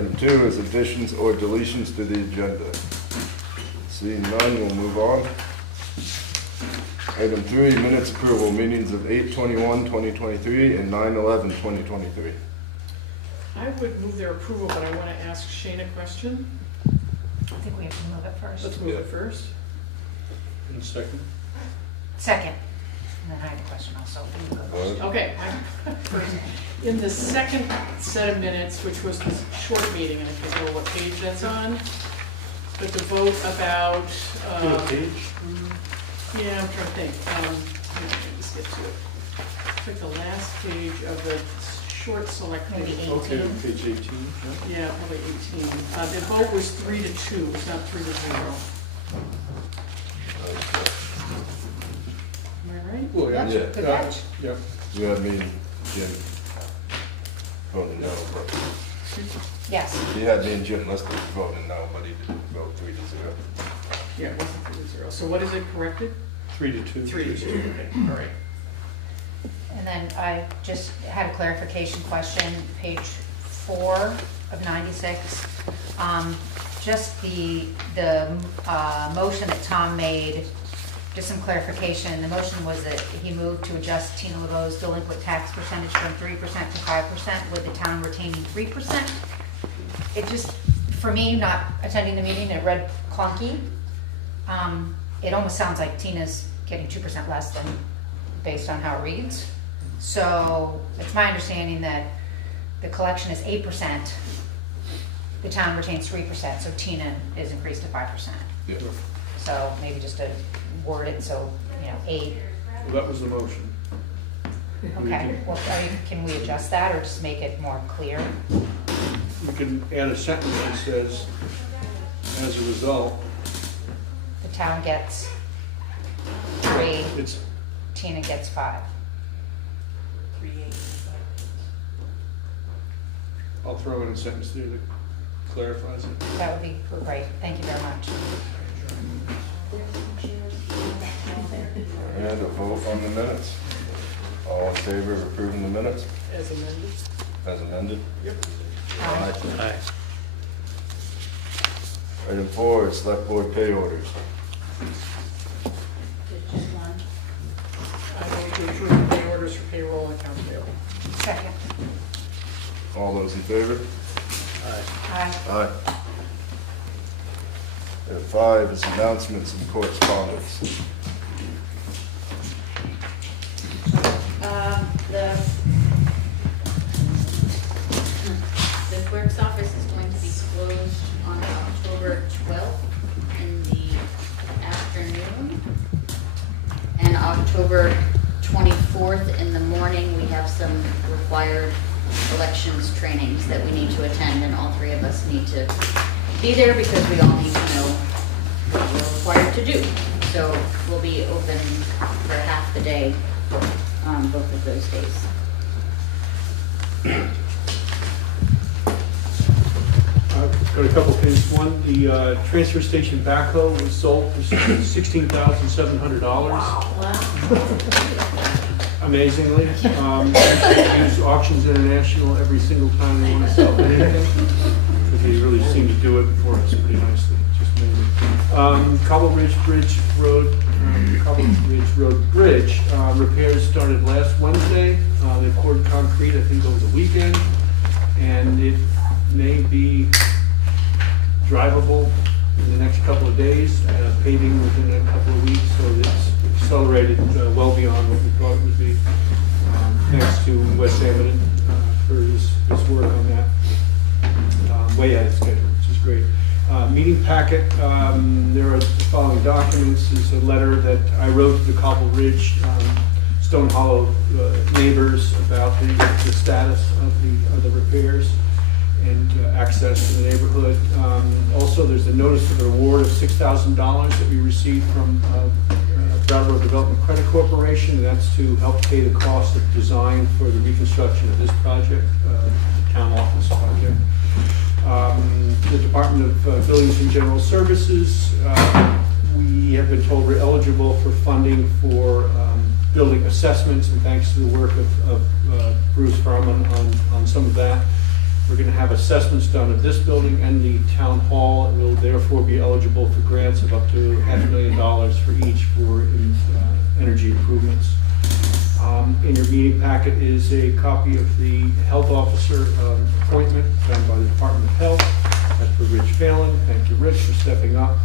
Item 2 is additions or deletions to the agenda. Seeing none, we'll move on. Item 3, minutes approval, meetings of 8/21/2023 and 9/11/2023. I would move their approval, but I want to ask Shane a question. I think we have to move it first. Let's move it first. And second? Second. And then I have a question also. You go first. Okay. In the second set of minutes, which was the short meeting, and I forget what page that's on, but the vote about, Page? yeah, I'm trying to think. Let me just get to it. It's like the last page of the short select Maybe meeting. 18. Okay, page 18. Yeah, probably 18. The vote was 3-2, it's not 3-0. Am I right? Well, yeah. Yeah. Good catch. Yeah. You had me and Jim voting no, but Yes. he had me and Jim listed voting no, but he didn't vote 3-0. Yeah, it wasn't 3-0. So what is it corrected? 3-2. 3-2, okay, all right. And then I just had a clarification question, page 4 of 96. Just the motion that Tom made, just some clarification. The motion was that he moved to adjust Tina LeBeau's delinquent tax percentage from 3% to 5%, with the town retaining 3%. It just, for me, not attending the meeting, it read clunky. It almost sounds like Tina's getting 2% less than, based on how it reads. So it's my understanding that the collection is 8%, the town retains 3%, so Tina is increased to 5%. Yeah. So maybe just to word it so, 8. Well, that was the motion. Okay, well, can we adjust that or just make it more clear? You can add a sentence that says, as a result, The town gets 3, it's, Tina gets 5. I'll throw in a sentence there that clarifies it. That would be great, thank you very much. And a vote on the minutes. All in favor of approving the minutes As amended? as amended? Yep. Aye. Item 4 is select board pay orders. I move to approve the pay orders for payroll and accounts payable. Second. All those in favor? Aye. Aye. Item 5 is announcements and correspondence. The clerk's office is going to be closed on October 12th in the afternoon. And October 24th in the morning, we have some required elections trainings that we need to attend, and all 3 of us need to be there because we all need to know what we're required to do. So we'll be open for half the day on both of those days. I've got a couple things. One, the transfer station backhoe was sold for $16,700. Amazingly. Use Auctions International every single time they want to sell anything. Because they really seem to do it for us pretty nicely. Just amazing. Cobble Ridge Road Bridge repairs started last Wednesday. They poured concrete, I think, over the weekend. And it may be drivable in the next couple of days, paving within a couple of weeks, so it's accelerated well beyond what we thought it would be. Thanks to Wes Amidon for his work on that. Way ahead of schedule, which is great. Meeting packet, there are the following documents. There's a letter that I wrote to the Cobble Ridge Stone Hollow neighbors about the status of the repairs and access to the neighborhood. Also, there's a notice of an award of $6,000 that we received from Railroad Development Credit Corporation, and that's to help pay the cost of design for the reconstruction of this project, the town office project. The Department of Buildings and General Services, we have been told we're eligible for funding for building assessments, and thanks to the work of Bruce Farman on some of that. We're going to have assessments done of this building and the town hall, and will therefore be eligible for grants of up to $500,000 for each for energy improvements. In your meeting packet is a copy of the health officer appointment done by the Department of Health. That's for Rich Phelan. Thank you, Rich, for stepping up.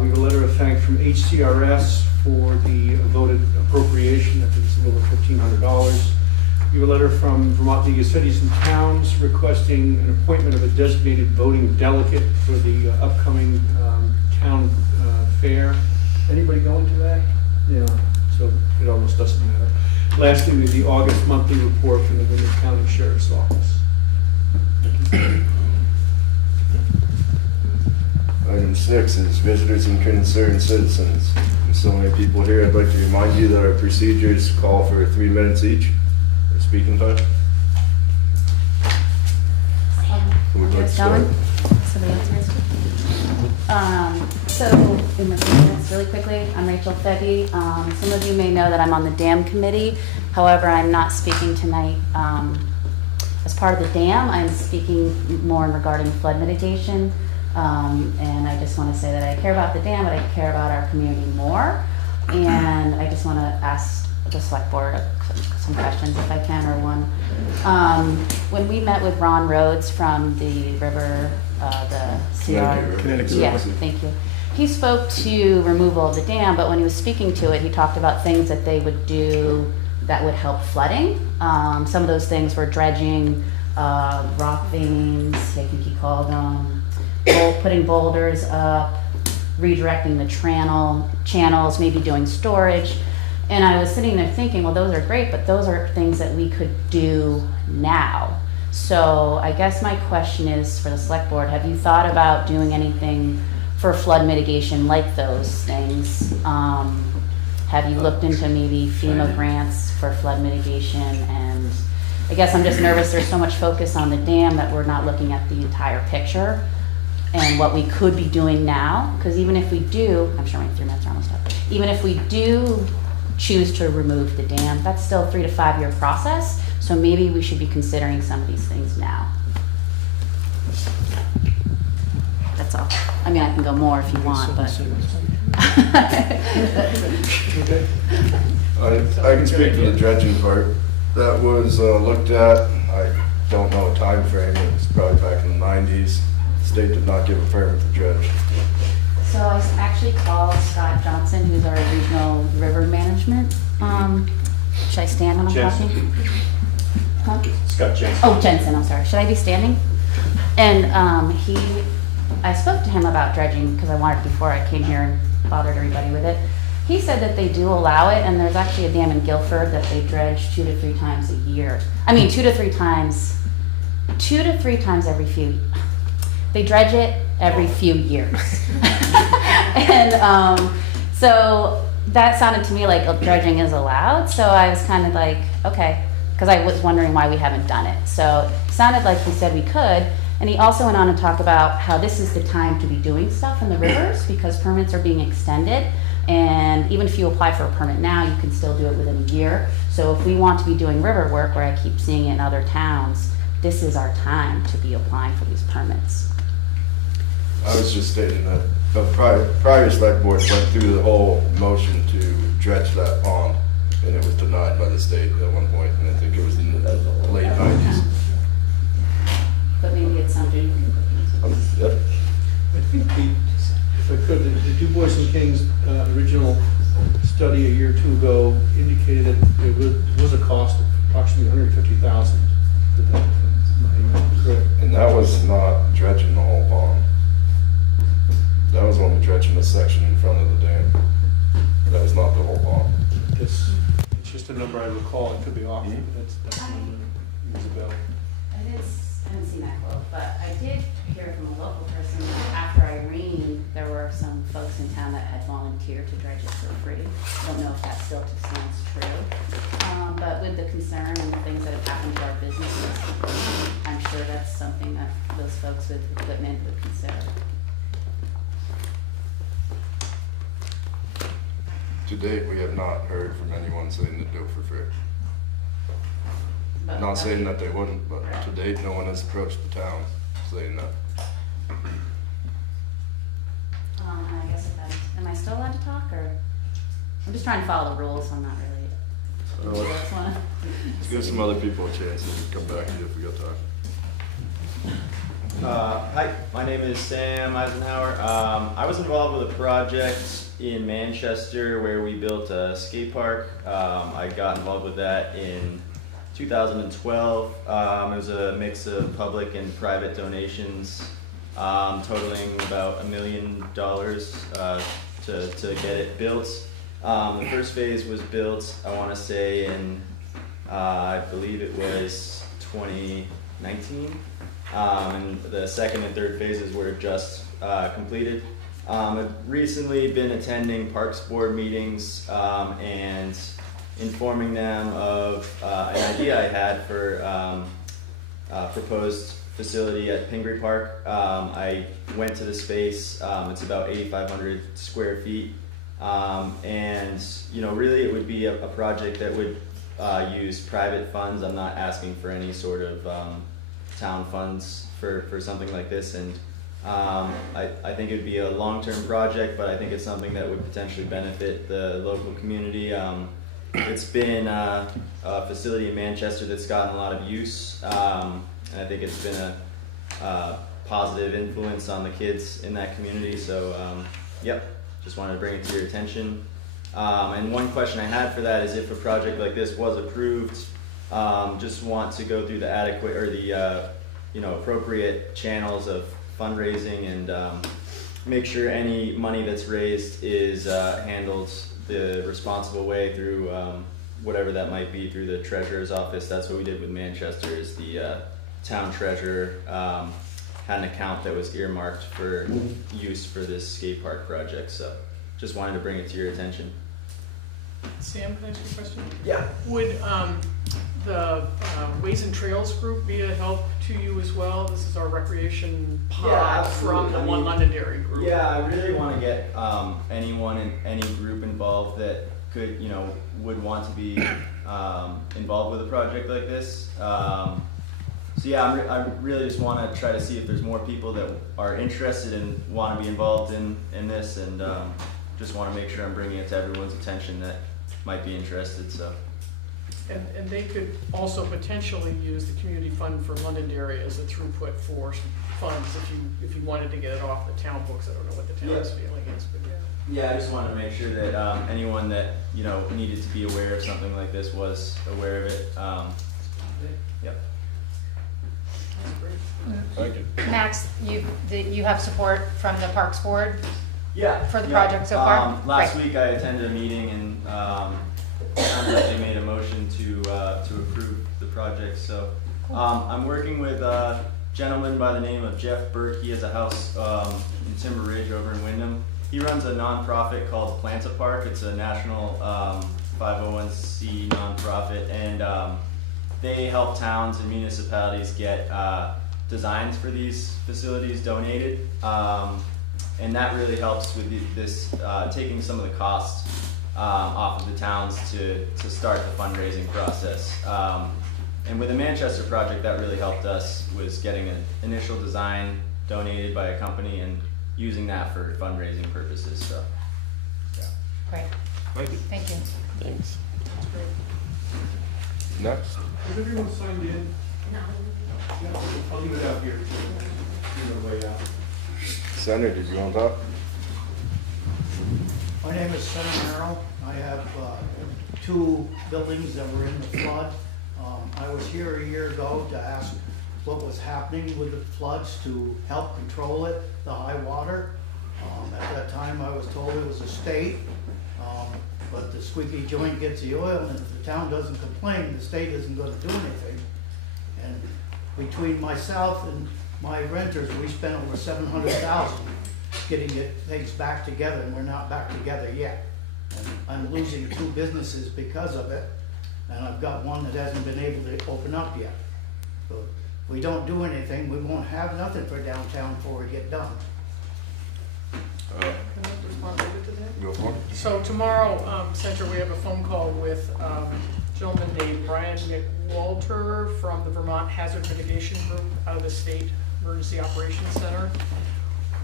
We have a letter of thanks from HCRS for the voted appropriation. I think it's a little over $1,500. We have a letter from Vermont League of Cities and Towns requesting an appointment of a designated voting delegate for the upcoming town fair. Anybody going to that? Yeah, so it almost doesn't matter. Lastly, we have the August monthly report from the Wyndham County Sheriff's Office. Item 6 is visitors and concerned citizens. With so many people here, I'd like to remind you that our procedures call for 3 minutes each for speaking time. Who would like to start? Somebody else here. So, in the minutes, really quickly, I'm Rachel Febby. Some of you may know that I'm on the dam committee. However, I'm not speaking tonight as part of the dam. I'm speaking more regarding flood mitigation. And I just want to say that I care about the dam, but I care about our community more. And I just want to ask the select board some questions if I can, or one. When we met with Ron Rhodes from the river, the CR. Connecticut. Yes, thank you. He spoke to removal of the dam, but when he was speaking to it, he talked about things that they would do that would help flooding. Some of those things were dredging, rock veins, I think he called them, putting boulders up, redirecting the channels, maybe doing storage. And I was sitting there thinking, well, those are great, but those are things that we could do now. So I guess my question is for the select board, have you thought about doing anything for flood mitigation like those things? Have you looked into maybe FEMA grants for flood mitigation? And I guess I'm just nervous, there's so much focus on the dam that we're not looking at the entire picture and what we could be doing now. Because even if we do, I'm sure my 3 minutes are almost up. Even if we do choose to remove the dam, that's still a 3 to 5 year process. So maybe we should be considering some of these things now. That's all. I mean, I can go more if you want, but. Okay. I can speak to the dredging part. That was looked at, I don't know a time frame, it was probably back in the 90s. The state did not give a permit to dredge. So I actually called Scott Johnson, who's our regional river management. Should I stand when I'm Jensen. talking? Huh? Scott Jensen. Oh, Jensen, I'm sorry. Should I be standing? And I spoke to him about dredging because I wanted before I came here and bothered everybody with it. He said that they do allow it, and there's actually a dam in Guilford that they dredge 2 to 3 times a year. I mean, 2 to 3 times every few. They dredge it every few years. And so that sounded to me like dredging is allowed. So I was kind of like, okay, because I was wondering why we haven't done it. So it sounded like he said we could. And he also went on to talk about how this is the time to be doing stuff in the rivers because permits are being extended. And even if you apply for a permit now, you can still do it within a year. So if we want to be doing river work, where I keep seeing it in other towns, this is our time to be applying for these permits. I was just stating that the prior select board went through the whole motion to dredge that pond, and it was denied by the state at one point, and I think it was in the late 90s. But maybe it's something. Yep. I think if I could, the Du Bois and King's original study a year or two ago indicated that it was a cost of approximately $150,000 for that. Am I correct? And that was not dredging the whole pond. That was only dredging the section in front of the dam. That was not the whole pond. It's just a number I recall. It could be off, but that's the number that rings a bell. I haven't seen that quote, but I did hear from a local person that after Irene, there were some folks in town that had volunteered to dredge it for free. I don't know if that still stands true. But with the concern and the things that have happened to our businesses, I'm sure that's something that those folks with equipment would consider. To date, we have not heard from anyone saying to do it for free. Not saying that they wouldn't, but to date, no one has approached the town saying that. I guess if am I still allowed to talk, or? I'm just trying to follow the rules, so I'm not really. So That's one. let's give some other people a chance and come back to you if we got time. Hi, my name is Sam Eisenhower. I was involved with a project in Manchester where we built a skate park. I got involved with that in 2012. It was a mix of public and private donations, totaling about $1 million to get it built. The first phase was built, I want to say, in I believe it was 2019. And the second and third phases were just completed. I've recently been attending Parks Board meetings and informing them of an idea I had for a proposed facility at Pingree Park. I went to the space. It's about 8,500 square feet. And really it would be a project that would use private funds. I'm not asking for any sort of town funds for something like this, and I think it would be a long-term project, but I think it's something that would potentially benefit the local community. It's been a facility in Manchester that's gotten a lot of use, and I think it's been a positive influence on the kids in that community, so yep, just wanted to bring it to your attention. And one question I had for that is, if a project like this was approved, just want to go through the adequate or the appropriate channels of fundraising and make sure any money that's raised is handled the responsible way through whatever that might be, through the treasurer's office. That's what we did with Manchester. Is the town treasurer had an account that was earmarked for use for this skate park project. So just wanted to bring it to your attention. Sam, can I ask you a question? Yeah. Would the Ways and Trails group be a help to you as well? This is our recreation pod Yeah, from absolutely. the I One mean, Londonderry group. Yeah, I really want to get anyone in any group involved that could, would want to be involved with a project like this. So yeah, I really just want to try to see if there's more people that are interested and want to be involved in this, and just want to make sure I'm bringing it to everyone's attention that might be interested. So. And they could also potentially use the community fund for Londonderry as a throughput for funds if you wanted to get it off the town books. I don't know what the town's feeling is, but yeah. Yeah, I just wanted to make sure that anyone that needed to be aware of something like this was aware of it. Yep. That's great. Thank you. Max, you have support from the Parks Board? Yeah. For the project so far? Last Great. week I attended a meeting and they made a motion to approve the project. So I'm working with a gentleman by the name of Jeff Burke. He has a house in Timber Ridge over in Wyndham. He runs a nonprofit called Plant a Park. It's a national 501c nonprofit, and they help towns and municipalities get designs for these facilities donated. And that really helps with this taking some of the costs off of the towns to start the fundraising process. And with the Manchester project, that really helped us, was getting an initial design donated by a company and using that for fundraising purposes. So, yeah. Great, Thank you. thank you. Thanks. That's great. Next. Has everyone signed in? No. Yeah, I'll leave it out here. Either way out. Senator, did you want to talk? My name is Senator Merrill. I have two buildings that were in the flood. I was here a year ago to ask what was happening with the floods to help control it, the high water. At that time, I was told it was a state, but the squeaky joint gets the oil, and if the town doesn't complain, the state isn't going to do anything. And between myself and my renters, we spent over $700,000 getting things back together, and we're not back together yet. And I'm losing two businesses because of it, and I've got one that hasn't been able to open up yet. So if we don't do anything, we won't have nothing for downtown before we get done. Can I respond later to that? Go for it. So tomorrow, Senator, we have a phone call with gentleman named Brian McWalter from the Vermont Hazard Mitigation Group out of the State Emergency Operations Center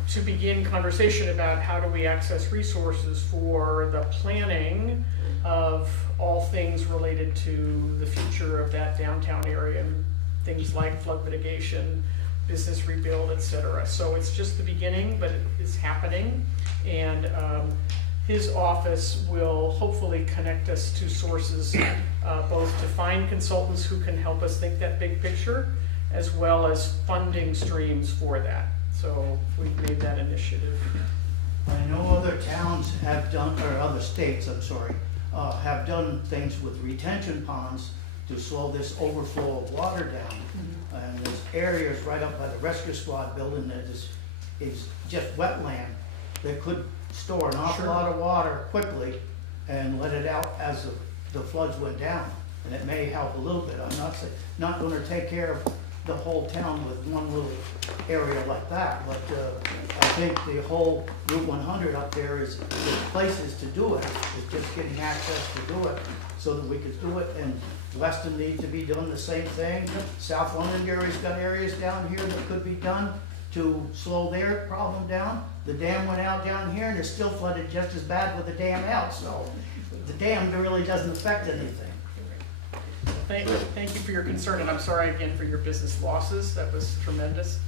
to begin conversation about how do we access resources for the planning of all things related to the future of that downtown area, and things like flood mitigation, business rebuild, etc. So it's just the beginning, but it is happening, and his office will hopefully connect us to sources, both to find consultants who can help us think that big picture, as well as funding streams for that. So we've made that initiative. I know other towns have done, or other states, I'm sorry, have done things with retention ponds to slow this overflow of water down. And there's areas right up by the rescue squad building that is just wetland that could store an awful lot of water quickly and let it out as the floods went down. And it may help a little bit. I'm not gonna take care of the whole town with one little area like that, but I think the whole Route 100 up there is places to do it. It's just getting access to do it so that we could do it. And Weston needs to be doing the same thing. South Londonderry's got areas down here that could be done to slow their problem down. The dam went out down here and it's still flooded just as bad with the dam out, so the dam really doesn't affect anything. Thank you for your concern, and I'm sorry again for your business losses. That was tremendous.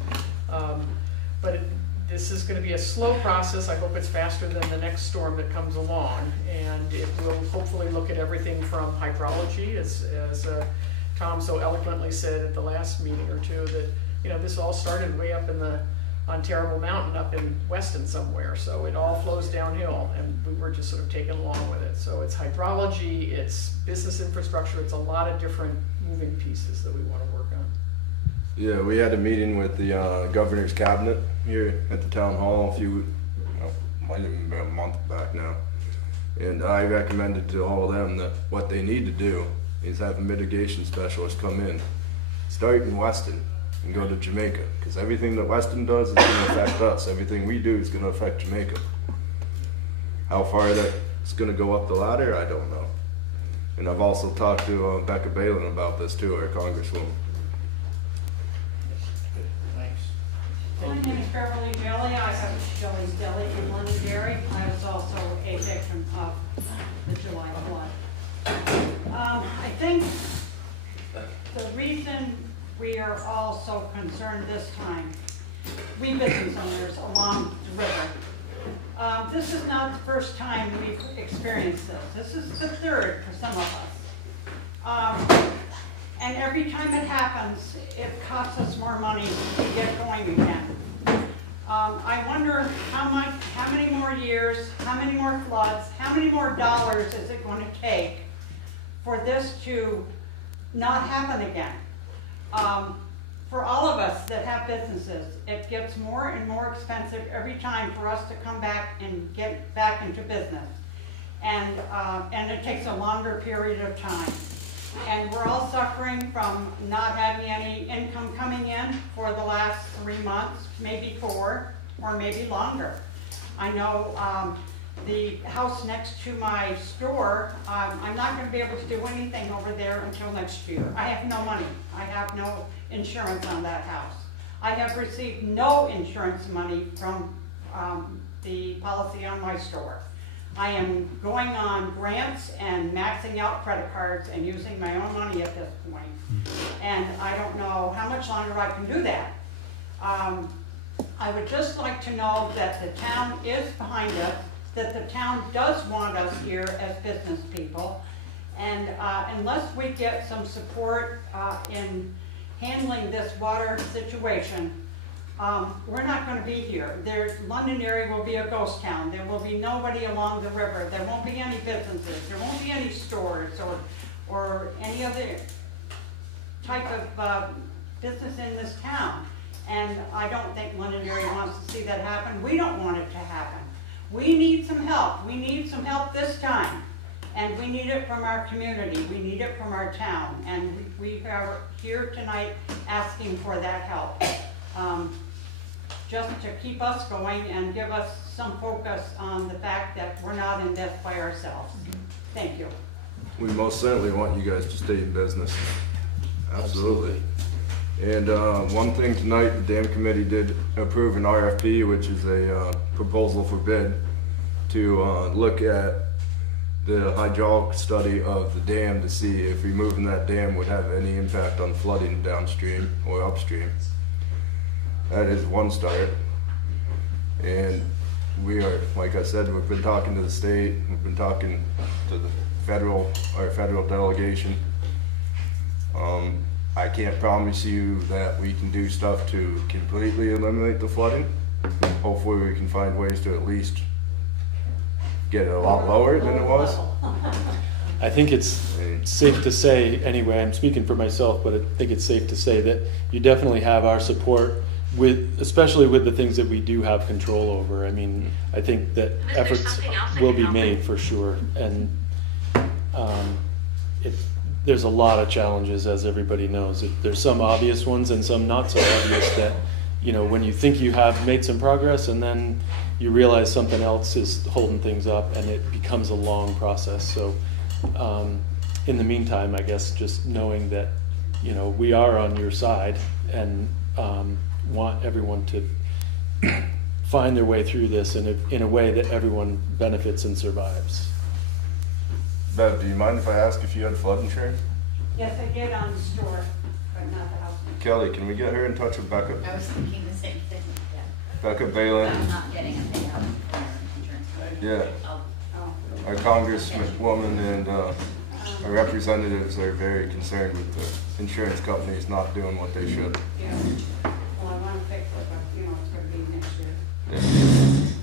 This is going to be a slow process. I hope it's faster than the next storm that comes along, and it will hopefully look at everything from hydrology, as Tom so eloquently said at the last meeting or two, that this all started way up on Terrible Mountain up in Weston somewhere, so it all flows downhill, and we were just sort of taken along with it. So it's hydrology, it's business infrastructure, it's a lot of different moving pieces that we want to work on. Yeah, we had a meeting with the governor's cabinet here at the town hall might have been a month back now. And I recommended to all of them that what they need to do is have a mitigation specialist come in, start in Weston, and go to Jamaica, because everything that Weston does is going to affect us. Everything we do is going to affect Jamaica. How far that's going to go up the ladder, I don't know. And I've also talked to Becca Balin about this too, our congresswoman. Thanks. My name is Beverly Jelly. I have Jelly's Deli in Londonderry. I was also a victim of the July flood. I think the reason we are all so concerned this time, we business owners along the river. This is not the first time we've experienced this. This is the third for some of us. And every time it happens, it costs us more money to get going again. I wonder how many more years, how many more floods, how many more dollars is it going to take for this to not happen again? For all of us that have businesses, it gets more and more expensive every time for us to come back and get back into business. And it takes a longer period of time. And we're all suffering from not having any income coming in for the last 3 months, maybe 4, or maybe longer. I know the house next to my store, I'm not going to be able to do anything over there until next year. I have no money. I have no insurance on that house. I have received no insurance money from the policy on my store. I am going on grants and maxing out credit cards and using my own money at this point. And I don't know how much longer I can do that. I would just like to know that the town is behind us, that the town does want us here as business people. And unless we get some support in handling this water situation, we're not going to be here. Londonderry will be a ghost town. There will be nobody along the river. There won't be any businesses. There won't be any stores or any other type of business in this town. And I don't think Londonderry wants to see that happen. We don't want it to happen. We need some help. We need some help this time. And we need it from our community. We need it from our town. And we are here tonight asking for that help. Just to keep us going and give us some focus on the fact that we're not in this by ourselves. Thank you. we most certainly want you guys to stay in business. Absolutely. And one thing tonight, the dam committee did approve an RFP, which is a proposal for bid to look at the hydraulic study of the dam to see if removing that dam would have any impact on flooding downstream or upstream. That is one start. And we are, like I said, we've been talking to the state, we've been talking to the federal delegation. I can't promise you that we can do stuff to completely eliminate the flooding. Hopefully we can find ways to at least get it a lot lower than it was. I think it's safe to say, anyway, I'm speaking for myself, but I think it's safe to say that you definitely have our support especially with the things that we do have control over. I mean, I think that efforts will be made for sure. And there's a lot of challenges, as everybody knows. There's some obvious ones and some not so obvious that, you know, when you think you have made some progress and then you realize something else is holding things up and it becomes a long process. So in the meantime, I guess just knowing that, you know, we are on your side and want everyone to find their way through this in a way that everyone benefits and survives. Bev, do you mind if I ask if you had flood insurance? Yes, I get on the store, but not the house. Kelly, can we get her in touch with Becca? I was thinking the same thing, yeah. Becca But Balin, I'm not getting a payout from insurance. yeah, Oh, our congresswoman and our representatives are very concerned with the insurance companies not doing what they should. yeah. Well, I want to fix it, but, you know, it's going to be next year.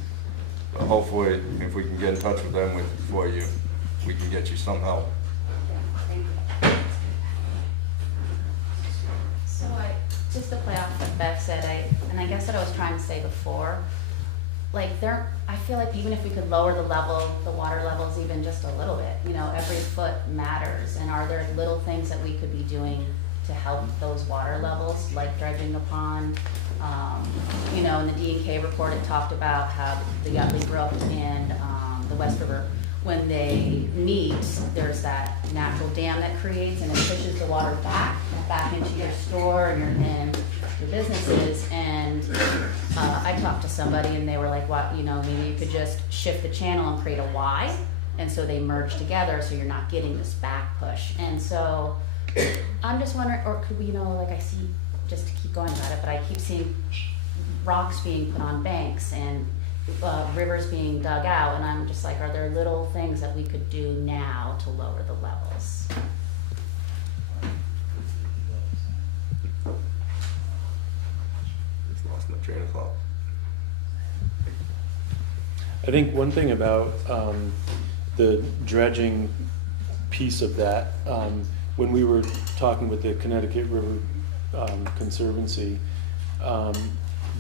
But hopefully, if we can get in touch with them for you, we can get you some help. Yeah, thank you. So just to play off what Beth said, and I guess what I was trying to say before, like I feel like even if we could lower the water levels even just a little bit, you know, every foot matters. And are there little things that we could be doing to help those water levels, like dredging the pond? You know, in the D&K report, it talked about how the Utley Brook and the West River, when they meet, there's that natural dam that creates and it pushes the water back into your store and your businesses. And I talked to somebody and they were like, "What? You know, maybe you could just shift the channel and create a Y, and so they merge together, so you're not getting this back push." And so I'm just wondering, or could we, you know, like I see, just to keep going about it, but I keep seeing rocks being put on banks and rivers being dug out, and I'm just like, are there little things that we could do now to lower the levels? Just lost my train of thought. I think one thing about the dredging piece of that, when we were talking with the Connecticut River Conservancy,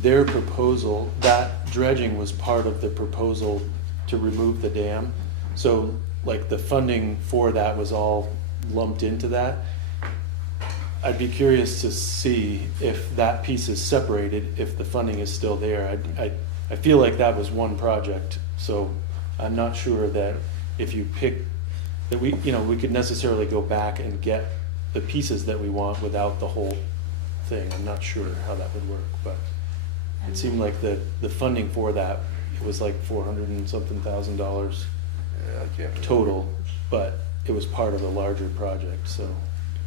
their proposal, that dredging was part of the proposal to remove the dam. So like the funding for that was all lumped into that. I'd be curious to see if that piece is separated, if the funding is still there. I feel like that was one project, so I'm not sure that if you pick, that we could necessarily go back and get the pieces that we want without the whole thing. I'm not sure how that would work, but it seemed like the funding for that, it was like $400 and something thousand Yeah, I can't remember. total, but it was part of a larger project, so.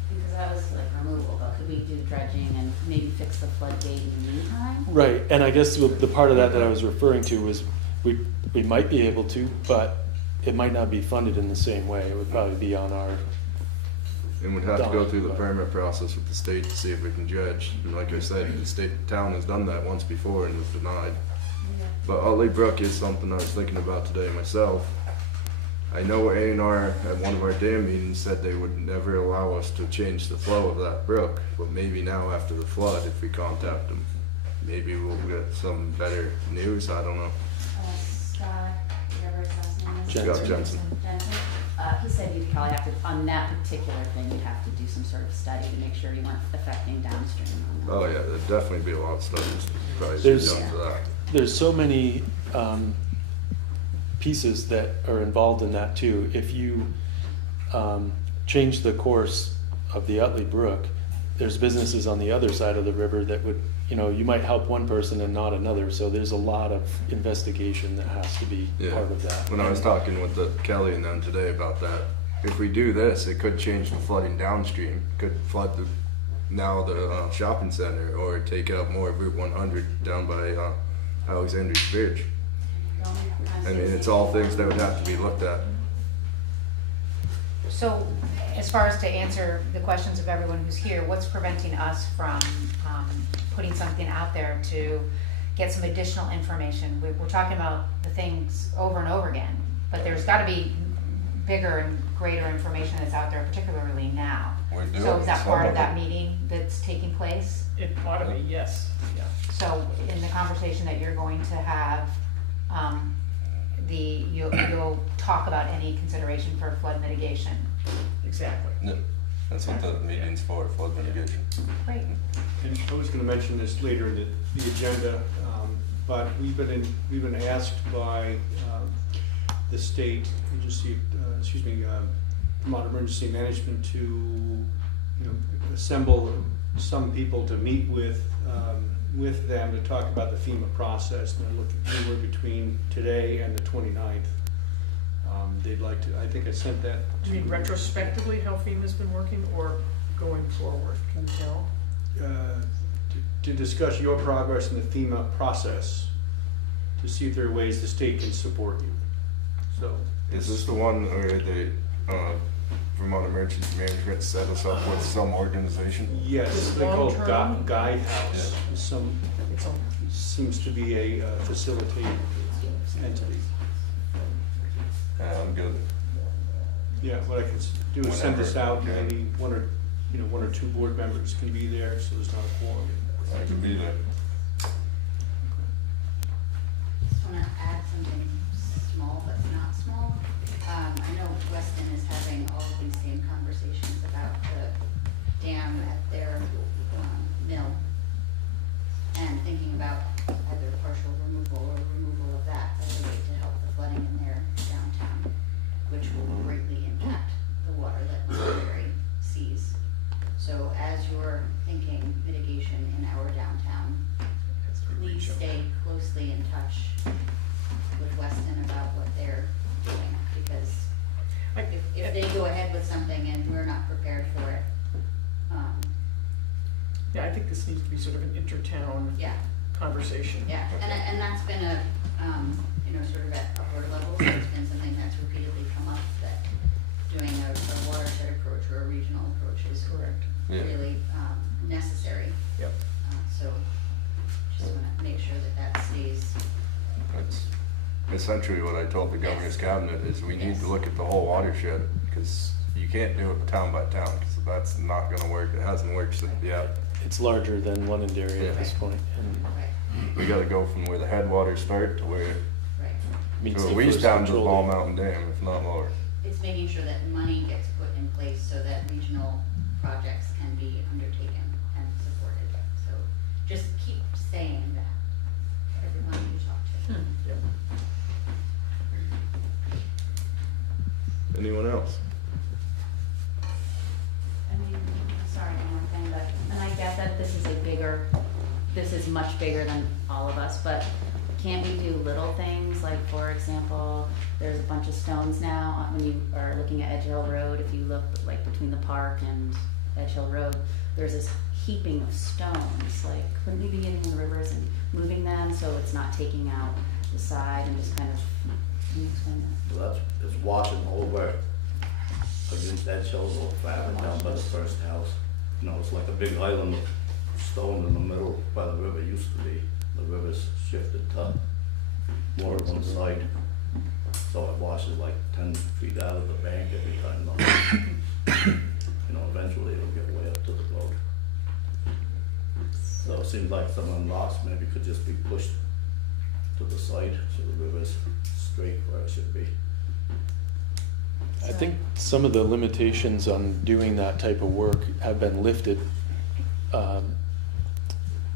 Because that was like removal, but could we do dredging and maybe fix the floodgate in the meantime? Right, and I guess the part of that I was referring to was we might be able to, but it might not be funded in the same way. It would probably be on our, And we'd have to go through the permit process with the state to see if we can dredge. And like I said, the town has done that once before and was denied. But Utley Brook is something I was thinking about today myself. I know A&R at one of our dam meetings said they would never allow us to change the flow of that brook, but maybe now after the flood, if we contact them, maybe we'll get some better news, I don't know. Scott, whatever his last name is. Jensen. Scott Jensen. Jensen. He said you'd probably have to, on that particular thing, you'd have to do some sort of study to make sure you weren't affecting downstream. Oh yeah, there'd definitely be a lot of studies probably be There's- done for that. there's so many pieces that are involved in that too. If you, change the course of the Utley Brook, there's businesses on the other side of the river that would, you might help one person and not another, so there's a lot of investigation that has to be Yeah. part of that. When I was talking with the Kelly and them today about that, if we do this, it could change the flooding downstream, could flood the shopping center, or take out more of Route 100 down by Alexander's Bridge. I mean, it's all things that would have to be looked at. So, as far as to answer the questions of everyone who's here, what's preventing us from putting something out there to get some additional information? We're talking about the things over and over again, but there's gotta be bigger and greater information that's out there, particularly now. We're doing So is that some part of of that it. meeting that's taking place? It ought to be, yes, yeah. So in the conversation that you're going to have, you'll talk about any consideration for flood mitigation. Exactly. Yeah, that's what the meeting's for, flood mitigation. Great. And I was gonna mention this later in the agenda, but we've been asked by the state agency, Vermont Emergency Management to, assemble some people to meet with them to talk about the FEMA process. And they're looking anywhere between today and the 29th. They'd like to, I think I sent that Do you mean to, retrospectively how FEMA's been working, or going forward? Can you tell? to discuss your progress in the FEMA process, to see if there are ways the state can support you. So. Is this the one where the Vermont Emergency Management set us up with some organization? Yes, This they call it long-term? Guide House. Some, It's a, seems to be a facilitating entity. Yeah, I'm good. Yeah, what I can do is send this Whenever, out, yeah. maybe one or two board members can be there, so there's not a quorum. I could be there. Just wanna add something small but not small. I know Weston is having all of these same conversations about the dam at their, mill. And thinking about either partial removal or removal of that as a way to help the flooding in their downtown, which will greatly impact the water that Londonderry sees. So as you're thinking mitigation in our downtown, please stay closely in touch with Weston about what they're doing, because if they go ahead with something and we're not prepared for it, yeah, I think this needs to be sort of an intertown yeah, conversation. yeah, and that's been a, sort of at upper levels, it's been something that's repeatedly come up, that doing a watershed approach or a regional approach is Correct. Yeah. really, necessary. Yep. So, just wanna make sure that stays, That's essentially what I told the governor's cabinet, is we need to look at the whole watershed, because you can't do it town by town, because that's not gonna work. It hasn't worked since, It's larger than Londonderry Yeah. at this point, and right, we gotta go from where the headwaters start to where, right. meets the we first down to control Ball dam. Mountain Dam, if not lower. It's making sure that money gets put in place so that regional projects can be undertaken and supported. So just keep saying that, everyone you talk to. Yep. Anyone else? Sorry, one more thing, but, and I get that this is much bigger than all of us, but can't we do little things, like, for example, there's a bunch of stones now, when you are looking at Edge Hill Road, if you look, like, between the park and Edge Hill Road, there's this heaping of stones, like, couldn't we be getting in the rivers and moving them so it's not taking out the side and just kind of, can you explain that? So it's watching over against that shows a little farther down by the first house. It's like a big island of stone in the middle by the river used to be. The river's shifted to more of one side. So it washes like 10 feet out of the bank every time. Eventually it'll get way up to the road. So it seems like some of them rocks maybe could just be pushed to the side so the river's straight where it should be. I think some of the limitations on doing that type of work have been lifted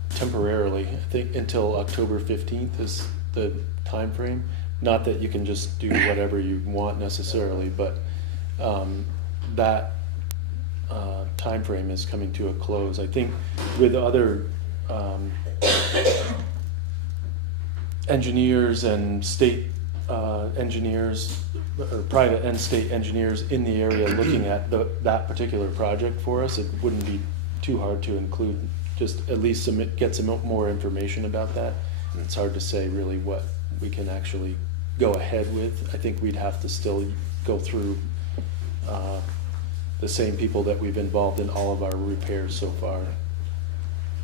temporarily. I think until October 15th is the time frame. Not that you can just do whatever you want necessarily, but that timeframe is coming to a close. I think with other engineers and state engineers, or private and state engineers in the area looking at that particular project for us, it wouldn't be too hard to include, just at least get some more information about that. It's hard to say really what we can actually go ahead with. I think we'd have to still go through the same people that we've involved in all of our repairs so far.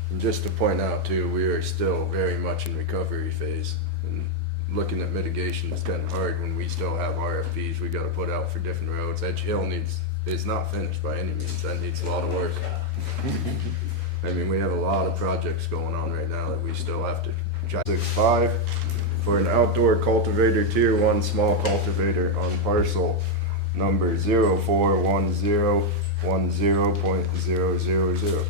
And just to point out too, we are still very much in recovery phase. And looking at mitigation is kind of hard when we still have RFPs we gotta put out for different roads. Edge Hill is not finished by any means. That needs a lot of work. I mean, we have a lot of projects going on right now that we still have to try. 6.5 for an outdoor cultivator, tier 1 small cultivator on parcel number 041010.000.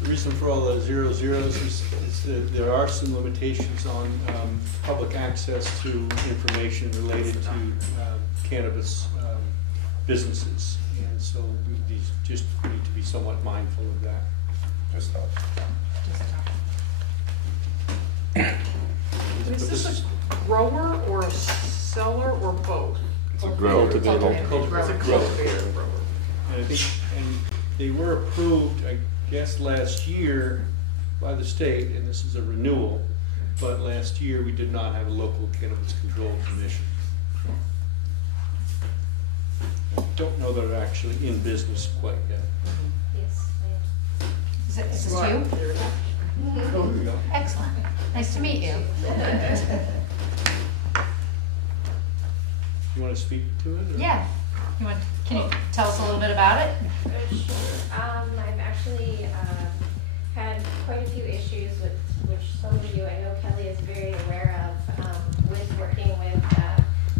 The reason for all the 00s is that there are some limitations on public access to information related to cannabis businesses. And so we just need to be somewhat mindful of that. Just thought. Is this a grower or a seller or both? It's a grower. Cultivator. It's a cultivator grower. And I think, and they were approved, I guess, last year by the state, and this is a renewal, but last year we did not have a local cannabis control commission. I don't know that they're actually in business quite yet. Yes, Is this Right. you? Oh, there we go. Excellent. Nice to meet you. You want to speak to it? or- Yeah. Can you tell us a little bit about it? Sure. I've actually had quite a few issues with which some of you, I know Kelly is very aware of, with working with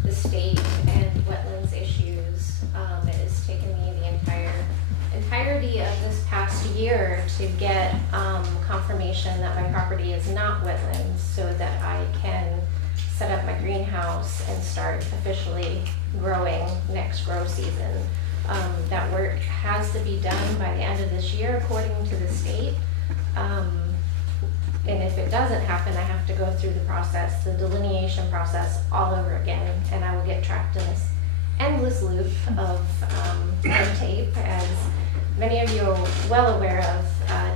the state and wetlands issues. It has taken me the entirety of this past year to get confirmation that my property is not wetlands so that I can set up my greenhouse and start officially growing next grow season. That work has to be done by the end of this year according to the state. And if it doesn't happen, I have to go through the process, the delineation process all over again, and I will get trapped in this endless loop of red tape, as many of you are well aware of,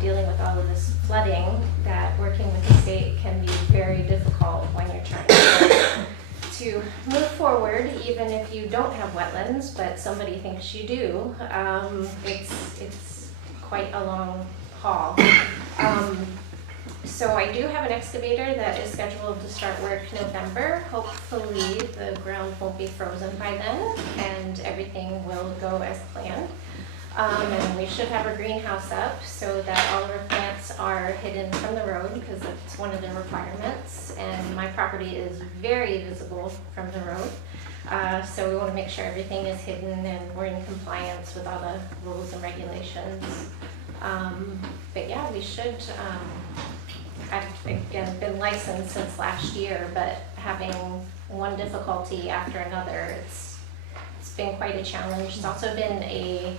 dealing with all of this flooding, that working with the state can be very difficult when you're trying to move forward, even if you don't have wetlands, but somebody thinks you do. It's quite a long haul. So I do have an excavator that is scheduled to start work November. Hopefully the ground won't be frozen by then and everything will go as planned. And we should have our greenhouse up so that all of our plants are hidden from the road, because it's one of the requirements. And my property is very visible from the road. So we want to make sure everything is hidden and we're in compliance with all the rules and regulations. But yeah, we should, I've again been licensed since last year, but having one difficulty after another, it's been quite a challenge. It's also been a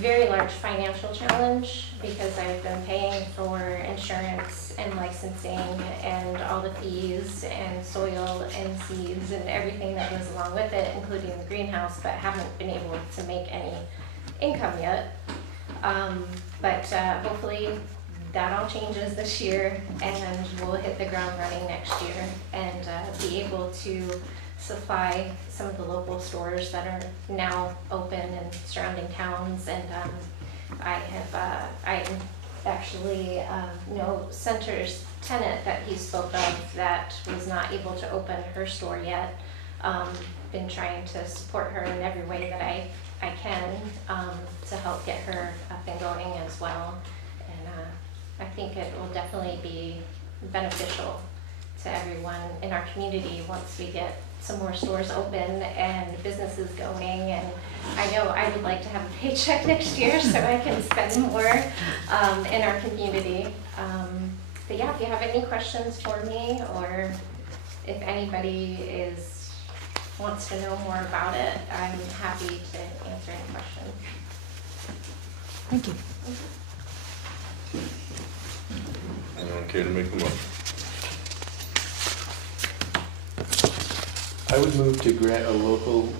very large financial challenge because I've been paying for insurance and licensing and all the fees and soil and seeds and everything that goes along with it, including the greenhouse, but haven't been able to make any income yet. But hopefully that all changes this year and we'll hit the ground running next year and be able to supply some of the local stores that are now open in surrounding towns. And I actually know Center's tenant that he spoke of that was not able to open her store yet. Been trying to support her in every way that I can to help get her up and going as well. And I think it will definitely be beneficial to everyone in our community once we get some more stores open and businesses going. And I know I would like to have a paycheck next year so I can spend more in our community. But yeah, if you have any questions for me, or if anybody is wants to know more about it, I'm happy to answer any questions. Thank you. Anyone care to make the motion? I would move to grant a local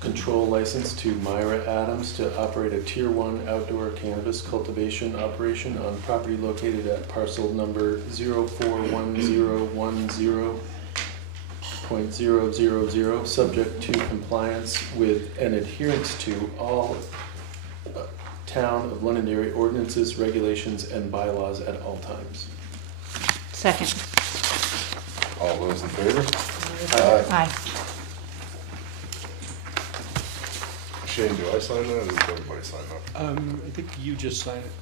control license to Myra Adams to operate a Tier 1 outdoor cannabis cultivation operation on property located at parcel number 041010.000, subject to compliance with and adherence to all Town of Londonderry ordinances, regulations, and bylaws at all times. Second. All those in favor? Aye. Shane, do I sign that, or does everybody sign that? I think you just signed it.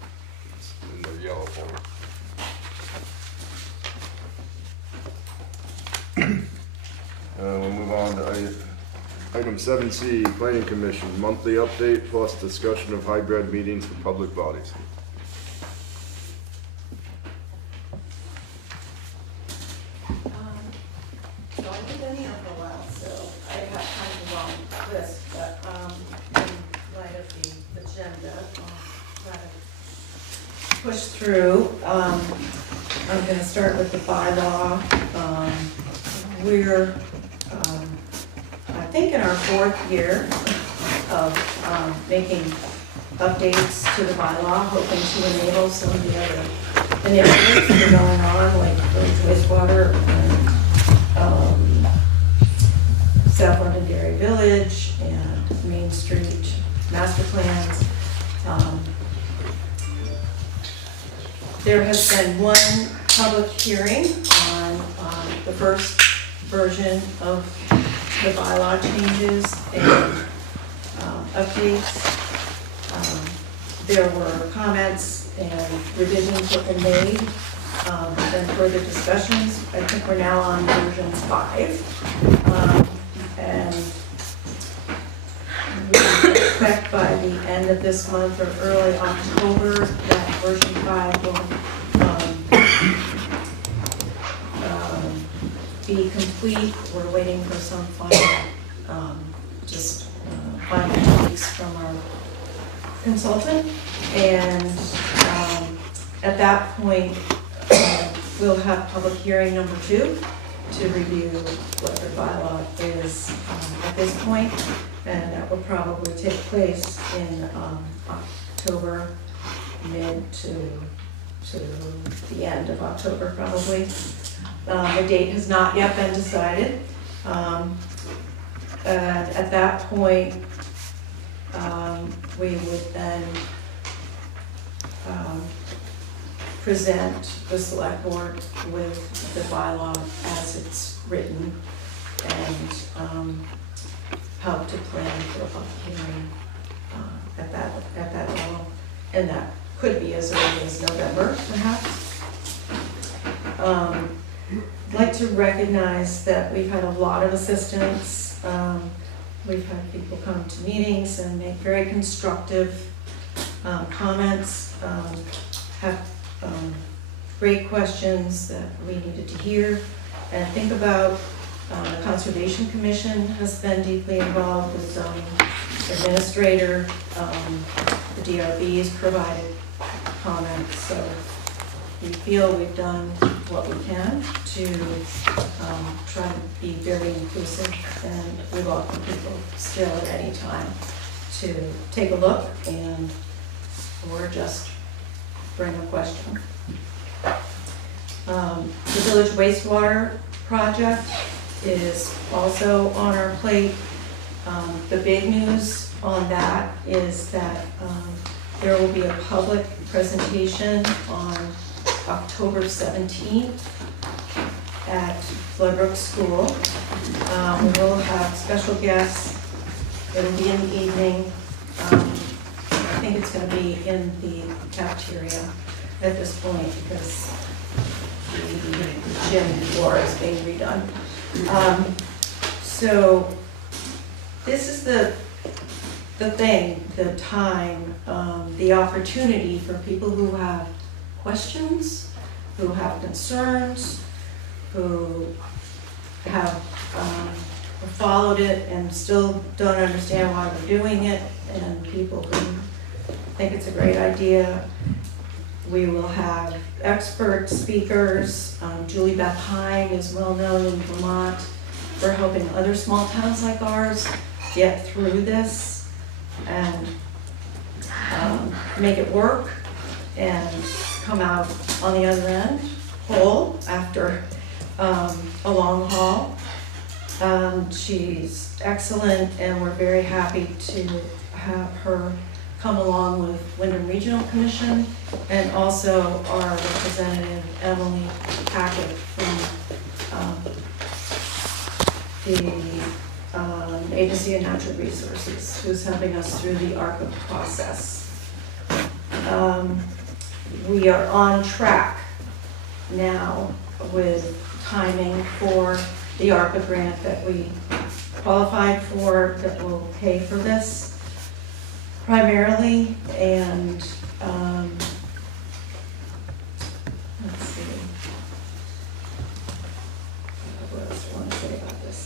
It's in the yellow folder. We'll move on to item 7C, Planning Commission, monthly update plus discussion of hybrid meetings for public bodies. So I haven't been here for a while, so I have kind of a long list, but in light of the agenda, I'll try to push through. I'm gonna start with the bylaw. We're, I think in our 4th year of making updates to the bylaw, hoping to enable some of the other initiatives that are going on, like wastewater and South Londonderry Village and Main Street master plans. There has been one public hearing on the first version of the bylaw changes and updates. There were comments and revisions that were made, and further discussions. I think we're now on version 5. And we expect by the end of this month or early October that version 5 will be complete. We're waiting for some final, final tweaks from our consultant. And at that point, we'll have public hearing number 2 to review what the bylaw is at this point. And that will probably take place in October, mid to the end of October probably. The date has not yet been decided. At that point, we would then present the select board with the bylaw as it's written and help to plan for a public hearing at that level. And that could be as early as November, perhaps. I'd like to recognize that we've had a lot of assistance. We've had people come to meetings and make very constructive comments, have great questions that we needed to hear and think about. The Conservation Commission has been deeply involved with zoning administrator. The DRB has provided comments, so we feel we've done what we can to try to be very inclusive, and we welcome people still at any time to take a look and or just bring a question. The village wastewater project is also on our plate. The big news on that is that there will be a public presentation on October 17th at Floodbrook School. We will have special guests. It'll be in the evening. I think it's going to be in the cafeteria at this point because the gym floor is being redone. So this is the thing, the time, the opportunity for people who have questions, who have concerns, who have followed it and still don't understand why we're doing it, and people who think it's a great idea. We will have expert speakers. Julie Beth Heim is well known in Vermont for helping other small towns like ours get through this and make it work and come out on the other end whole after a long haul. She's excellent, and we're very happy to have her come along with Wyndham Regional Commission, and also our representative Emily Hackett from the Agency of Natural Resources, who's helping us through the ARPA process. We are on track now with timing for the ARPA grant that we qualified for, that will pay for this primarily, and let's see. What else do I want to say about this?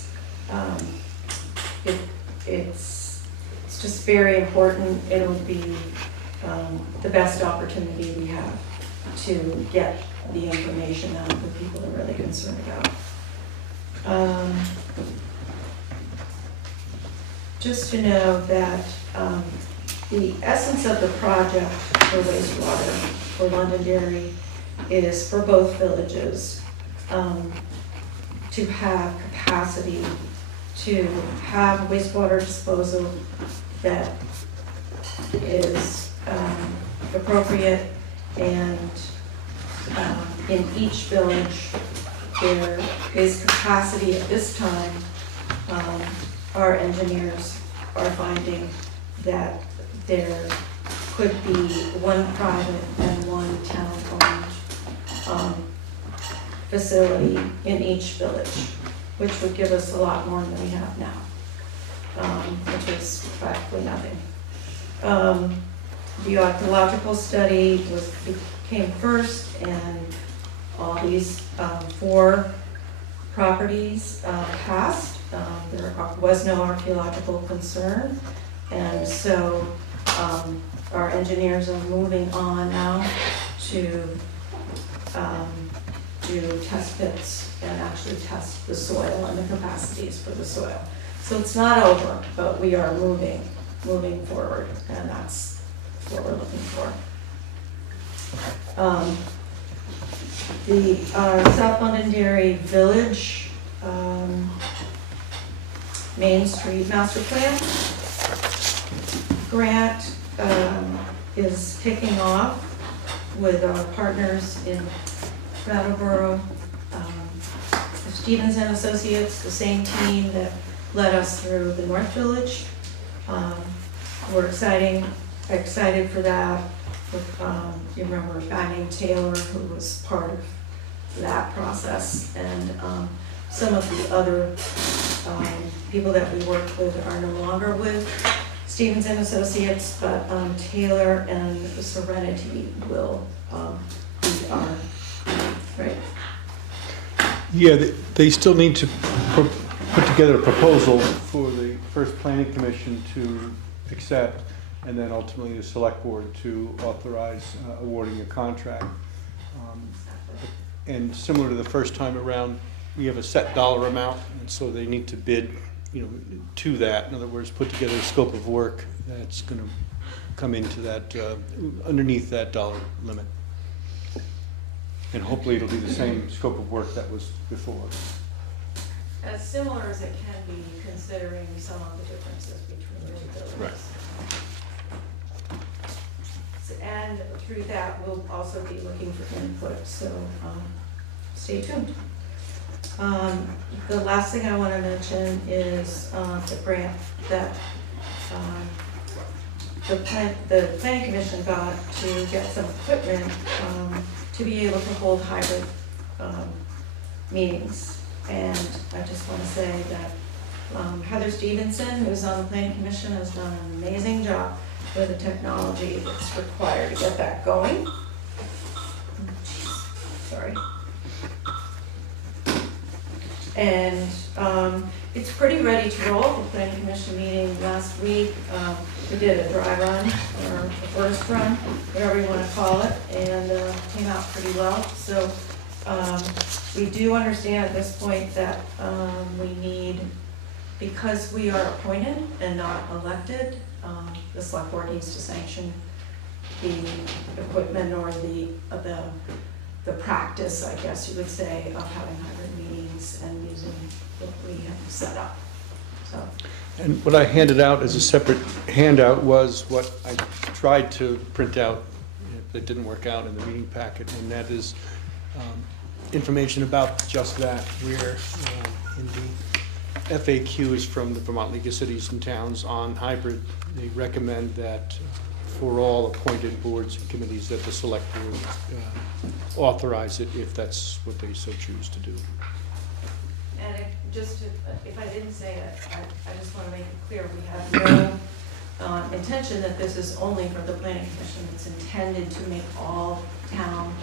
It's just very important. It'll be the best opportunity we have to get the information out that people are really concerned about. Just to know that the essence of the project for wastewater for Londonderry is for both villages to have capacity to have wastewater disposal that is appropriate, and in each village there is capacity at this time. Our engineers are finding that there could be one private and one town-owned facility in each village, which would give us a lot more than we have now, which is practically nothing. The archaeological study came first, and all these 4 properties passed. There was no archaeological concern, and so our engineers are moving on now to do test pits and actually test the soil and the capacities for the soil. So it's not over, but we are moving forward, and that's what we're looking for. The South Londonderry Village Main Street Master Plan grant is kicking off with our partners in Brattleboro, Stevens and Associates, the same team that led us through the North Village. We're excited for that. You remember a guy named Taylor who was part of that process, and some of the other people that we worked with are no longer with Stevens and Associates, but Taylor and Serenity will be our, right? Yeah, they still need to put together a proposal for the first planning commission to accept, and then ultimately the select board to authorize awarding a contract. And similar to the first time around, we have a set dollar amount, and so they need to bid, to that. In other words, put together a scope of work that's going to come into that, underneath that dollar limit. And hopefully it'll be the same scope of work that was before. As similar as it can be, considering some of the differences between the two buildings. Right. And through that, we'll also be looking for input, so stay tuned. The last thing I want to mention is the grant that the planning commission got to get some equipment to be able to hold hybrid meetings. And I just want to say that Heather Stevenson, who's on the planning commission, has done an amazing job with the technology that's required to get that going. Sorry. And It's pretty ready to roll. The planning commission meeting last week, we did a dry run, or a first run, whatever you want to call it, and came out pretty well. So we do understand at this point that we need, because we are appointed and not elected, the select board needs to sanction the equipment or the practice, I guess you would say, of having hybrid meetings and using what we have set up. So, And what I handed out as a separate handout was what I tried to print out, that didn't work out in the meeting packet, and that is information about just that, where in the FAQs from the Vermont League of Cities and Towns on hybrid, they recommend that for all appointed boards and committees that the select board authorize it if that's what they so choose to do. and if I didn't say it, I just want to make it clear, we have no intention that this is only for the planning commission. It's intended to make all town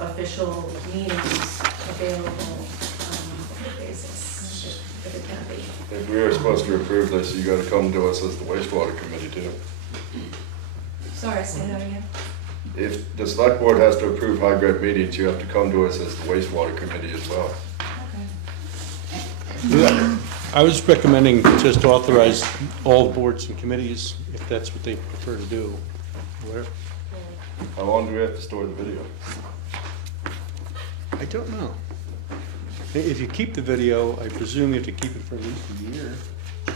official meetings available on a weekly basis, if it can be. If we were supposed to approve this, you gotta come to us as the wastewater committee too. Sorry, say that again. If the select board has to approve hybrid meetings, you have to come to us as the wastewater committee as well. I was recommending just authorize all boards and committees, if that's what they prefer to do. Where- How long do we have to store the video? I don't know. If you keep the video, I presume you have to keep it for at least a year. At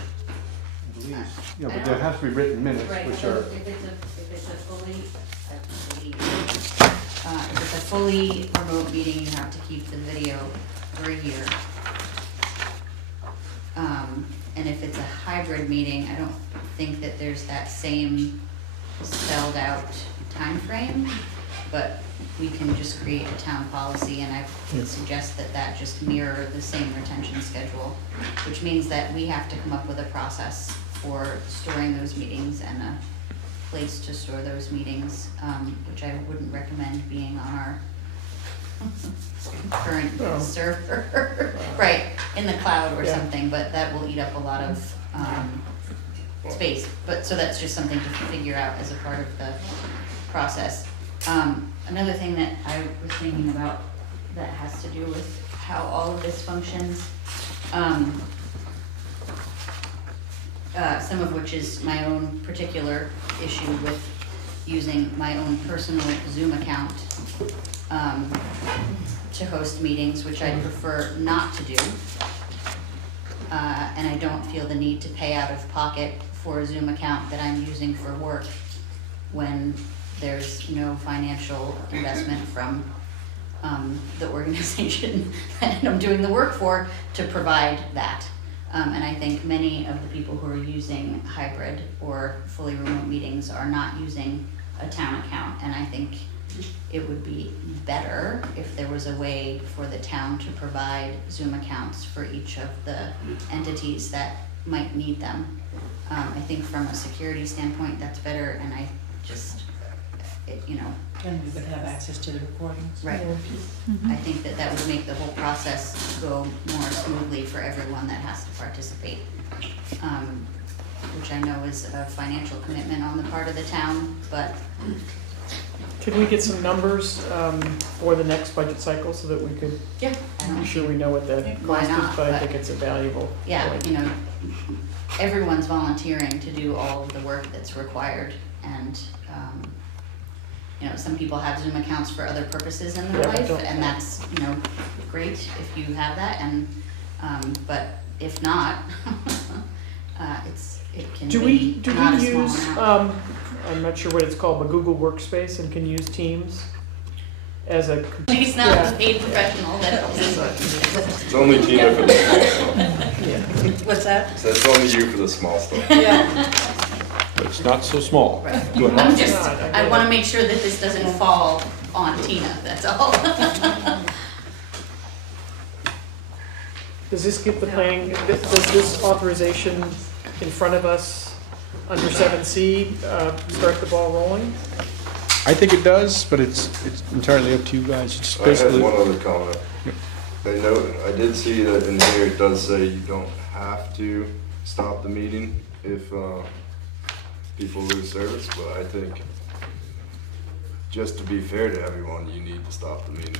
least. You know, but there have to be written minutes, Right, which so are, if it's a fully remote meeting, you have to keep the video for a year. And if it's a hybrid meeting, I don't think that there's that same spelled out time frame, but we can just create a town policy, and I would suggest that that just mirror the same retention schedule, which means that we have to come up with a process for storing those meetings and a place to store those meetings, which I wouldn't recommend being on our current server, right, in the cloud or something, but that will eat up a lot of space. But, so that's just something to figure out as a part of the process. Another thing that I was thinking about that has to do with how all of this functions, some of which is my own particular issue with using my own personal Zoom account to host meetings, which I prefer not to do. And I don't feel the need to pay out of pocket for a Zoom account that I'm using for work when there's no financial investment from the organization that I'm doing the work for to provide that. And I think many of the people who are using hybrid or fully remote meetings are not using a town account, and I think it would be better if there was a way for the town to provide Zoom accounts for each of the entities that might need them. I think from a security standpoint, that's better, and I just, And we would have access to the recordings. right. I think that that would make the whole process go more smoothly for everyone that has to participate, which I know is a financial commitment on the part of the town, but Can we get some numbers for the next budget cycle so that we could yeah, I be don't sure we know what the Why cost is, not, but I but- think it's a valuable yeah, point. everyone's volunteering to do all of the work that's required, and, some people have Zoom accounts for other purposes in their Yeah, I life, don't- and that's, great if you have that, and, but if not, it can Do we be not a small use, amount. I'm not sure what it's called, but Google Workspace, and can use Teams as a. He's not Yeah. a paid professional, that helps. It's only Tina for the small stuff. What's that? So it's only you for the small stuff. Yeah. but it's not so small. Right. Go ahead. I'm just, No, I get I it. wanna make sure that this doesn't fall on Tina, that's all. Does this give the planning, does this authorization in front of us under 7C start the ball rolling? I think it does, but it's entirely up to you guys. It's I had basically, one other comment. I did see that in here it does say you don't have to stop the meeting if people lose service, but I think just to be fair to everyone, you need to stop the meeting.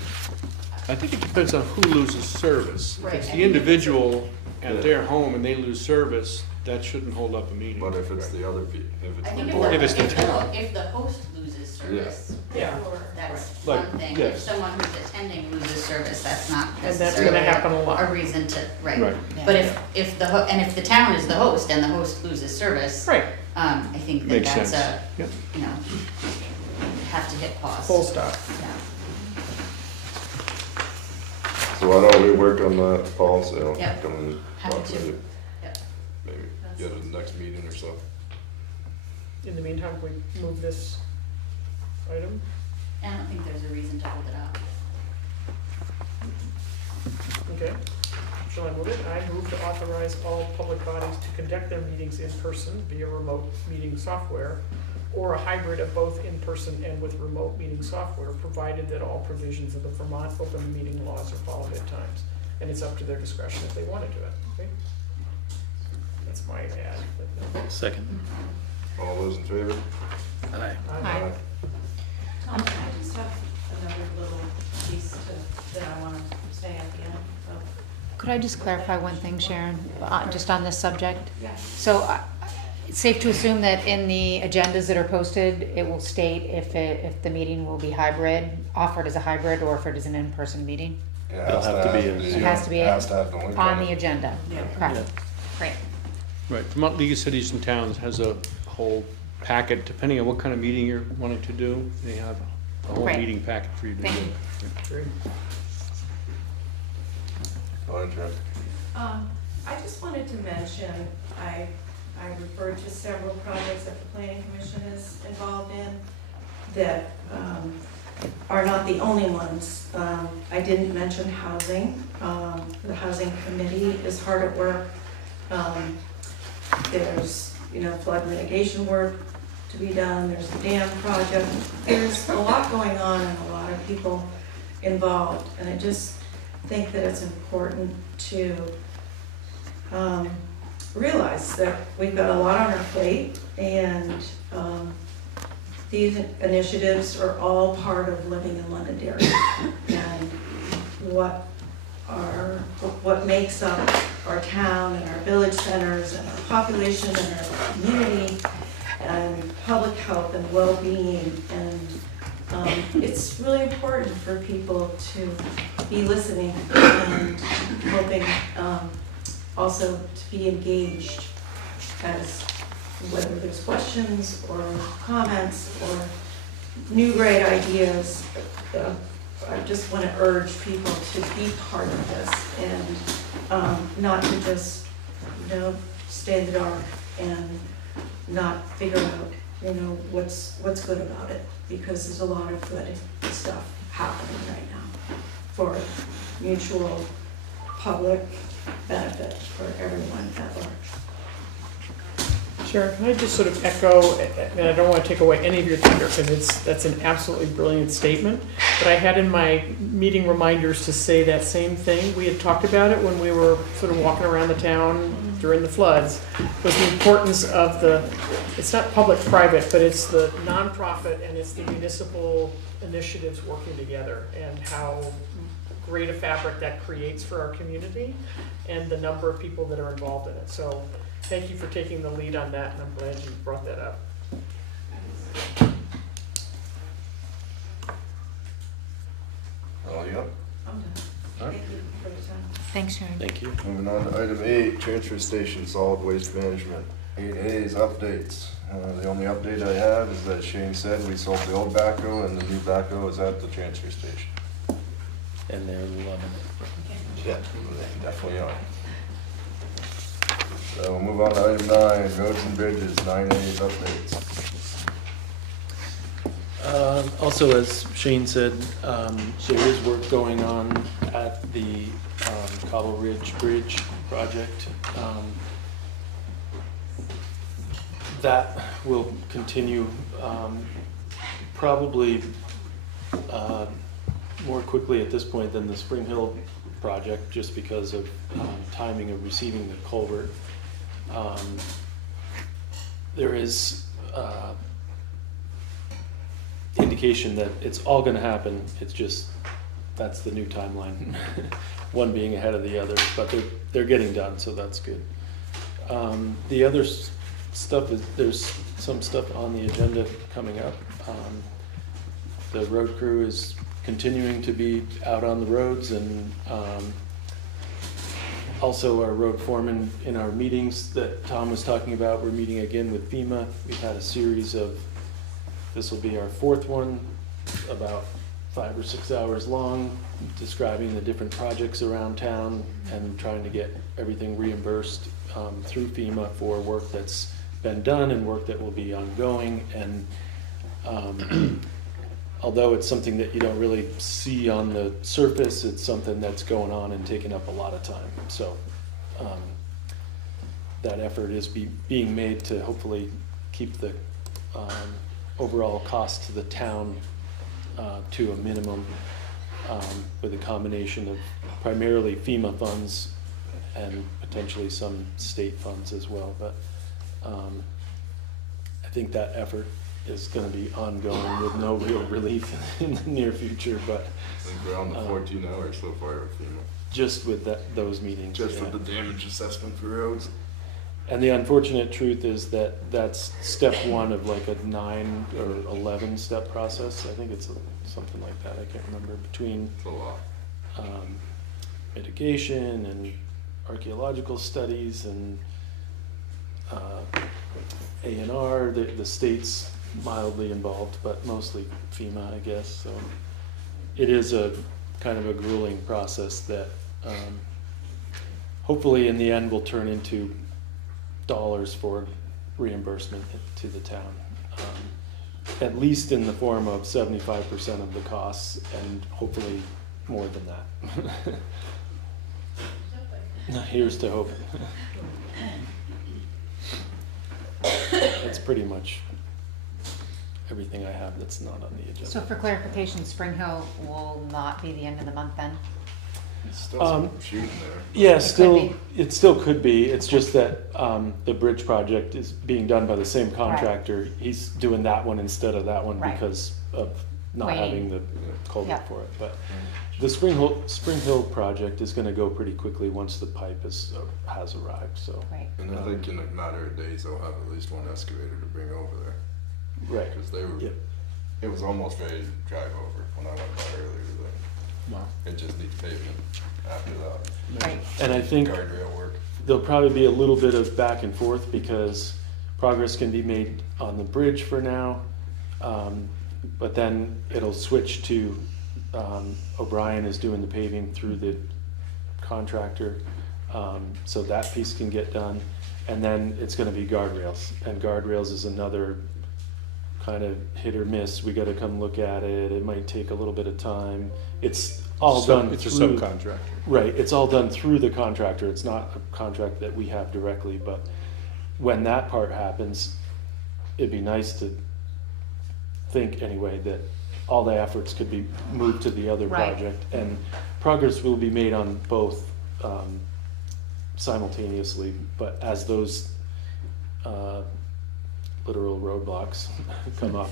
I think it depends on who loses service. If Right. it's the individual Yeah. at their home and they lose service, that shouldn't hold up a meeting. But if it's the other people, if it's I think the board. If it's the if town. if the host loses service, Yeah. that's Like, one thing. yes. If someone who's attending loses service, that's not And that's necessarily gonna happen a lot. a reason to, Right. right. But if if the town is the host and the host loses service, Right, I think that Makes that's sense. a, Yep. you know, have to hit pause. full stop. Yeah. So why don't we work on that, Paul, so Yep. come and Happy talk to. with you. Yep. Maybe get a next meeting or so. In the meantime, we move this item. I don't think there's a reason to hold it up. Okay, so I move it. I move to authorize all public bodies to conduct their meetings in person via remote meeting software or a hybrid of both in person and with remote meeting software, provided that all provisions of the Vermont open meeting laws are followed at times. And it's up to their discretion if they want to do it, okay? That's my ad. but, Second. All those in favor? Aye. Aye. Tom, can I just have another little piece that I want to say at the end? Could I just clarify one thing, Sharon, just on this subject? Yeah. So it's safe to assume that in the agendas that are posted, it will state if the meeting will be hybrid, offered as a hybrid, or if it is an in-person meeting Yeah, It'll have to be a It has to be Has to have the link on on the it. agenda. Yeah. Correct. Yeah. Great. Right, Vermont League of Cities and Towns has a whole packet, depending on what kind of meeting you're wanting to do, they have a whole Right. meeting packet for you to do. Thank you. Great. Go ahead, Sharon. I just wanted to mention, I referred to several projects that the planning commission is involved in that are not the only ones. I didn't mention housing. The housing committee is hard at work. There's, flood mitigation work to be done. There's the dam project. There's a lot going on and a lot of people involved. And I just think that it's important to realize that we've got a lot on our plate, and these initiatives are all part of living in Londonderry. And what makes up our town and our village centers and our population and our community and public health and well-being. And it's really important for people to be listening and hoping also to be engaged as whether there's questions or comments or new great ideas. I just want to urge people to be part of this and not to just, stay in the dark and not figure out, what's good about it, because there's a lot of good stuff happening right now for mutual public benefit for everyone at large. Sharon, can I just sort of echo, and I don't want to take away any of your thunder, because that's an absolutely brilliant statement, but I had in my meeting reminders to say that same thing. We had talked about it when we were sort of walking around the town during the floods, was the importance of it's not public-private, but it's the nonprofit and it's the municipal initiatives working together, and how great a fabric that creates for our community and the number of people that are involved in it. So thank you for taking the lead on that, and I'm glad you brought that up. All you up? I'm done. All right. Thank you for your time. Thanks, Sharon. Thank you. Moving on to item 8, transfer station solid waste management. 8A's updates. The only update I have is that Shane said we sold the old backhoe and the new backhoe is at the transfer station. And they're loving it. Yeah, they definitely are. So we'll move on to item 9, roads and bridges, 9A's updates. Also, as Shane said, there is work going on at the Cobble Ridge Bridge project. That will continue probably more quickly at this point than the Spring Hill project, just because of timing of receiving the culvert. There is indication that it's all gonna happen, it's just, that's the new timeline. One being ahead of the other, but they're getting done, so that's good. The other stuff is, there's some stuff on the agenda coming up. The road crew is continuing to be out on the roads, and also our road foreman in our meetings that Tom was talking about, we're meeting again with FEMA. We've had a series of, this will be our fourth one, about 5 or 6 hours long, describing the different projects around town and trying to get everything reimbursed through FEMA for work that's been done and work that will be ongoing. And although it's something that you don't really see on the surface, it's something that's going on and taking up a lot of time. So that effort is being made to hopefully keep the overall cost to the town to a minimum, with a combination of primarily FEMA funds and potentially some state funds as well. But I think that effort is going to be ongoing with no real relief in the near future. But I think we're on the 14 hours so far with FEMA. Just with those meetings. Just with the damage assessment for roads. And the unfortunate truth is that that's step one of like a 9 or 11 step process. I think it's something like that. I can't remember, between It's a lot. mitigation and archaeological studies and A&R. The state's mildly involved, but mostly FEMA, I guess. So it is a kind of a grueling process that hopefully in the end will turn into dollars for reimbursement to the town, at least in the form of 75% of the costs, and hopefully more than that. Here's to hope. That's pretty much everything I have that's not on the agenda. So for clarification, Spring Hill will not be the end of the month then? There's still some shooting there. Yeah, It still, could it still could be. It's just that the bridge project is being done by the same contractor. He's doing that one instead of that one Right. because of not Waiting. having the culvert Yeah. for it. But the Spring Hill project is gonna go pretty quickly once the pipe has arrived, so. Right. And I think in a matter of days, they'll have at least one excavator to bring over there. Right. Because they were, Yep. it was almost ready to drive over when I went by earlier today. Wow. It just needs pavement after that. Right. And I think Guardrail work. there'll probably be a little bit of back and forth because progress can be made on the bridge for now. But then it'll switch to, O'Brien is doing the paving through the contractor. So that piece can get done. And then it's gonna be guardrails, and guardrails is another kind of hit or miss. We gotta come look at it. It might take a little bit of time. It's all done It's a through. subcontractor. Right, it's all done through the contractor. It's not a contract that we have directly, but when that part happens, it'd be nice to think anyway that all the efforts could be moved to the other Right. project. And progress will be made on both simultaneously, but as those literal roadblocks come up,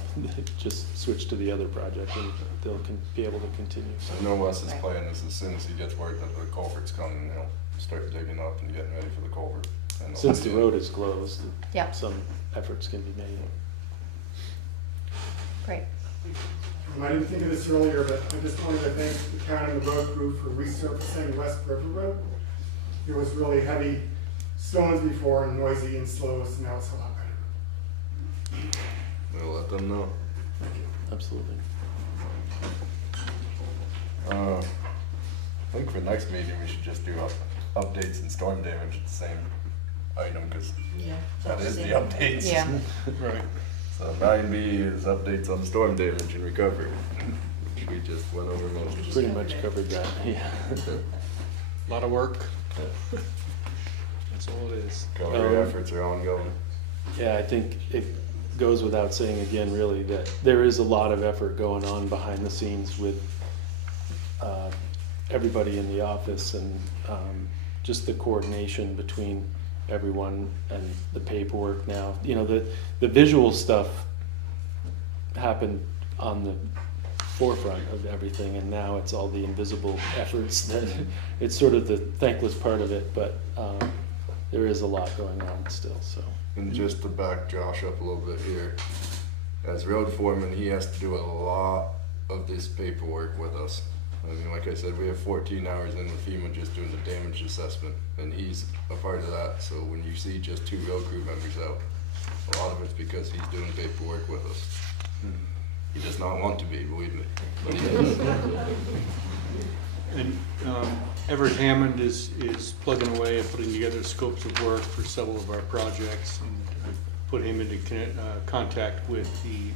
just switch to the other project and they'll be able to continue. So I know Wes's Right. plan is as soon as he gets word that the culvert's coming, he'll start digging up and getting ready for the culvert. And since the road is closed, Yep. some efforts can be made. Great. I didn't think of this earlier, but I just wanted to thank the county and the road crew for resurfacing West River Road. It was really heavy stones before and noisy and slow, so now it's a lot better. We'll let them know. Absolutely. I think for next meeting, we should just do updates and storm damage at the same item, because Yeah. that is the updates. Yeah. Right. So 9B is updates on storm damage and recovery. We just went over most of it. Pretty much covered that, yeah. A lot of work. That's all it is. Recovery efforts are ongoing. Yeah, I think it goes without saying again, really, that there is a lot of effort going on behind the scenes with everybody in the office and just the coordination between everyone and the paperwork now. You know, the visual stuff happened on the forefront of everything, and now it's all the invisible efforts that it's sort of the thankless part of it, but there is a lot going on still, so. And just to back Josh up a little bit here, as road foreman, he has to do a lot of this paperwork with us. I mean, like I said, we have 14 hours in with FEMA just doing the damage assessment, and he's a part of that. So when you see just 2 road crew members out, a lot of it's because he's doing paperwork with us. He does not want to be, believe me, but he does. And Everett Hammond is plugging away and putting together scopes of work for several of our projects, and I put him into contact with the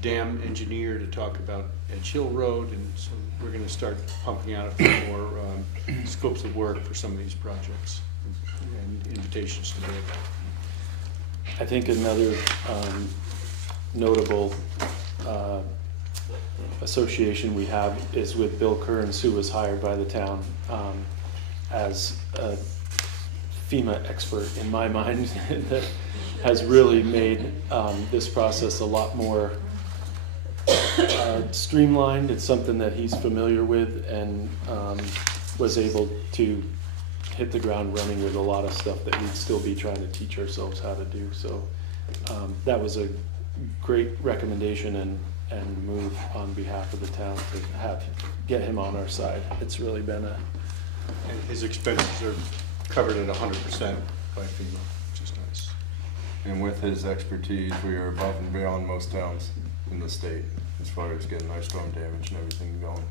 dam engineer to talk about Edge Hill Road, and so we're going to start pumping out a few more scopes of work for some of these projects and invitations to bid. I think another notable association we have is with Bill Kearns, who was hired by the town as a FEMA expert in my mind that has really made this process a lot more streamlined. It's something that he's familiar with and was able to hit the ground running with a lot of stuff that we'd still be trying to teach ourselves how to do. So that was a great recommendation and move on behalf of the town to get him on our side. It's really been a... And his expenses are covered at 100% by FEMA, which is nice. And with his expertise, we are above and beyond most towns in the state as far as getting our storm damage and everything going.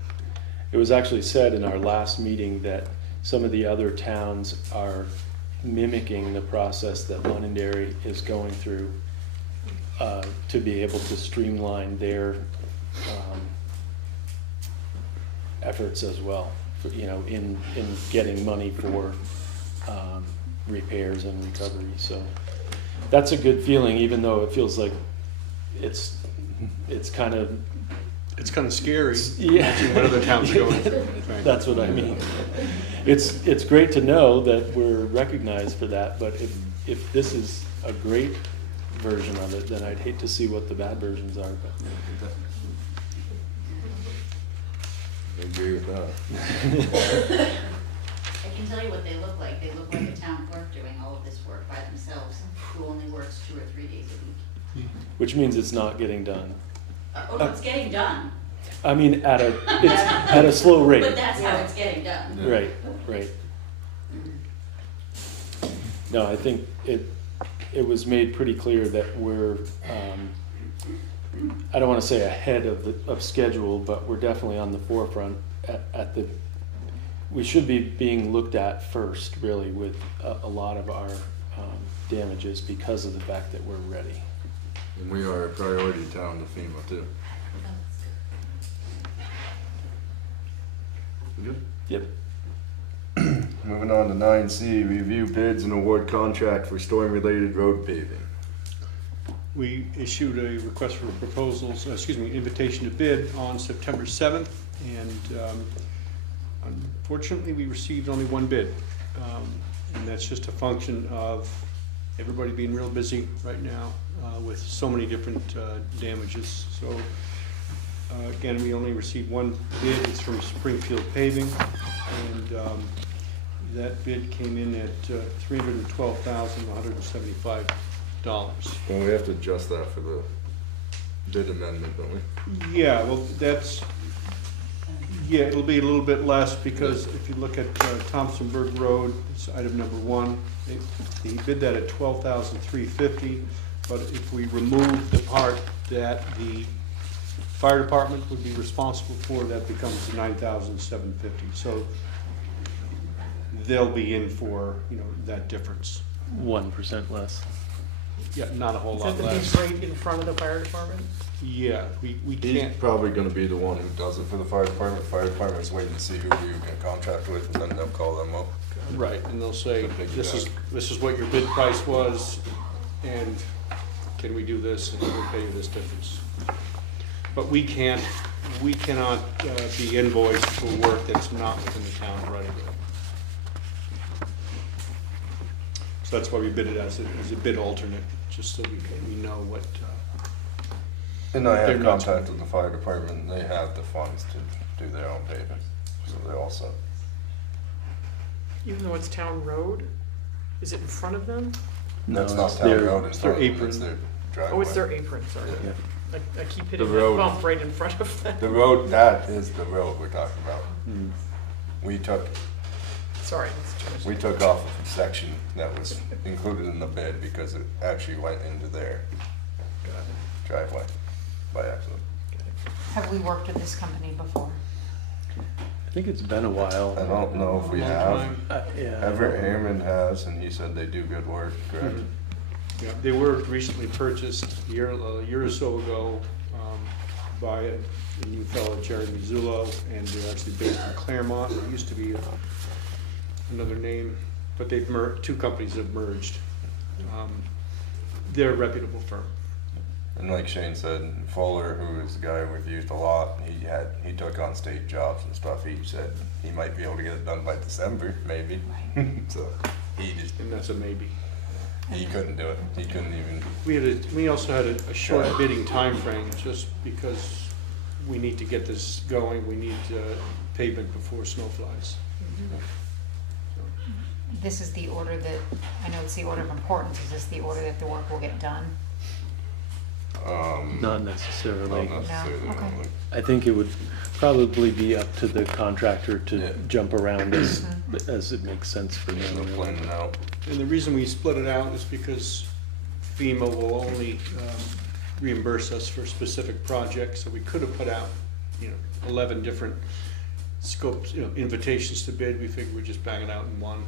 It was actually said in our last meeting that some of the other towns are mimicking the process that Londonderry is going through to be able to streamline their efforts as well, for, you know, in getting money for repairs and recovery. So that's a good feeling, even though it feels like it's kind of scary. Yeah. What other towns are going through. That's what I mean. It's great to know that we're recognized for that, but if this is a great version of it, then I'd hate to see what the bad versions are. But I agree with that. I can tell you what they look like. They look like a town clerk doing all of this work by themselves, who only works 2 or 3 days a week. which means it's not getting done. Oh, no, it's getting done. I mean, it's at a slow rate. But that's how it's getting done. Right. No, I think it was made pretty clear that we're, I don't want to say ahead of schedule, but we're definitely on the forefront we should be being looked at first, really, with a lot of our damages because of the fact that we're ready. And we are a priority town to FEMA too. Good? Yep. Moving on to 9C, review bids and award contract for storm-related road paving. We issued a request for proposals, invitation to bid on September 7th, and unfortunately, we received only 1 bid. And that's just a function of everybody being real busy right now with so many different damages. So again, we only received 1 bid. It's from Springfield Paving, and that bid came in at $312,175. Well, we have to adjust that for the bid amendment, don't we? Yeah, well, it'll be a little bit less because if you look at Thompsonburg Road, it's item number 1. He bid that at $12,350, but if we remove the part that the fire department would be responsible for, that becomes $9,750. So they'll be in for, that difference. 1% less. Yeah, not a whole lot Is that less. the big rate in front of the fire department? Yeah, we He's can't. probably gonna be the one who does it for the fire department. Fire department's waiting to see who you can contract with, and then they'll call them up. Right, and they'll say, The big this is what your bid price was, and can we do this, and we'll pay you this difference. But we can't, we cannot be invoiced for work that's not within the town right away. So that's why we bid it as a bid alternate, just so we know what. And I They're have not- contacted the fire department, they have the funds to do their own paving, so they're all set. Even though it's town road, is it in front of them? That's No, not it's town their- road, it's it's their their apron, it's apron. their driveway. Oh, it's their apron, sorry. Yeah. I keep hitting The that road. bump right in front of them. The road, that is the road we're talking about. Mm. We took, Sorry, that's too much. we took off a section that was included in the bid because it actually went into their driveway by accident. Have we worked with this company before? I think it's been a while. I don't know if we Long have. time. Yeah. Everett Airman has, and he said they do good work, correct? Mhm. Yeah, they were recently purchased a year or so ago by a new fellow, Jeremy Zullo, and they're actually based in Claremont. It used to be another name, but they've two companies have merged. They're a reputable firm. And like Shane said, Fuller, who is a guy we've used a lot, he took on state jobs and stuff. He said he might be able to get it done by December, maybe. So And that's a maybe. he couldn't do it. He couldn't even. We also had a short bidding time frame, just because we need to get this going. We need pavement before snow flies. This is the order that, I know it's the order of importance, is this the order that the work will get done? Not necessarily. Not necessarily. No? Okay. no, like- I think it would probably be up to the contractor to Yeah. jump around as it makes sense for There's no them. planning out. And the reason we split it out is because FEMA will only reimburse us for specific projects, so we could have put out, 11 different scopes, invitations to bid. We figured we'd just bang it out in one.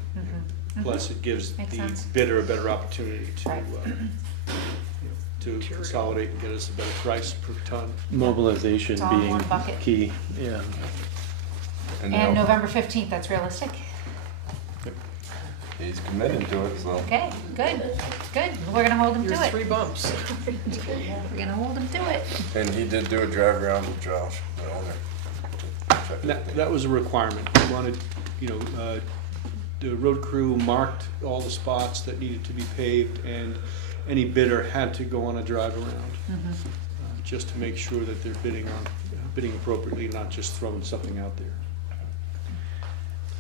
Plus, it gives Makes the sense. bidder a better opportunity to, Right. to consolidate and get us a better price per ton. Mobilization It's all in being one bucket. key, yeah. And And now November 15th, that's realistic? he's committed to it, so. Okay, good, good. We're gonna hold him Here's to it. 3 bumps. We're gonna hold him to it. And he did do a drive around with Josh, the owner. to check everything That out. was a requirement. We wanted, the road crew marked all the spots that needed to be paved, and any bidder had to go on a drive around, just to make sure that they're bidding appropriately, not just throwing something out there.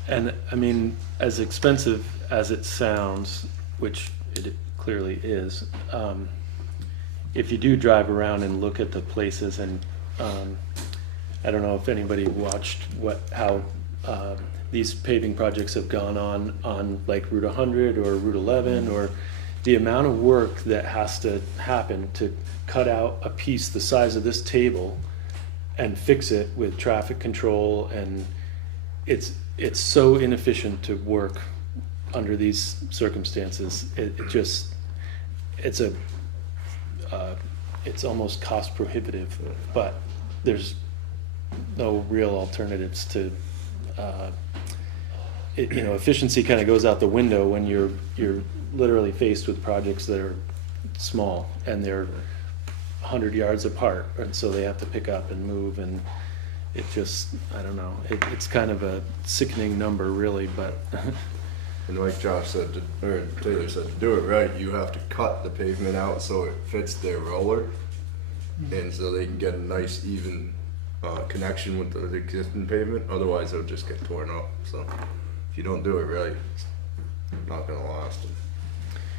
And I mean, as expensive as it sounds, which it clearly is, if you do drive around and look at the places, and I don't know if anybody watched how these paving projects have gone on like Route 100 or Route 11, or the amount of work that has to happen to cut out a piece the size of this table and fix it with traffic control, and it's so inefficient to work under these circumstances. It's almost cost prohibitive, but there's no real alternatives to, efficiency kind of goes out the window when you're literally faced with projects that are small and they're 100 yards apart, and so they have to pick up and move, and it just, I don't know, it's kind of a sickening number, really, but And like Josh said, or Taylor said, to do it right, you have to cut the pavement out so it fits their roller, and so they can get a nice even connection with the existing pavement. Otherwise, it'll just get torn up. So if you don't do it right, it's not gonna last.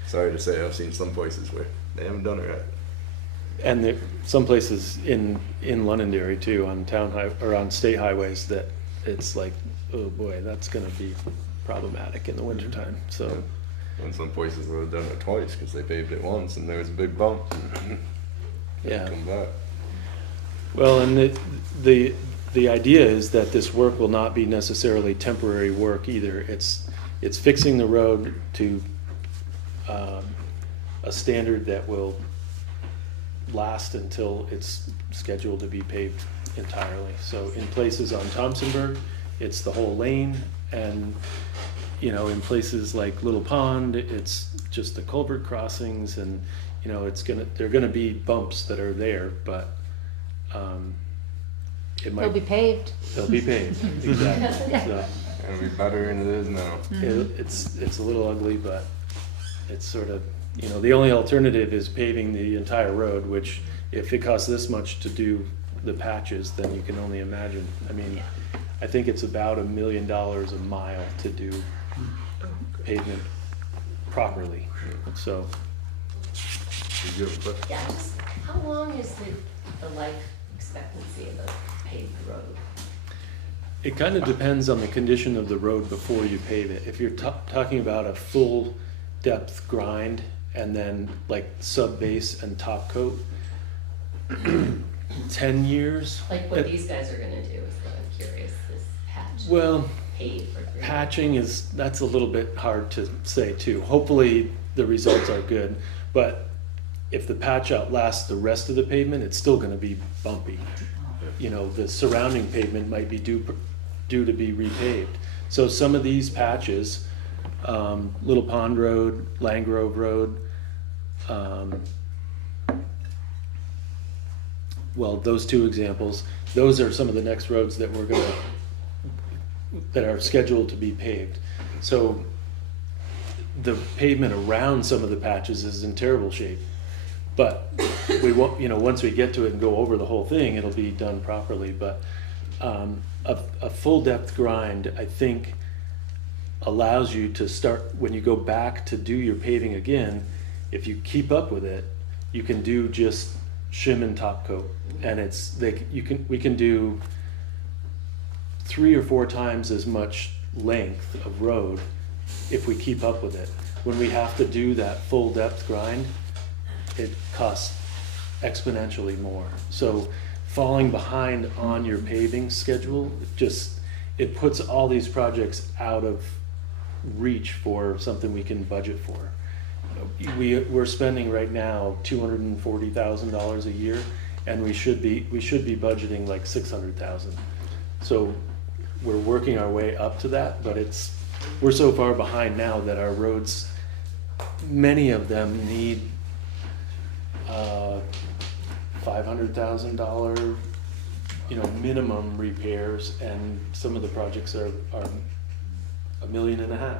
Sorry to say, I've seen some places where they haven't done it right. and there, some places in Londonderry too, on or on state highways, that it's like, oh boy, that's gonna be problematic in the wintertime, so. And some places would have done it twice because they paved it once and there was a big bump. Yeah. Come back. Well, and the idea is that this work will not be necessarily temporary work either. It's fixing the road to a standard that will last until it's scheduled to be paved entirely. So in places on Thompsonburg, it's the whole lane, and in places like Little Pond, it's just the culvert crossings, and there are gonna be bumps that are there, but it It'll be might, paved. they'll be paved, exactly. So, It'll be better than it is now. it's a little ugly, but it's sort of, you know, the only alternative is paving the entire road, which if it costs this much to do the patches, then you can only imagine. I mean, I think it's about $1 million a mile to do pavement properly, so. Did you have a question? Yeah, just, how long is the life expectancy of a paved road? It kind of depends on the condition of the road before you pave it. If you're talking about a full depth grind and then like sub base and top coat, 10 years. Like what these guys are gonna do is what I'm curious, this patch. Well, Pave or grade. patching that's a little bit hard to say too. Hopefully the results are good, but if the patch outlasts the rest of the pavement, it's still gonna be bumpy. You know, the surrounding pavement might be due to be repaved. So some of these patches, Little Pond Road, Langrove Road, well, those two examples, those are some of the next roads that that are scheduled to be paved. So the pavement around some of the patches is in terrible shape. But we won't, you know, once we get to it and go over the whole thing, it'll be done properly. But a full depth grind, I think, allows you to start, when you go back to do your paving again, if you keep up with it, you can do just shim and top coat. And we can do 3 or 4 times as much length of road if we keep up with it. When we have to do that full depth grind, it costs exponentially more. So falling behind on your paving schedule, it puts all these projects out of reach for something we can budget for. We're spending right now $240,000 a year, and we should be budgeting like $600,000. So we're working our way up to that, but we're so far behind now that our roads, many of them need $500,000, minimum repairs, and some of the projects are $1.5 million. I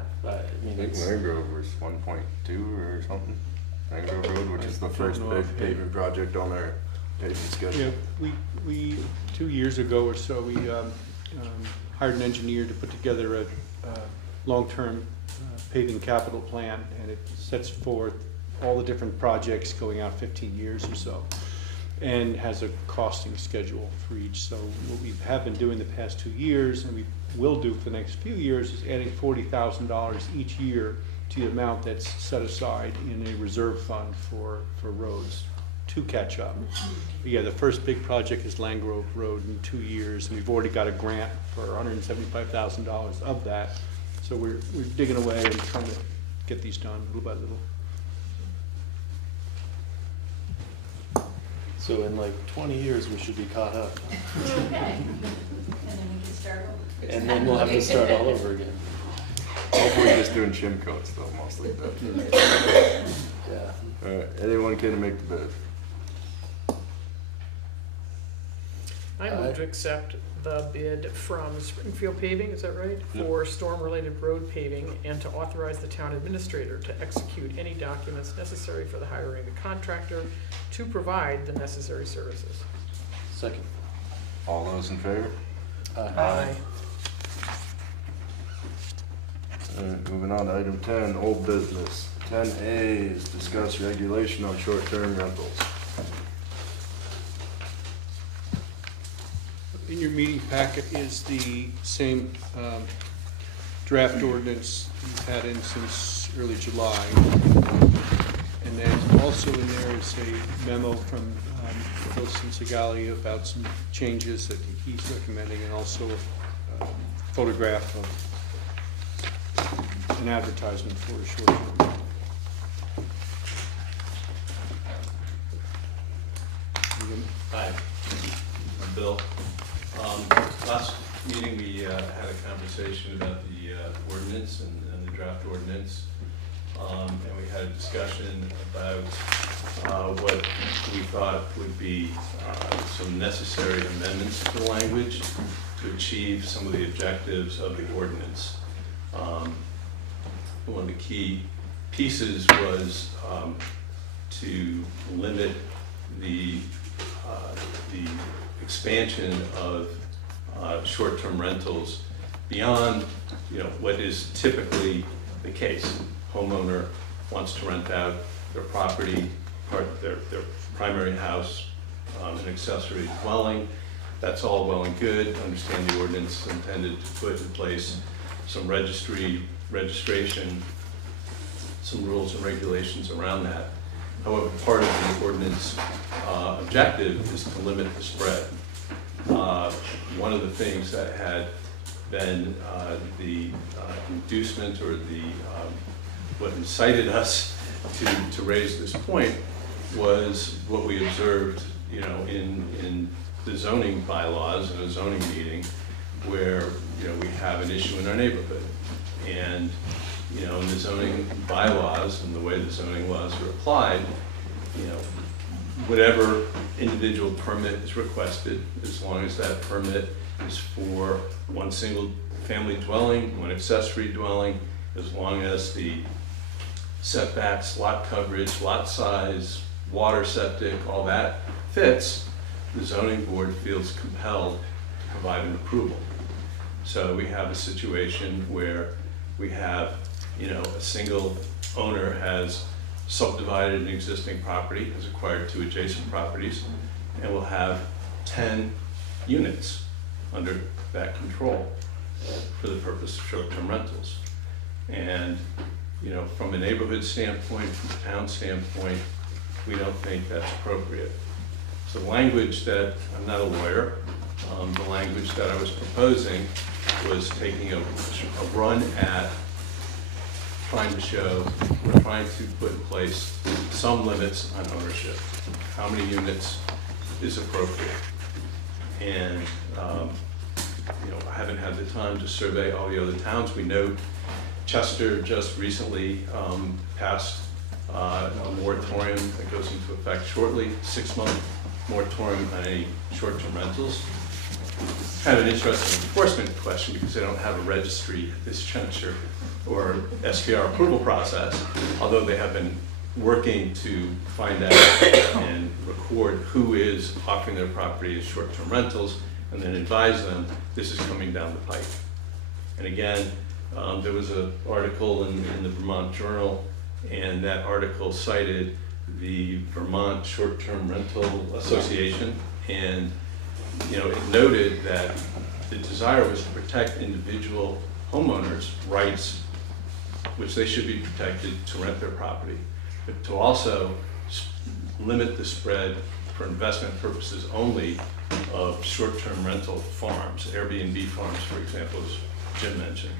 mean, think Mangrove was 1.2 or something. Mangrove Road, which is the first big paving project on our paving schedule. Yeah, we 2 years ago or so, we hired an engineer to put together a long-term paving capital plan, and it sets forth all the different projects going out 15 years or so, and has a costing schedule for each. So what we have been doing the past 2 years, and we will do for the next few years, is adding $40,000 each year to the amount that's set aside in a reserve fund for roads to catch up. But yeah, the first big project is Langrove Road in 2 years, and we've already got a grant for $175,000 of that. So we're digging away and trying to get these done little by little. so in like 20 years, we should be caught up. Okay. And then we can start over. And then we'll have to start all over again. Hopefully just doing shim coats though, mostly. Yeah. Alright, anyone can make the bid? I move to accept the bid from Springfield Paving, is that right? For storm-related road paving, and to authorize the town administrator to execute any documents necessary for the hiring of the contractor to provide the necessary services. Second. All those in favor? Aye. Alright, moving on to item 10, old business. 10A is discuss regulation on short-term rentals. In your meeting packet is the same draft ordinance we've had in since early July. And then also in there is a memo from Wilson Segali about some changes that he's recommending, and also a photograph of an advertisement for a short term. Hi, I'm Bill. Last meeting, we had a conversation about the ordinance and the draft ordinance. and we had a discussion about what we thought would be some necessary amendments to the language to achieve some of the objectives of the ordinance. One of the key pieces was to limit the expansion of short-term rentals beyond, what is typically the case. Homeowner wants to rent out their property, their primary house, an accessory dwelling. That's all well and good. Understand the ordinance is intended to put in place some registration, some rules and regulations around that. However, part of the ordinance objective is to limit the spread. One of the things that had been the inducement or what incited us to raise this point was what we observed, in the zoning bylaws in a zoning meeting where, we have an issue in our neighborhood. And, in the zoning bylaws and the way the zoning laws are applied, whatever individual permit is requested, as long as that permit is for one single family dwelling, one accessory dwelling, as long as the setbacks, lot coverage, lot size, water septic, all that fits, the zoning board feels compelled to provide an approval. So we have a situation where we have, a single owner has subdivided an existing property, has acquired 2 adjacent properties, and will have 10 units under that control for the purpose of short-term rentals. And, from a neighborhood standpoint, from a town standpoint, we don't think that's appropriate. So the language that, I'm not a lawyer, the language that I was proposing was taking a run at trying to put in place some limits on ownership. How many units is appropriate? And, I haven't had the time to survey all the other towns. We know Chester just recently passed a moratorium that goes into effect shortly, 6-month moratorium on any short-term rentals. Kind of an interesting enforcement question because they don't have a registry at this juncture or SPR approval process, although they have been working to find out and record who is offering their property as short-term rentals and then advise them this is coming down the pike. And again, there was an article in the Vermont Journal, and that article cited the Vermont Short-Term Rental Association, and it noted that the desire was to protect individual homeowners' rights, which they should be protected to rent their property, but to also limit the spread for investment purposes only of short-term rental farms, Airbnb farms, for example, as Jim mentioned.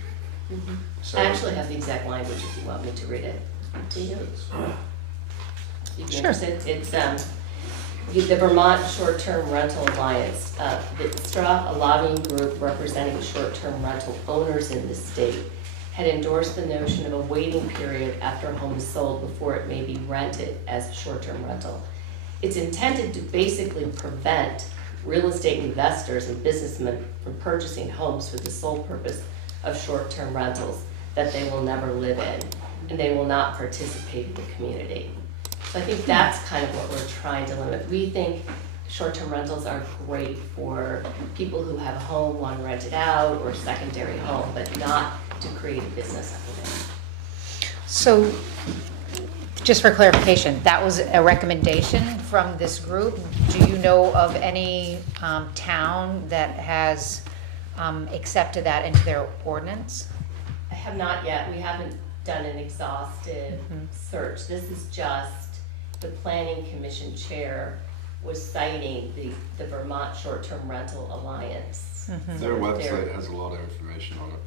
Mm-hmm. So, I actually have the exact language if you want me to read it. Do you? Sure. It's the Vermont Short-Term Rental Alliance, VISTRA, a lobbying group representing short-term rental owners in the state, had endorsed the notion of a waiting period after a home is sold before it may be rented as a short-term rental. It's intended to basically prevent real estate investors and businessmen from purchasing homes for the sole purpose of short-term rentals that they will never live in, and they will not participate in the community. So I think that's kind of what we're trying to limit. We think short-term rentals are great for people who have a home, want to rent it out, or a secondary home, but not to create a business out of it. So, just for clarification, that was a recommendation from this group. Do you know of any town that has accepted that into their ordinance? I have not yet. We haven't done an exhaustive search. This is just the Planning Commission chair was citing the Vermont Short-Term Rental Alliance. Their website has a lot of information on it.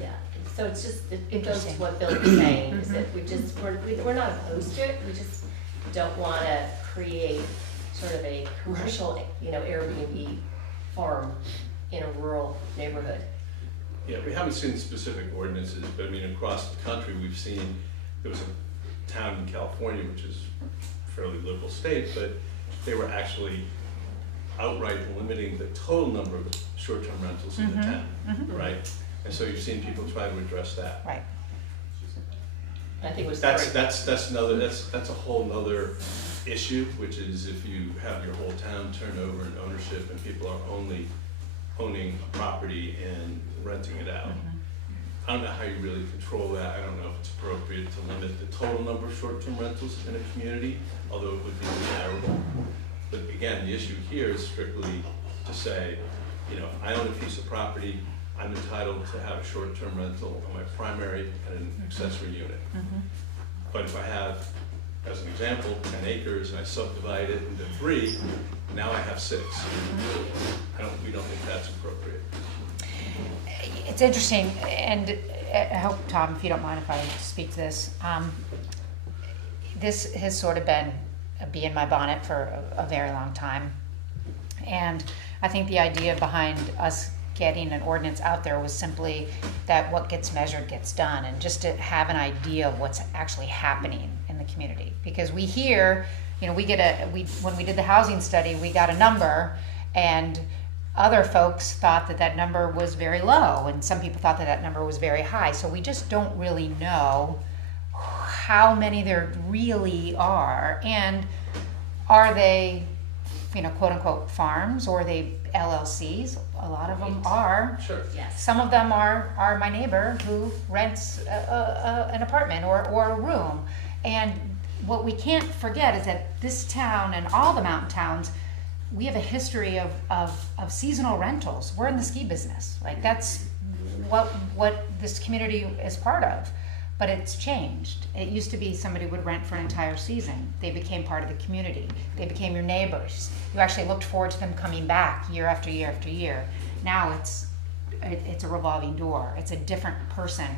Yeah, so it's just, it goes to what Bill was saying, is that we're not opposed to it, we just don't want to create sort of a commercial, Airbnb farm in a rural neighborhood. yeah, we haven't seen specific ordinances, but I mean, across the country, we've seen there was a town in California, which is a fairly liberal state, but they were actually outright limiting the total number of short-term rentals in the town, right? And so you've seen people try to address that. Right. I think it was. That's a whole nother issue, which is if you have your whole town turned over in ownership and people are only owning a property and renting it out. I don't know how you really control that. I don't know if it's appropriate to limit the total number of short-term rentals in a community, although it would be desirable. But again, the issue here is strictly to say, you know, if I own a piece of property, I'm entitled to have a short-term rental on my primary and an accessory unit. But if I have, as an example, 10 acres and I subdivide it into 3, now I have 6. We don't think that's appropriate. It's interesting, and I hope, Tom, if you don't mind if I speak to this, this has sort of been a bee in my bonnet for a very long time. And I think the idea behind us getting an ordinance out there was simply that what gets measured gets done, and just to have an idea of what's actually happening in the community. Because we hear, you know, when we did the housing study, we got a number, and other folks thought that number was very low, and some people thought that number was very high. So we just don't really know how many there really are, and are they, you know, quote unquote farms, or are they LLCs? A lot of them are. Sure. Yes. Some of them are my neighbor who rents an apartment or a room. And what we can't forget is that this town and all the mountain towns, we have a history of seasonal rentals. We're in the ski business. Like, that's what this community is part of. But it's changed. It used to be somebody would rent for an entire season. They became part of the community. They became your neighbors. You actually looked forward to them coming back year after year after year. Now it's a revolving door. It's a different person,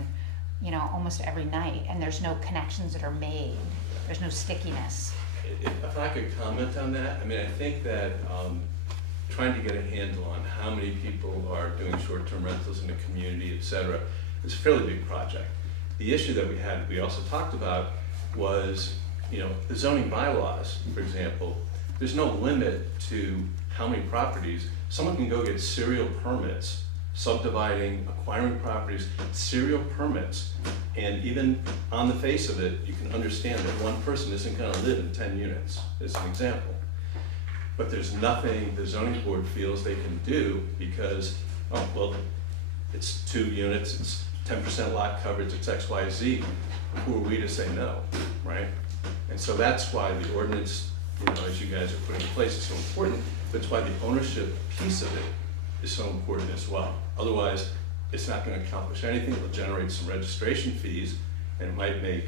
you know, almost every night, and there's no connections that are made. There's no stickiness. If I could comment on that, I mean, I think that trying to get a handle on how many people are doing short-term rentals in the community, et cetera, is a fairly big project. The issue that we also talked about was, you know, the zoning bylaws, for example. There's no limit to how many properties. Someone can go get serial permits, subdividing, acquiring properties, serial permits, and even on the face of it, you can understand that one person isn't going to live in 10 units, as an example. But there's nothing the zoning board feels they can do because, oh, well, it's 2 units, it's 10% lot coverage, it's X, Y, Z. Who are we to say no, right? And so that's why the ordinance, you know, as you guys are putting in place is so important. That's why the ownership piece of it is so important as well. Otherwise, it's not going to accomplish anything. It'll generate some registration fees, and it might make,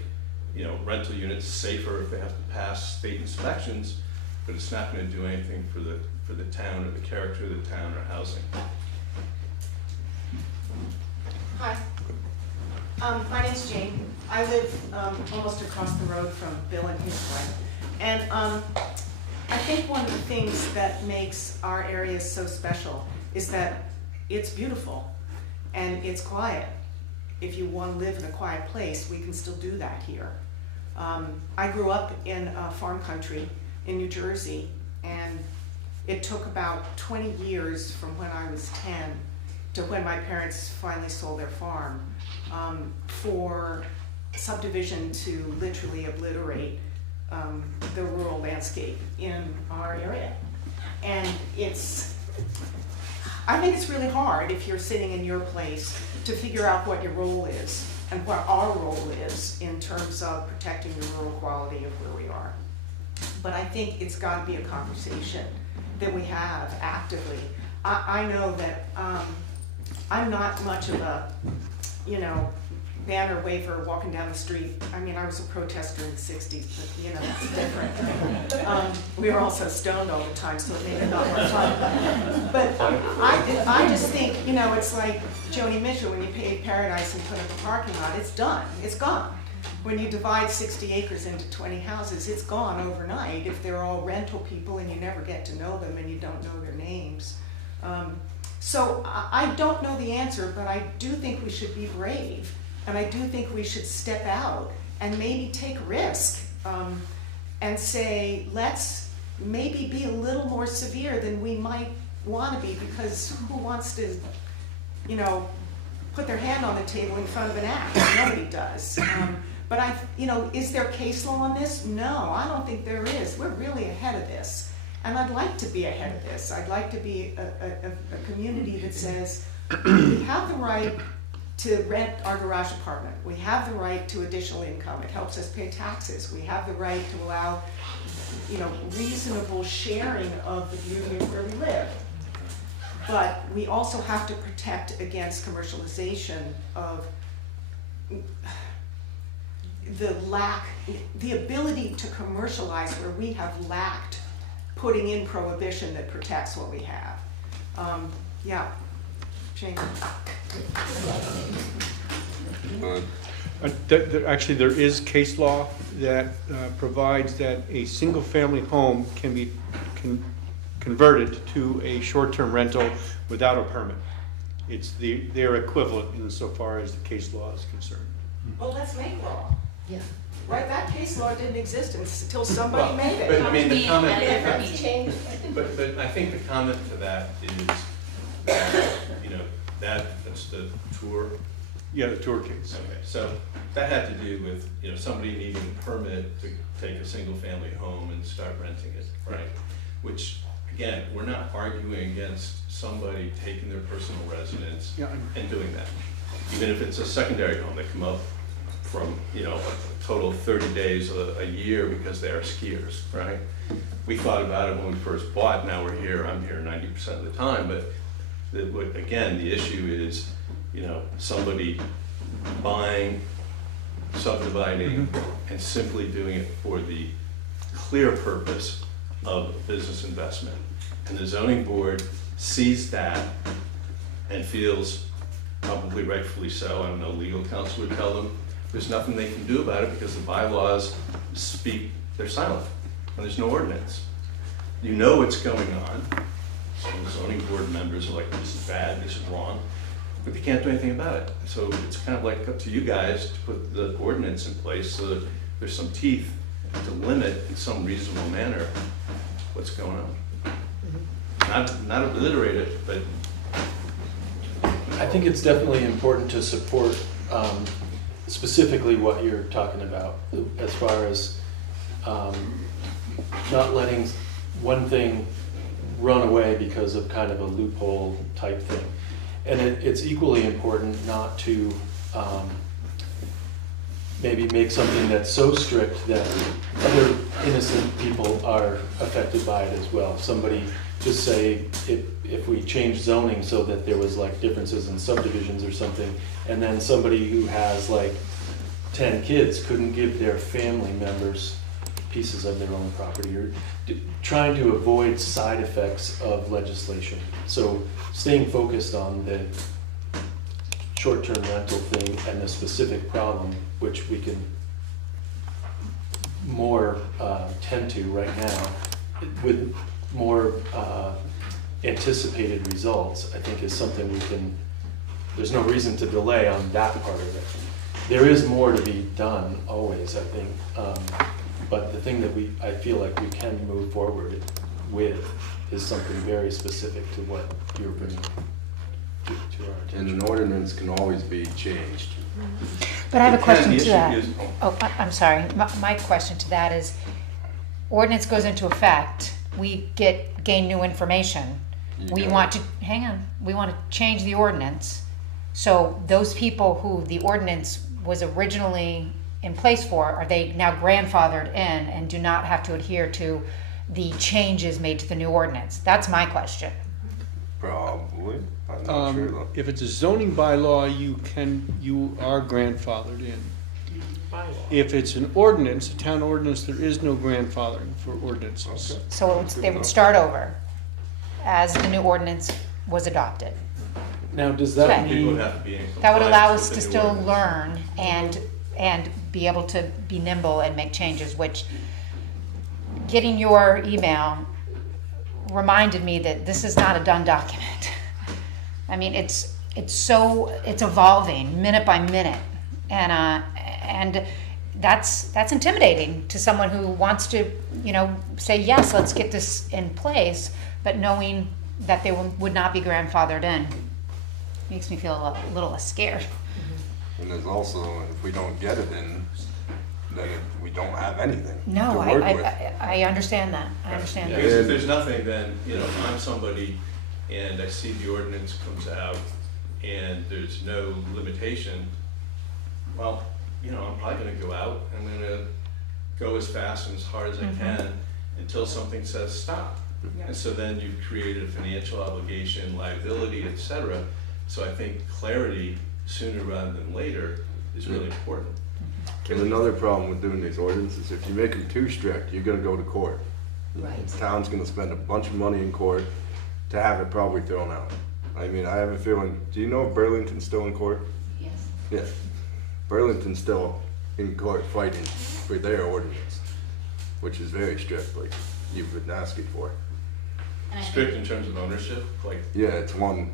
you know, rental units safer if they have to pass state inspections, but it's not going to do anything for the town or the character of the town or housing. Hi. My name's Jane. I live almost across the road from Bill and his wife. And I think one of the things that makes our area so special is that it's beautiful and it's quiet. If you want to live in a quiet place, we can still do that here. I grew up in farm country in New Jersey, and it took about 20 years from when I was 10 to when my parents finally sold their farm, for subdivision to literally obliterate the rural landscape in our area. And I think it's really hard if you're sitting in your place to figure out what your role is and what our role is in terms of protecting the rural quality of where we are. But I think it's got to be a conversation that we have actively. I know that I'm not much of a, you know, banner waver walking down the street. I mean, I was a protester in the 60s, but you know, that's different. We were also stoned all the time, so it made it not more fun. But I just think, you know, it's like Joni Mitchell, when you pave paradise and put up a parking lot, it's done, it's gone. When you divide 60 acres into 20 houses, it's gone overnight if they're all rental people and you never get to know them and you don't know their names. So I don't know the answer, but I do think we should be brave. And I do think we should step out and maybe take a risk, and say, let's maybe be a little more severe than we might want to be, because who wants to, put their hand on the table in front of an axe? Nobody does. But is there case law on this? No, I don't think there is. We're really ahead of this. And I'd like to be ahead of this. I'd like to be a community that says, we have the right to rent our garage apartment. We have the right to additional income. It helps us pay taxes. We have the right to allow, reasonable sharing of the beauty of where we live. But we also have to protect against commercialization of the ability to commercialize where we have lacked putting in prohibition that protects what we have. Shane. Actually, there is case law that provides that a single-family home can be converted to a short-term rental without a permit. It's their equivalent insofar as the case law is concerned. Well, let's make law. Yeah. Right, that case law didn't exist until somebody made it. But I mean, the comment, Change. but I think the comment to that is that, that's the tour. Yeah, the tour case. Okay, so that had to do with, somebody needing a permit to take a single family home and start renting it, right? Which, again, we're not arguing against somebody taking their personal residence and doing that. Even if it's a secondary home, they come up from, a total of 30 days a year because they are skiers, right? We thought about it when we first bought. Now I'm here 90% of the time, but again, the issue is, somebody buying, subdividing, and simply doing it for the clear purpose of business investment. And the zoning board sees that and feels, probably rightfully so, I don't know, legal counsel would tell them, there's nothing they can do about it because the bylaws they're silent, and there's no ordinance. You know what's going on. So the zoning board members are like, this is bad, this is wrong, but they can't do anything about it. So it's kind of like up to you guys to put the ordinance in place so that there's some teeth to limit in some reasonable manner what's going on. Not obliterate it, but. I think it's definitely important to support specifically what you're talking about as far as not letting one thing run away because of kind of a loophole type thing. And it's equally important not to maybe make something that's so strict that other innocent people are affected by it as well. Somebody, just say if we change zoning so that there was like differences in subdivisions or something, and then somebody who has like 10 kids couldn't give their family members pieces of their own property, or trying to avoid side effects of legislation. So staying focused on the short-term rental thing and the specific problem, which we can more tend to right now with more anticipated results, I think is something we can, there's no reason to delay on that part of it. There is more to be done always, I think, but the thing that I feel like we can move forward with is something very specific to what you're bringing to our attention. And an ordinance can always be changed. But I have a question The to issue that. is- I'm sorry. My question to that is, ordinance goes into effect, we gain new information. We want to change the ordinance. So those people who the ordinance was originally in place for, are they now grandfathered in and do not have to adhere to the changes made to the new ordinance? That's my question. Probably. I'm not sure though. If it's a zoning bylaw, you are grandfathered in. If it's an ordinance, a town ordinance, there is no grandfathering for ordinances. Okay. So they would start over as the new ordinance was adopted. Now, does that Okay. People mean, have to be in That would allow compliance us to with the still ordinance. learn and be able to be nimble and make changes, which getting your email reminded me that this is not a done document. I mean, it's evolving minute by minute, and that's intimidating to someone who wants to, you know, say, yes, let's get this in place, but knowing that they would not be grandfathered in makes me feel a little less scared. And there's also, if we don't get it in, then we don't have anything No, to work with. I understand that. I understand Yeah, that. because if there's nothing, then, you know, if I'm somebody and I see the ordinance comes out and there's no limitation, well, you know, I'm probably gonna go out, I'm gonna go as fast and as hard as I can until something says stop. And so then you've created a financial obligation, liability, et cetera. So I think clarity sooner rather than later is really important. And another problem with doing these ordinances, if you make them too strict, you're gonna go to court. Right. The town's gonna spend a bunch of money in court to have it probably thrown out. I mean, I have a feeling, do you know if Burlington's still in court? Yes. Yeah. Burlington's still in court fighting for their ordinance, which is very strict, like you've been asking for. And I Strict think, in terms of ownership, like, Yeah, it's one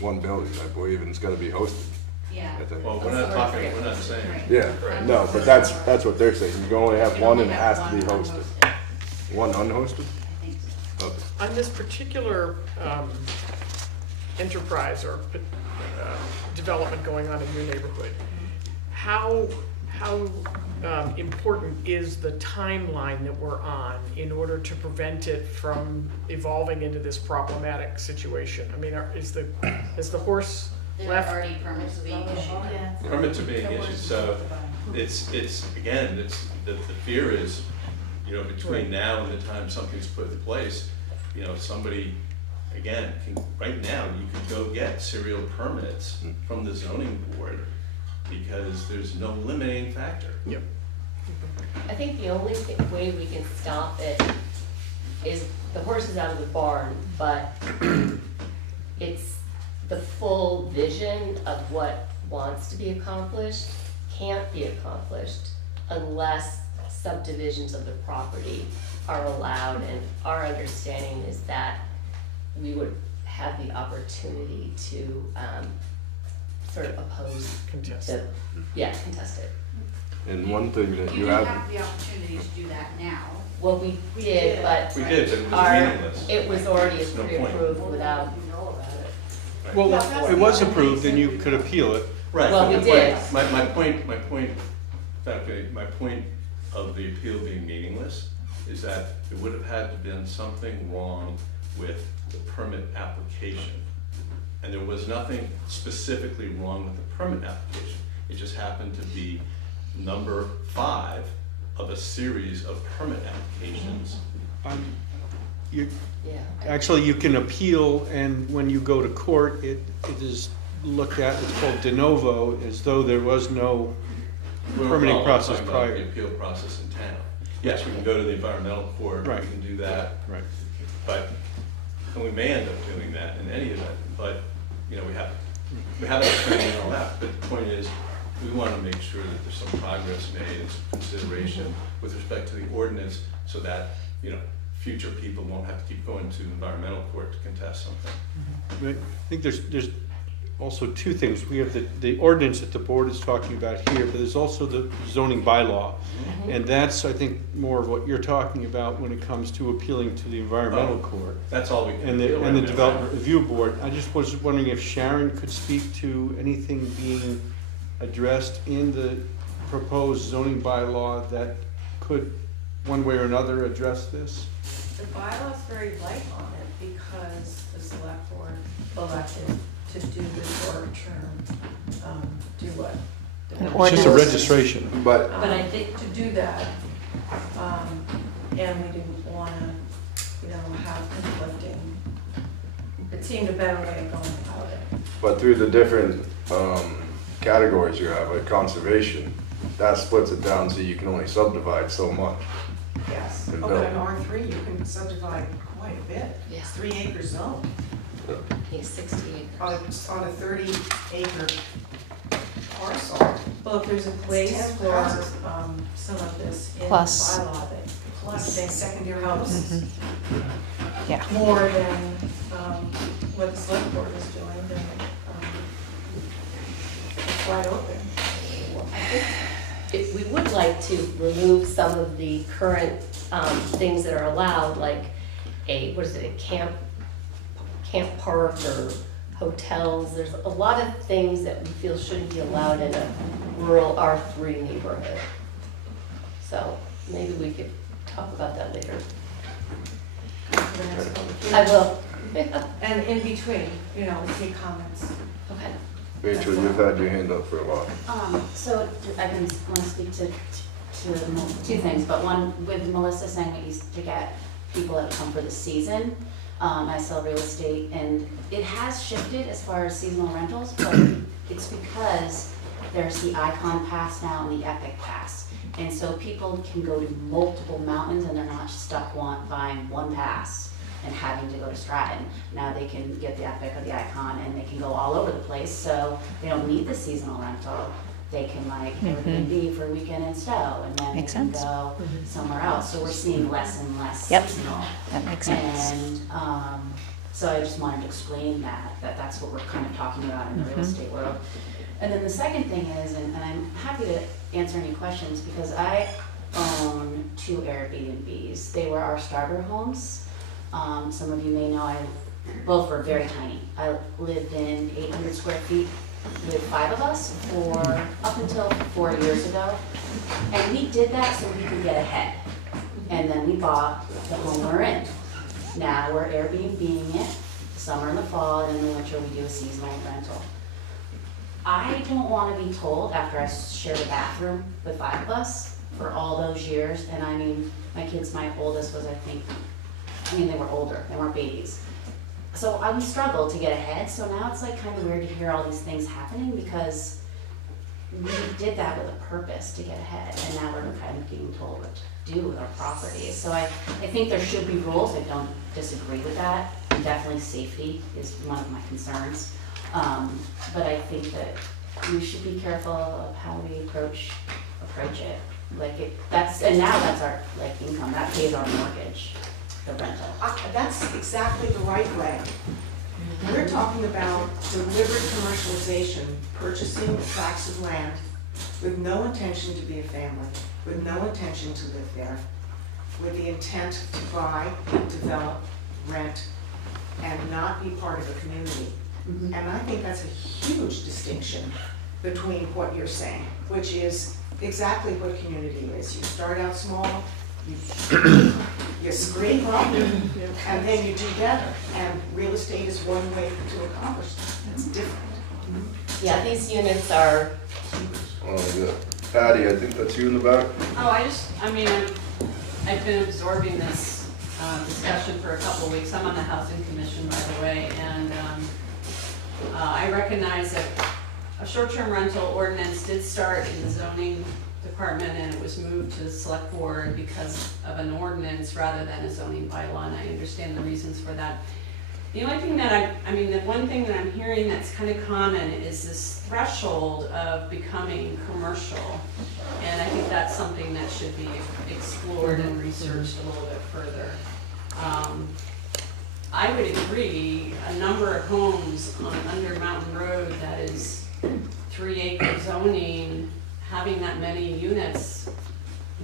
building, I believe, and it's gotta be hosted, yeah. I think. well, we're not talking, we're not saying. Yeah, no, but that's what they're saying, you can only have one and it has to be hosted. One unhosted? I think so. Okay. On this particular enterprise or development going on in your neighborhood, how important is the timeline that we're on in order to prevent it from evolving into this problematic situation? I mean, is the horse There left? are already permits being issued. Permits are being issued, so it's, again, the fear is, you know, between now and the time something's put in place, you know, somebody, again, right now, you could go get serial permits from the zoning board because there's no limiting factor. Yep. I think the only way we can stop it is the horse is out of the barn, but it's the full vision of what wants to be accomplished can't be accomplished unless subdivisions of the property are allowed, and our understanding is that we would have the opportunity to sort of oppose Contest. contest it. And one thing that You you didn't have, have the opportunity to do that now. Well, we did, but We did, but it was our, meaningless. it was already There's no point. pre-approved without, Right. Well, it was approved and you could appeal it. Right, Well, but we the did. point, my point of the appeal being meaningless is that there would have had to been something wrong with the permit application. And there was nothing specifically wrong with the permit application. It just happened to be number 5 of a series of permit applications. You, yeah. actually, you can appeal, and when you go to court, it is looked at, it's called de novo, as though there was no permitting I'm process talking about prior. the appeal process in town. Yes, we can go to the environmental court, we Right. can do that. Right. But, and we may end up doing that in any event, but, you know, we haven't trained all that. But the point is, we want to make sure that there's some progress made and some consideration with respect to the ordinance so that, you know, future people won't have to keep going to environmental court to contest something. Right. I think there's also two things. We have the ordinance that the board is talking about here, but there's also the zoning bylaw. And that's, I think, more of what you're talking about when it comes to appealing to the environmental court. That's all we can And appeal the right now. development review board. I just was wondering if Sharon could speak to anything being addressed in the proposed zoning bylaw that could, one way or another, address this? The bylaw's very light on it because the select board elected to do the short term, do what? It's just a registration. but But I think- To do that, and we didn't wanna, have conflicting, it seemed a better way of going about it. But through the different categories you have, like conservation, that splits it down so you can only subdivide so much. Yes. And Oh, but build. in R3, you can subdivide quite a bit. Yeah. It's 3-acre zone He's 60 acres. on a 30-acre parcel. Well, if there's a place 10 for, houses. some of this in the Plus. bylaw that Plus makes secondary houses. Yeah. more than, what the select board is doing, then, it's wide open. We wouldn't like to remove some of the current things that are allowed, like a camp park or hotels. There's a lot of things that we feel shouldn't be allowed in a rural R3 neighborhood. So maybe we could talk about that later. I will. And in between, we take comments. Okay. Rachel, you've had your hand up for a while. So I want to speak to two things, but one, with Melissa saying we used to get people that come for the season. I sell real estate, and it has shifted as far as seasonal rentals, but it's because there's the Icon Pass now and the Epic Pass. And so people can go to multiple mountains and they're not stuck buying one pass and having to go to Stratton. Now they can get the Epic or the Icon and they can go all over the place, so they don't need the seasonal rental. They can Airbnb for a weekend in Stowe, and then Makes they can sense. go somewhere else. So we're seeing less and less Yep. seasonal. That makes sense. And so I just wanted to explain that's what we're kind of talking about in the real estate world. And then the second thing is, and I'm happy to answer any questions, because I own 2 Airbnbs. They were our starter homes. Some of you may know both were very tiny. I lived in 800 square feet with 5 of us up until 4 years ago. And we did that so we could get ahead. And then we bought the home we're in. Now we're Airbnb-ing it, summer and the fall, and in the winter we do a seasonal rental. I don't want to be told, after I shared a bathroom with 5 of us for all those years, and I mean, my oldest was, they were older, they weren't babies. So we struggled to get ahead, so now it's like kind of weird to hear all these things happening, because we did that with a purpose to get ahead, and now we're kind of being told what to do with our properties. So I think there should be rules. I don't disagree with that, and definitely safety is one of my concerns. But I think that we should be careful of how we approach it. And now that's our income, that pays our mortgage, the rental. That's exactly the right way. We're talking about deliberate commercialization, purchasing tracts of land with no intention to be a family, with no intention to live there, with the intent to buy, develop, rent, and not be part of a community. And I think that's a huge distinction between what you're saying, which is exactly what a community is. You start out small, you scrape up, and then you do better. And real estate is one way to accomplish that. That's different. Yeah, these units are. Oh, yeah. Patty, I think that's you in the back. I've been absorbing this discussion for a couple of weeks. I'm on the Housing Commission, by the way, and I recognize that a short-term rental ordinance did start in the zoning department, and it was moved to the select board because of an ordinance rather than a zoning bylaw, and I understand the reasons for that. The only thing that the one thing that I'm hearing that's kind of common is this threshold of becoming commercial, and I think that's something that should be explored and researched a little bit further. I would agree, a number of homes on Under Mountain Road that is 3-acre zoning, having that many units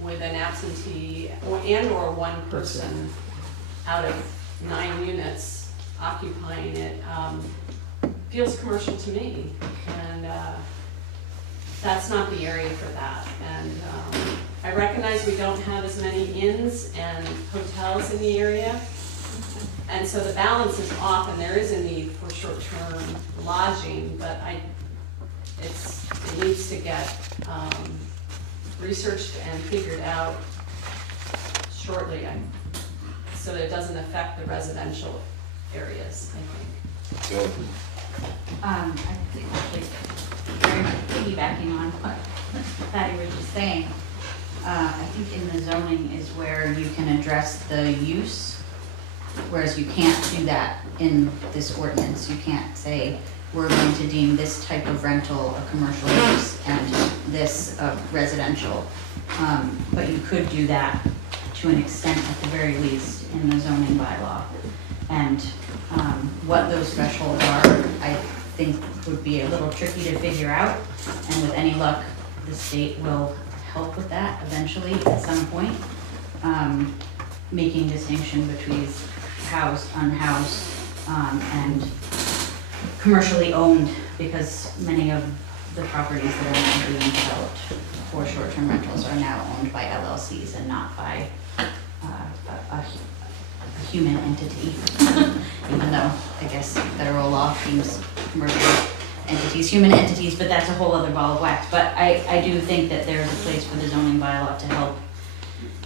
with an absentee or one person out of 9 units occupying it feels commercial to me, and that's not the area for that. And I recognize we don't have as many inns and hotels in the area, and so the balance is off, and there is a need for short-term lodging, but it needs to get researched and figured out shortly, so that it doesn't affect the residential areas, I think. I think actually very much piggybacking on what Patty was just saying, I think in the zoning is where you can address the use, whereas you can't do that in this ordinance. You can't say, we're going to deem this type of rental a commercial use and this a residential. But you could do that to an extent at the very least in the zoning bylaw. And what those thresholds are, I think would be a little tricky to figure out. And with any luck, the state will help with that eventually at some point. Making distinction between housed, unhoused, and commercially owned, because many of the properties that are now being developed for short-term rentals are now owned by LLCs and not by a human entity. Even though I guess federal law deems commercial entities human entities, but that's a whole other ball of wax. But I do think that there's a place for the zoning bylaw to help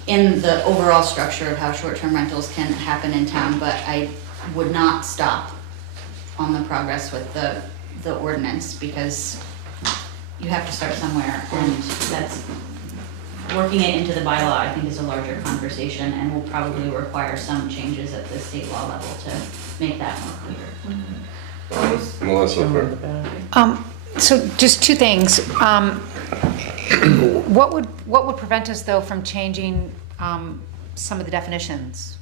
in the overall structure of how short-term rentals can happen in town, but I would not stop on the progress with the ordinance, because you have to start somewhere, and that's, working it into the bylaw, I think, is a larger conversation and will probably require some changes at the state law level to make that more clear. Melissa. So just two things. What would prevent us, though, from changing some of the definitions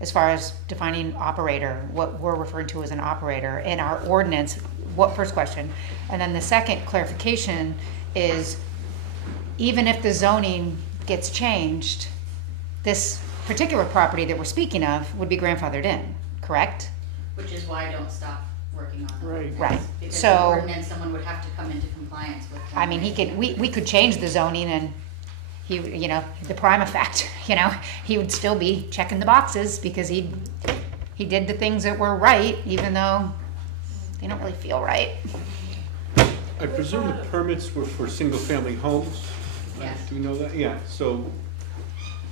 as far as defining operator, what we're referring to as an operator in our ordinance? What, first question. And then the second clarification is, even if the zoning gets changed, this particular property that we're speaking of would be grandfathered in, correct? Which is why I don't stop working on the ordinance. Right. Because So- the ordinance, someone would have to come into compliance with. I mean, we could change the zoning and he, the prime effect, he would still be checking the boxes because he did the things that were right, even though they don't really feel right. I presume the permits were for single-family homes? Yes. Do you know that? Yeah, so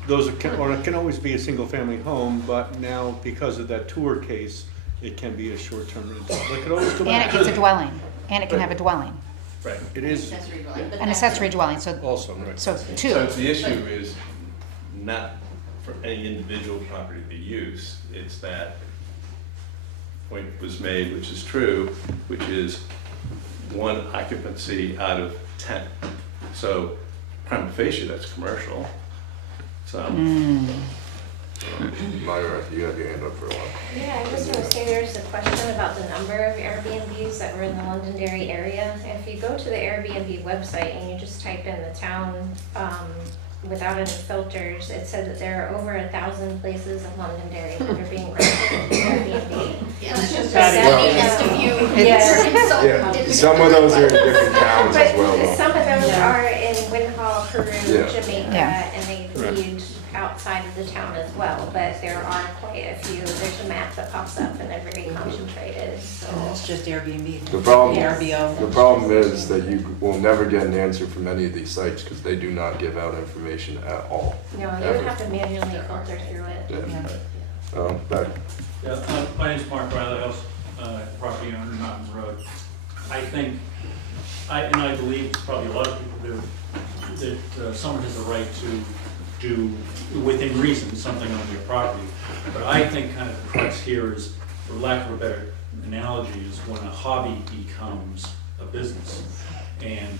those can always be a single-family home, but now because of that tour case, it can be a short-term rental. It could always go back. And it's a dwelling, and it can have a dwelling, Right, it is Accessory dwelling, but an that's- accessory dwelling, so also, right. two. So the issue is not for any individual property to use, it's that point was made, which is true, which is one occupancy out of 10. So prima facie, that's commercial. So Myra, you have your hand up for a while. Yeah, I just want to say there's a question about the number of Airbnbs that were in the Londonderry area. If you go to the Airbnb website and you just type in the town without any filters, it said that there are over 1,000 places in Londonderry that are being rented to Airbnb. Yeah. So That that is means- you. Yeah. Yeah, some of those are in different towns as well, But though. some of those are in Windhall, Peru, Yeah. Jamaica, Yeah. and they lead outside of the town as well, but there are quite a few. There's a map that pops up and they're very concentrated, so. That's just Airbnb. The problem, VRBO. the problem is that you will never get an answer from any of these sites because they do not give out information at all. No, you Ever. would have to manually filter through it. Yeah. Back. Yeah, my name's Mark Rileyhouse, property owner, Mountains Road. I think, I believe probably a lot of people do, that someone has the right to do, within reason, something on their property. But I think kind of the crux here is, for lack of a better analogy, is when a hobby becomes a business. And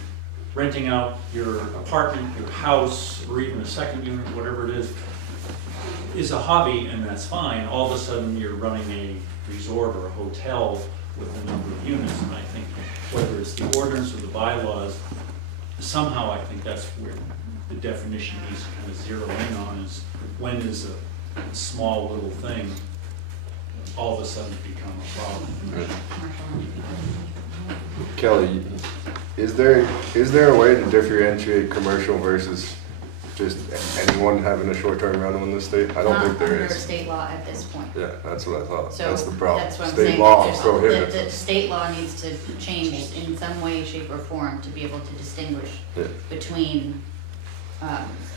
renting out your apartment, your house, or even a second unit, whatever it is a hobby, and that's fine. All of a sudden, you're running a resort or a hotel with a number of units, and I think whether it's the ordinance or the bylaws, somehow I think that's where the definition needs to kind of zero in on, is when is a small little thing all of a sudden become a problem. Kelly, is there a way to differentiate commercial versus just anyone having a short-term rental in this state? I don't think there Not under is. state law at this point. Yeah, that's what I thought. So That's the problem. that's what I'm State saying, law that prohibits the it. state law needs to change in some way, shape, or form to be able to distinguish Yeah. between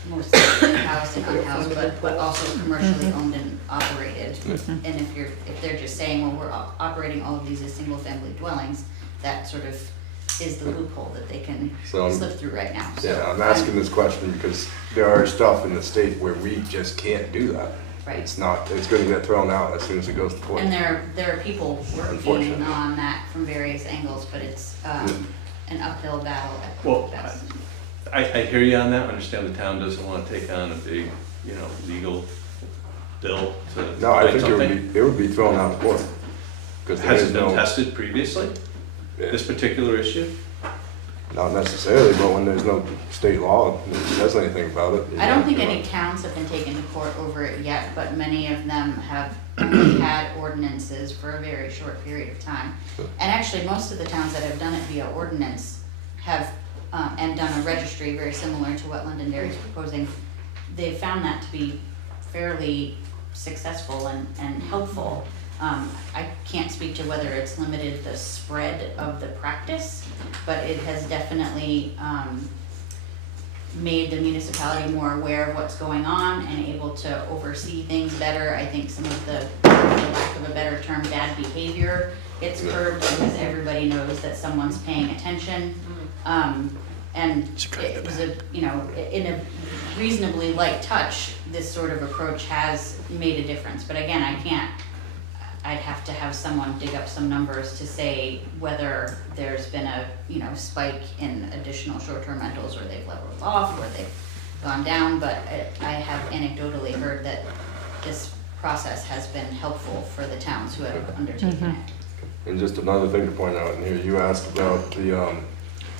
mostly housed and unhoused, but also commercially owned and operated. And if they're just saying, well, we're operating all of these as single-family dwellings, that sort of is the loophole that they can So, slip through right now. So Yeah, I'm asking this question because there are stuff in the state where we just can't do that. Right. It's gonna get thrown out as soon as it goes to court. And there are people working Unfortunately. on that from various angles, but it's an uphill battle at Well, best. I hear you on that. I understand the town doesn't want to take on a big, legal bill to No, I fight think something. it would be thrown out of court. 'Cause there Has is it been no- tested previously, Yeah. this particular issue? Not necessarily, but when there's no state law that says anything about it. I don't think any towns have been taken to court over it yet, but many of them have only had ordinances for a very short period of time. And actually, most of the towns that have done it via ordinance have, and done a registry very similar to what Londonderry is proposing, they've found that to be fairly successful and helpful. I can't speak to whether it's limited the spread of the practice, but it has definitely made the municipality more aware of what's going on and able to oversee things better. I think some of the, for lack of a better term, bad behavior gets curbed because everybody knows that someone's paying attention. And it was a, you know, in a reasonably light touch, this sort of approach has made a difference. But again, I'd have to have someone dig up some numbers to say whether there's been a, you know, spike in additional short-term rentals, or they've leveled off, or they've gone down. But I have anecdotally heard that this process has been helpful for the towns who have undertaken it. And just another thing to point out in here, you asked about the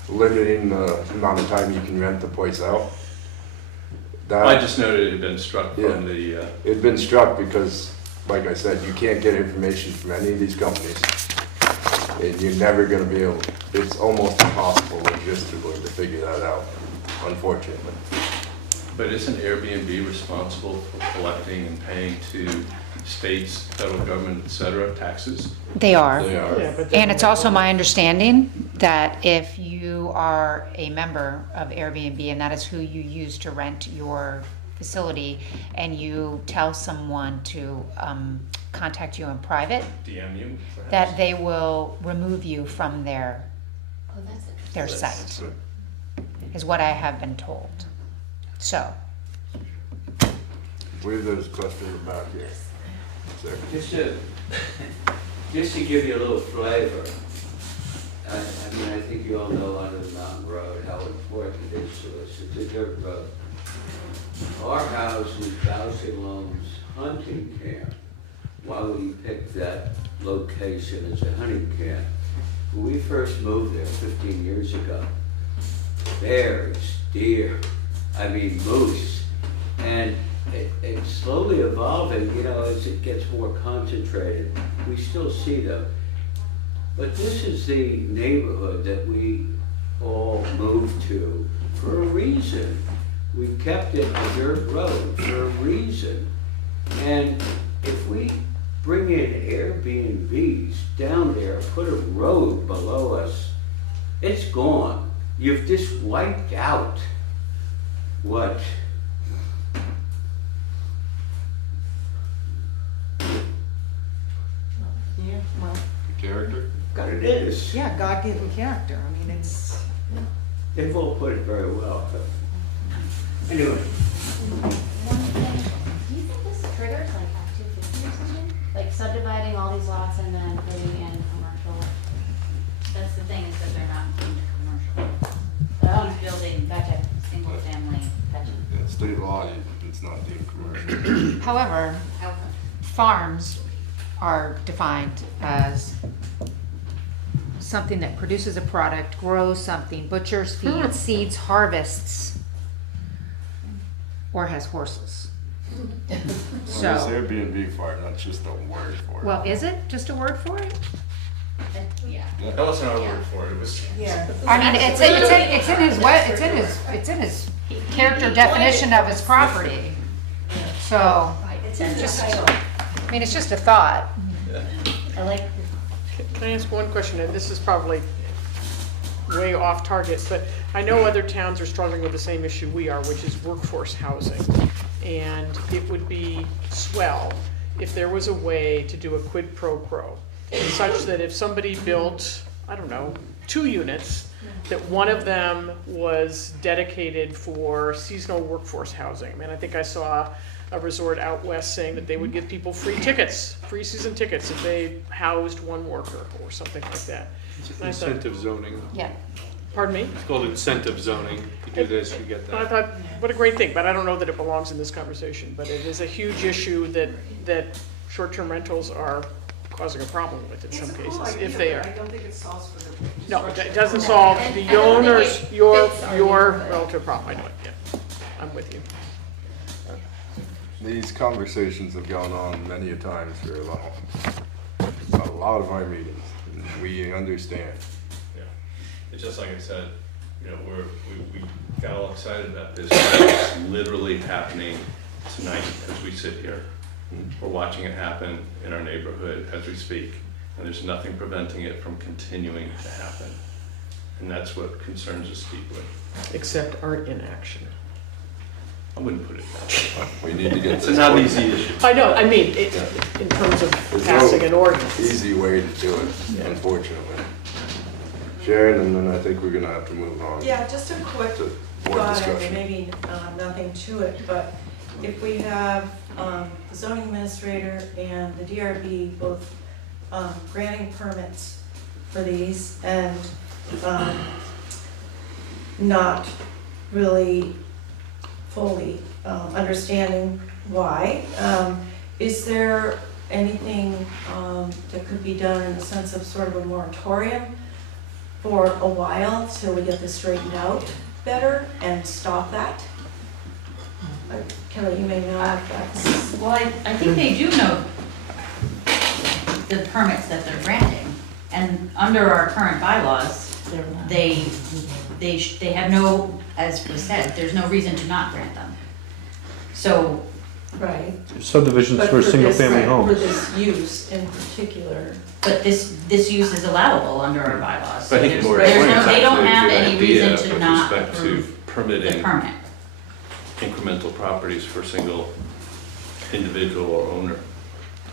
limiting the amount of time you can rent the place out. That, I just noted it had been struck from the. It'd been struck because, like I said, you can't get information from any of these companies. And you're never gonna be able, it's almost impossible logistically to figure that out, unfortunately. But isn't Airbnb responsible for collecting and paying to states, federal government, et cetera, taxes? They are. They are. Yeah, but And it's also my understanding that if you are a member of Airbnb, and that is who you use to rent your facility, and you tell someone to contact you in private, DM you, perhaps? that they will remove you from their Oh, that's it. their site, is what I have been told. So, I believe there's a question in the back here. Sir. Just to give you a little flavor, I mean, I think you all know London Mountain Road, how important it is to us. It's a dirt road. Our house was Bowsing Loam's hunting camp while we picked that location as a hunting camp. When we first moved there 15 years ago, bears, deer, I mean moose, and it's slowly evolving, you know, as it gets more concentrated. We still see them. But this is the neighborhood that we all moved to for a reason. We kept it a dirt road for a reason. And if we bring in Airbnbs down there, put a road below us, it's gone. You've just wiped out what Yeah, well, Character? God it is. yeah, God-given character. I mean, it's, They've all put it very well. Anyway, One thing, do you think this triggers like Act 250 or something? Like subdividing all these lots and then putting in commercial? That's the thing, is that they're not deemed commercial. He's building that type of single family fetching. Yeah, state law, it's not deemed commercial. however, farms are defined as something that produces a product, grows something, butchers, feeds, seeds, harvests, or has horses. So it's So, Airbnb for it, not just a word for it. well, is it just a word for it? Yeah. That wasn't our word for it, it was. yeah. I mean, it's in his character definition of his property. So, just, I mean, it's just a thought. I like, Can I ask one question? And this is probably way off target, but I know other towns are struggling with the same issue we are, which is workforce housing. And it would be swell if there was a way to do a quid pro quo, such that if somebody built, I don't know, 2 units, that one of them was dedicated for seasonal workforce housing. I mean, I think I saw a resort out west saying that they would give people free tickets, free season tickets, if they housed one worker or something like that. And I thought, Incentive zoning. Yeah. pardon me? It's called incentive zoning. You do this, you get I that. thought, what a great thing, but I don't know that it belongs in this conversation. But it is a huge issue that short-term rentals are causing a problem with in some It's a cool cases, idea, if they but are. I don't think it solves for the. No, it construction doesn't permit. solve And the I don't think owners, it your fits our neighborhood. relative problem, I know it, yeah, I'm with you. These conversations have gone on many a times for a lot of our meetings. And we understand. Yeah, it's just like I said, you know, we got all excited about this, but it's literally happening tonight as we sit here. We're watching it happen in our neighborhood as we speak, and there's nothing preventing it from continuing to happen. And that's what concerns us deeply. Except art in action. I wouldn't put it that way. We need to get It's this. not an ordinance. easy issue. I know, I mean, in terms of There's passing no an ordinance. easy way to do it, unfortunately. Sharon, and then I think we're gonna have to move on. Yeah, just a quick To board thought, discussion. and maybe nothing to it, but if we have the zoning administrator and the DRB both granting permits for these and not really fully understanding why, is there anything that could be done in the sense of sort of a moratorium for a while till we get this straightened out better and stop that? Kelly, you may know if that's. Well, I think they do know the permits that they're granting, and under our current bylaws, they have no, as was said, there's no reason to not grant them. So. Right. Subdivisions But for single-family For homes. this use in particular. But this use is allowable under our bylaws. But I think There's- moratorium is they don't actually a have good any idea reason to with not respect to approve the permitting permit. incremental properties for single individual or owner.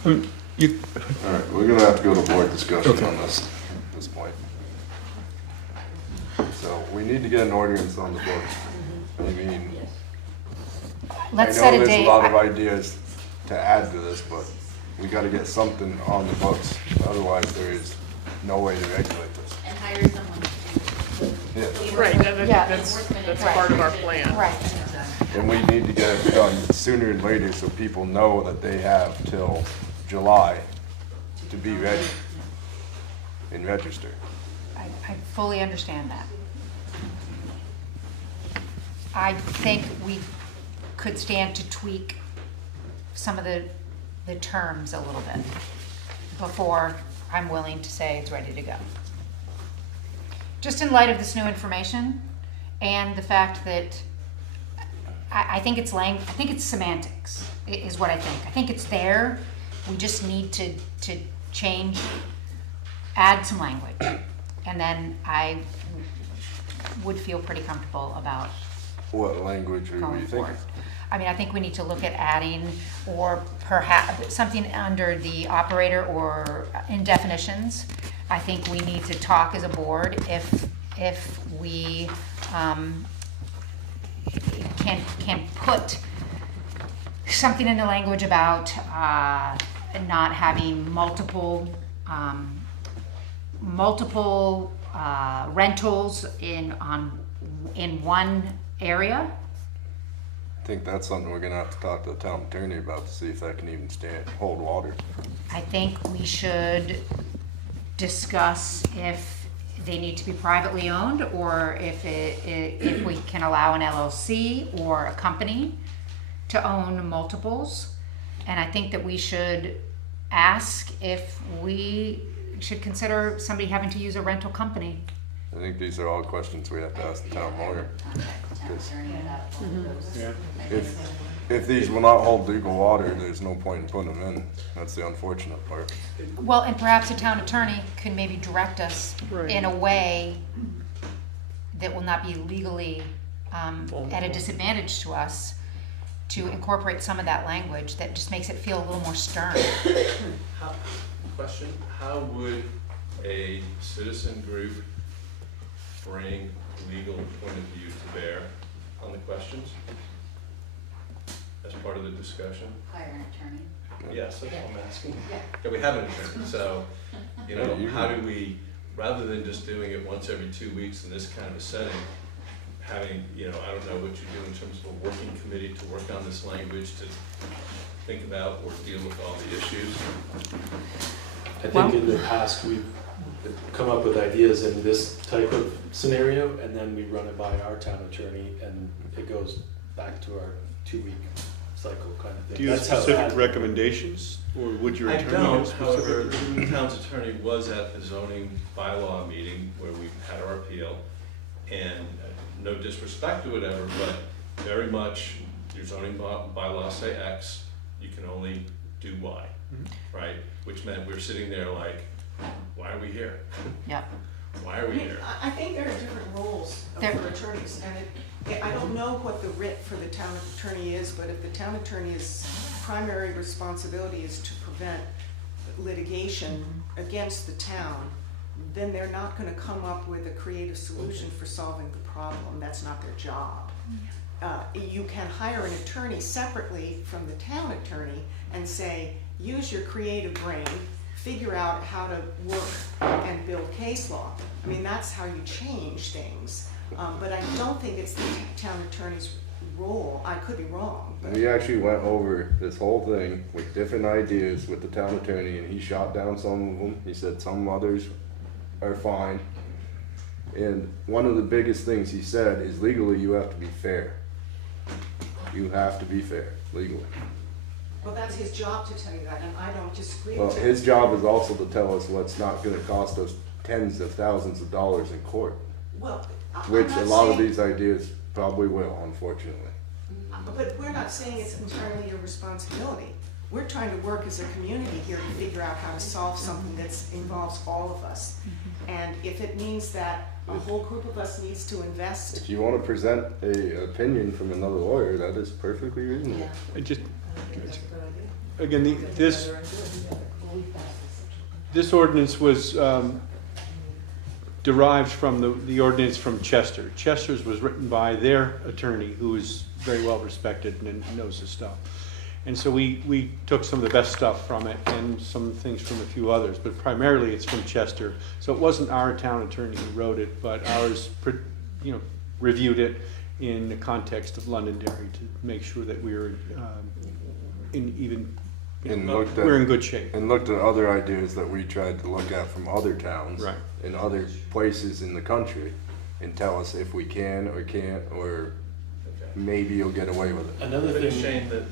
All right, we're gonna have to go to board discussion on this at this point. So we need to get an ordinance on the books. I mean, Let's I set know a there's date. a lot of ideas to add to this, but we gotta get something on the books. Otherwise, there is no way to regulate this. And hire someone. Yeah. Right, and Yeah. that's part of our plan. Right. And we need to get it done sooner than later so people know that they have till July to be ready and register. I fully understand that. I think we could stand to tweak some of the terms a little bit before I'm willing to say it's ready to go. Just in light of this new information and the fact that I think it's I think it's semantics is what I think. I think it's there. We just need to change, add some language. And then I would feel pretty comfortable about What language are going you thinking? forth. I mean, I think we need to look at adding or perhaps something under the operator or in definitions. I think we need to talk as a board if we can put something in the language about not having multiple rentals in one area. I think that's something we're gonna have to talk to the town attorney about to see if that can even hold water. I think we should discuss if they need to be privately owned or if we can allow an LLC or a company to own multiples. And I think that we should ask if we should consider somebody having to use a rental company. I think these are all questions we have to ask the town lawyer. 'Cause if these will not hold legal water, there's no point in putting them in. That's the unfortunate part. Well, and perhaps a town attorney can maybe direct us in a way that will not be legally at a disadvantage to us to incorporate some of that language that just makes it feel a little more stern. Question, how would a citizen group bring legal point of view to bear on the questions as part of the discussion? Hire an attorney. Yes, that's what I'm asking. Yeah. Yeah, we have an attorney, so, you know, Yeah, you how can- do we, rather than just doing it once every 2 weeks in this kind of a setting, having, you know, I don't know what you do in terms of a working committee to work on this language, to think about or deal with all the issues? I think in the past, we've come up with ideas in this type of scenario, and then we run it by our town attorney, and it goes back to our 2-week cycle kind of thing. Do you have That's how it specific has- recommendations, or would your I attorney don't, have specific? however, the town's attorney was at the zoning bylaw meeting where we had our appeal, and no disrespect to whatever, but very much, your zoning bylaws say X, you can only do Y, right? Which meant we were sitting there like, why are we here? Yep. Why are we here? I think there are different roles for attorneys, and I don't know what the writ for the town attorney is, but if the town attorney's primary responsibility is to prevent litigation against the town, then they're not gonna come up with a creative solution for solving the problem. That's not their job. You can hire an attorney separately from the town attorney and say, use your creative brain, figure out how to work and build case law. I mean, that's how you change things. But I don't think it's the town attorney's role. I could be wrong. But We actually went over this whole thing with different ideas with the town attorney, and he shot down some of them. He said some others are fine. And one of the biggest things he said is legally you have to be fair. You have to be fair, legally. well, that's his job to tell you that, and I don't disagree Well, with you. his job is also to tell us what's not gonna cost us tens of thousands of dollars in court, Well, I'm which not a lot of saying- these ideas probably will, unfortunately. But we're not saying it's entirely your responsibility. We're trying to work as a community here to figure out how to solve something that involves all of us. And if it means that a whole group of us needs to invest. If you wanna present a opinion from another lawyer, that is perfectly reasonable. I just, again, this ordinance was derived from the ordinance from Chester. Chester's was written by their attorney, who is very well respected and knows his stuff. And so we took some of the best stuff from it and some things from a few others, but primarily it's from Chester. So it wasn't our town attorney who wrote it, but ours, reviewed it in the context of Londonderry to make sure that we were we're in good shape. And looked at other ideas that we tried to look at from other towns. Right. In other places in the country, and tell us if we can or can't, or maybe you'll get away with it. Another But it's a thing. shame that,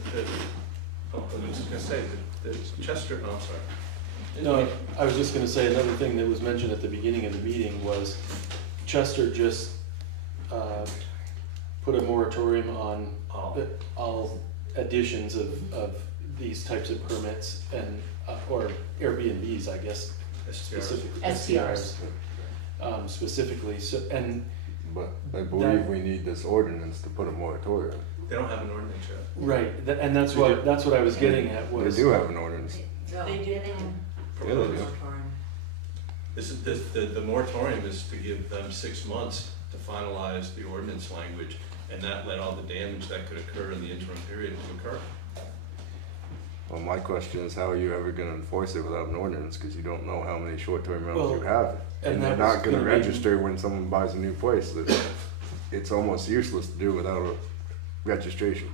I was just gonna say that Chester, no, I'm sorry. No, I was just gonna say, another thing that was mentioned at the beginning of the meeting was Chester just put a moratorium on all additions of these types of permits and, or Airbnbs, I guess, specifically. STRs. Specifically, so, and. But I believe we need this ordinance to put a moratorium. They don't have an ordinance yet. Right, and that's what I was getting at was. They do have an ordinance. They do. Yeah, they do. This is, the moratorium is to give them 6 months to finalize the ordinance language and not let all the damage that could occur in the interim period to occur. Well, my question is, how are you ever gonna enforce it without an ordinance, cause you don't know how many short-term rentals you have. And they're not gonna register when someone buys a new place. It's almost useless to do without a registration.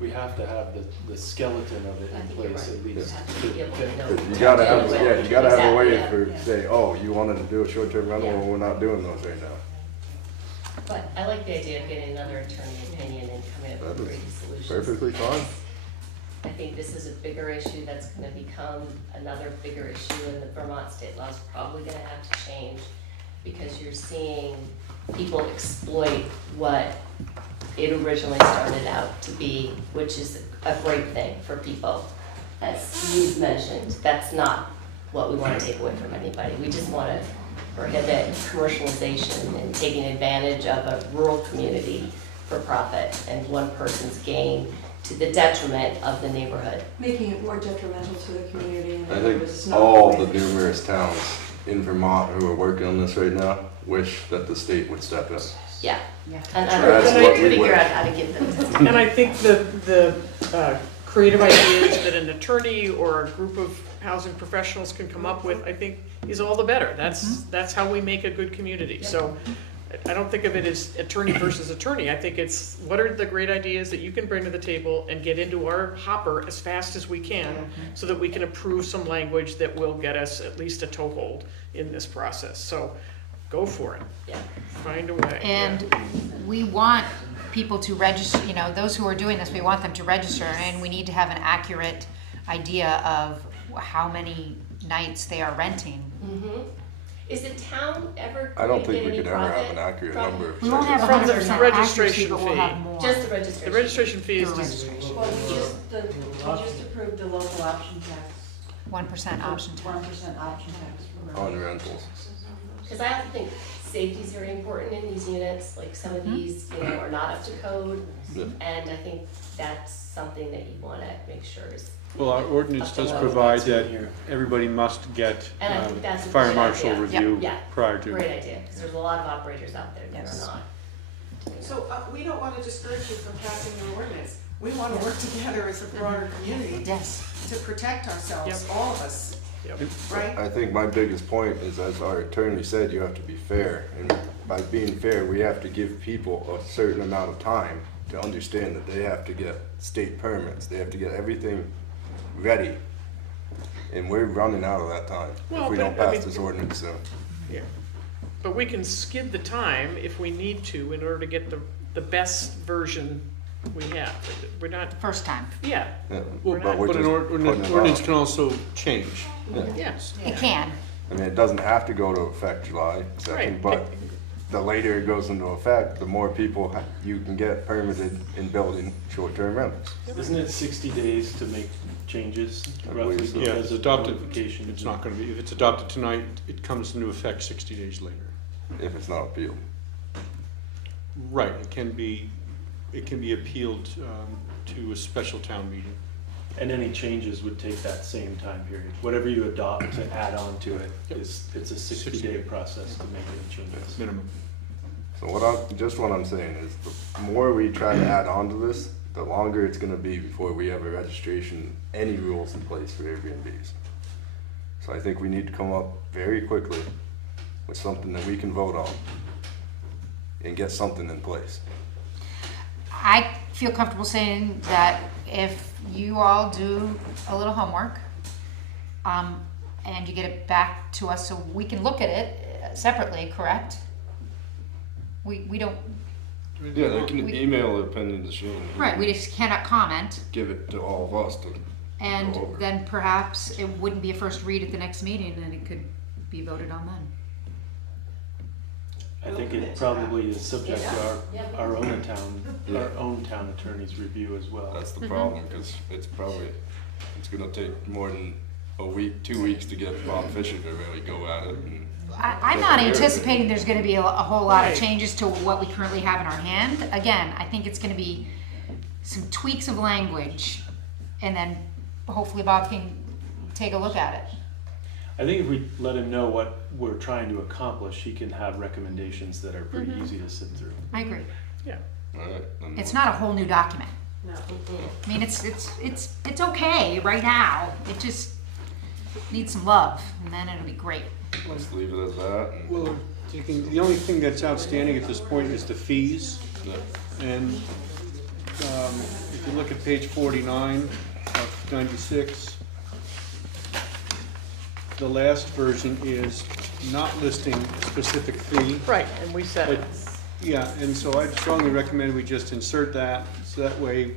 We have to have the skeleton of it I in think you're place right. at least. You have to be able to know. You gotta have, Yeah, you gotta have a way exactly, for, yeah. say, oh, you wanted to do a short-term rental, Yeah. well, we're not doing those right now. But I like the idea of getting another attorney opinion and coming up with That is creative solutions. perfectly fine. I think this is a bigger issue that's gonna become another bigger issue, and the Vermont state law is probably gonna have to change, because you're seeing people exploit what it originally started out to be, which is a great thing for people. As you've mentioned, that's not what we wanna take away from anybody. We just wanna prohibit commercialization and taking advantage of a rural community for profit and one person's gain to the detriment of the neighborhood. Making it more detrimental to the community and I it's think not all the the way it is. numerous towns in Vermont who are working on this right now wish that the state would step in. Yeah. And That's I'm what trying to we figure would. out how to get them. And I think the creative ideas that an attorney or a group of housing professionals can come up with, I think, is all the better. That's how we make a good community. So I don't think of it as attorney versus attorney. I think it's, what are the great ideas that you can bring to the table and get into our hopper as fast as we can, so that we can approve some language that will get us at least a toehold in this process. So go for it. Yeah. Find a way. And we want people to register, you know, those who are doing this, we want them to register, and we need to have an accurate idea of how many nights they are renting. Mm-hmm. Is the town ever I don't going to think get we any could ever have profit an accurate from- number. of We won't have From the 100% accuracy, registration but we'll fee. have more. Just the registration. The registration fee is The just, registration. Well, we just approved the local option tax. 1% option tax. 1% option tax. for On rentals. rentals. Because I also think safety is very important in these units, like some of these, you know, are not up to code. Yeah. And I think that's something that you wanna make sure is, Well, our ordinance Up to does level. provide That's in that here. everybody must get and I think that's a fire great marshal idea. review Yeah, prior to. great idea, because there's a lot of operators out there that Yes. are not. So we don't want to discourage you from passing your ordinance. We want to work together as a broader community Yes. to protect ourselves, Yep. all of us, right? I think my biggest point is, as our attorney said, you have to be fair. And by being fair, we have to give people a certain amount of time to understand that they have to get state permits. They have to get everything ready. And we're running out of that time Well, if we don't but, I pass mean- this ordinance soon. yeah. But we can skip the time if we need to in order to get the best version we have. We're not, First time. yeah, Yeah, We're but not- we're But an just ordinance putting it ordinance off. can also change. yeah. It can. I mean, it doesn't have to go to effect July Right. 2nd, but the later it goes into effect, the more people you can get permitted in building short-term rentals. Isn't it 60 days to make changes I roughly? believe so. Yeah, because it's of adopted, notification? it's not gonna be, if it's adopted tonight, it comes into effect 60 days later. If it's not appealed. Right, it can be appealed to a special town meeting. And any changes would take that same time period. Whatever you adopt to add on to it is, it's a 60-day process to make any changes. Minimum. So what I'm saying is, the more we try to add on to this, the longer it's gonna be before we have a registration, any rules in place for Airbnbs. So I think we need to come up very quickly with something that we can vote on and get something in place. I feel comfortable saying that if you all do a little homework, and you get it back to us so we can look at it separately, correct? We don't, Yeah, they can We- email their opinion to Shane. right, we just cannot comment, Give it to all of us to and go over. then perhaps it wouldn't be a first read at the next meeting, and it could be voted on then. I think it probably is subject to Yeah. our own town attorney's review as well. That's the problem, because it's gonna take more than a week, 2 weeks to get Bob Fisher to really go at it. And I'm not anticipating there's gonna be a whole lot of Right. changes to what we currently have in our hand. Again, I think it's gonna be some tweaks of language, and then hopefully Bob can take a look at it. I think if we let him know what we're trying to accomplish, he can have recommendations that are pretty easy to sit through. I agree. Yeah. all right, then It's not a whole new document. No. I mean, it's okay right now. It just needs some love, and then it'll be great. let's leave it as that. And Well, the only thing that's outstanding at this point is the fees. yeah. And if you look at page 49 of 96, the last version is not listing a specific fee. Right, and we said it. Yeah, and so I strongly recommend we just insert that, so that way,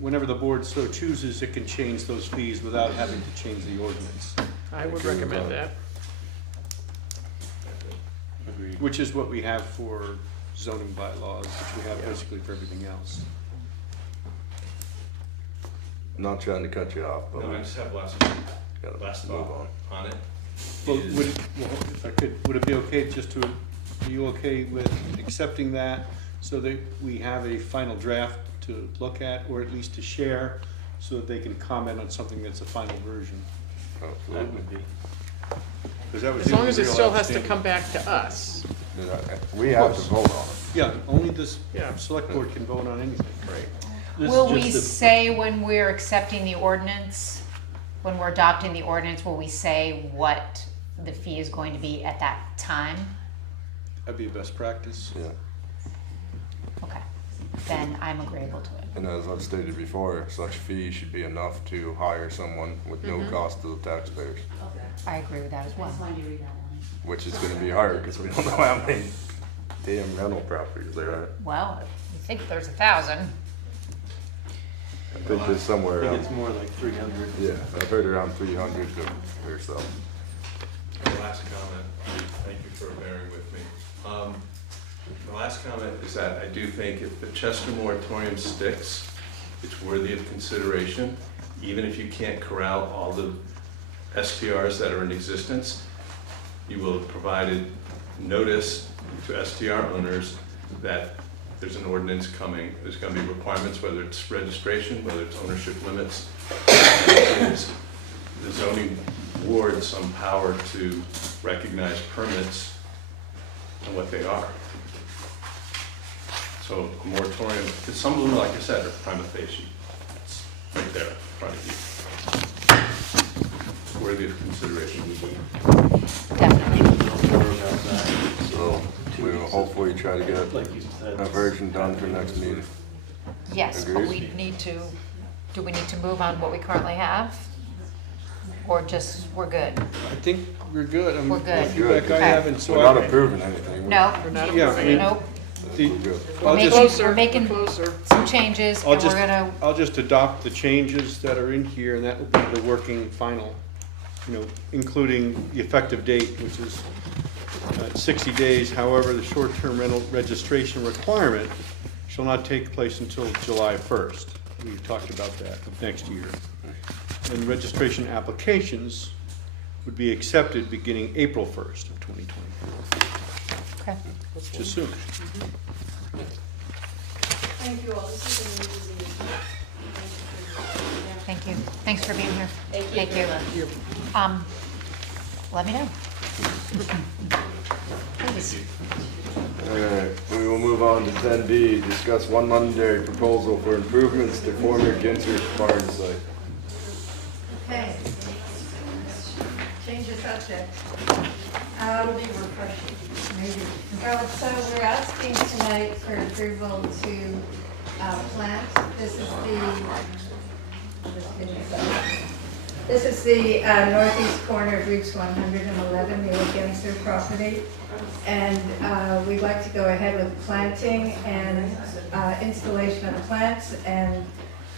whenever the board so chooses, it can change those fees without having to change the ordinance. I would recommend that. Agreed. Which is what we have for zoning bylaws, which we have basically for everything else. Not trying to cut you off, but No, we I just have last gotta thought move on. on it. Well, is- if I could, would it be okay just to, are you okay with accepting that so that we have a final draft to look at, or at least to share, so that they can comment on something that's a final version? That Absolutely. would be. 'Cause that was As the long as it real still has to outstanding. come back to us. We have to vote on it. Yeah, only this Yeah. select board can vote on anything. Right. This Will is we just a- say when we're accepting the ordinance, when we're adopting the ordinance, will we say what the fee is going to be at that time? That'd be best practice. Yeah. Okay, then I'm agreeable to it. And as I've stated before, such fee should be enough to hire someone with no cost to the taxpayers, I agree with that as well. which is gonna be hard, because we don't know how many damn rental properties there are. Well, you think there's 1,000. I think there's somewhere I think around, it's more like 300. yeah, I've heard around 300 or so. The last comment, thank you for bearing with me. The last comment is that I do think if the Chester moratorium sticks, it's worthy of consideration, even if you can't corral all the STRs that are in existence. You will have provided notice to STR owners that there's an ordinance coming, there's gonna be requirements, whether it's registration, whether it's ownership limits. It gives the zoning board some power to recognize permits and what they are. So a moratorium, because some of them, like I said, are prima facie. It's right there in front of you. Worthy of consideration. So we will hopefully try to get a version done for next meeting. Yes, but Agreed? do we need to move on what we currently have? Or just, we're good? I think we're good. We're good. The feedback I Okay. have, and so We're not I, approving anything. No? We're not Yeah, approving it. Nope. the- We're good. We're I'll making, just, we're making some changes, and we're gonna, I'll just adopt the changes that are in here, and that will be the working final, including the effective date, which is 60 days. However, the short-term rental registration requirement shall not take place until July 1st. We talked about that of next year. And registration applications would be accepted beginning April 1st of 2024, okay. just soon. Thank you all, this is an easy. Thank you. Thanks for being here. Thank you very much. Let me know. Please. Alright, we will move on to 10B, discuss One Londonderry proposal for improvements to former Ginter barn site. Okay. Change the subject. Maybe. Well, so we're asking tonight for approval to plant. This is the northeast corner of Routes 111, the old Genser property. And we'd like to go ahead with planting and installation of the plants. And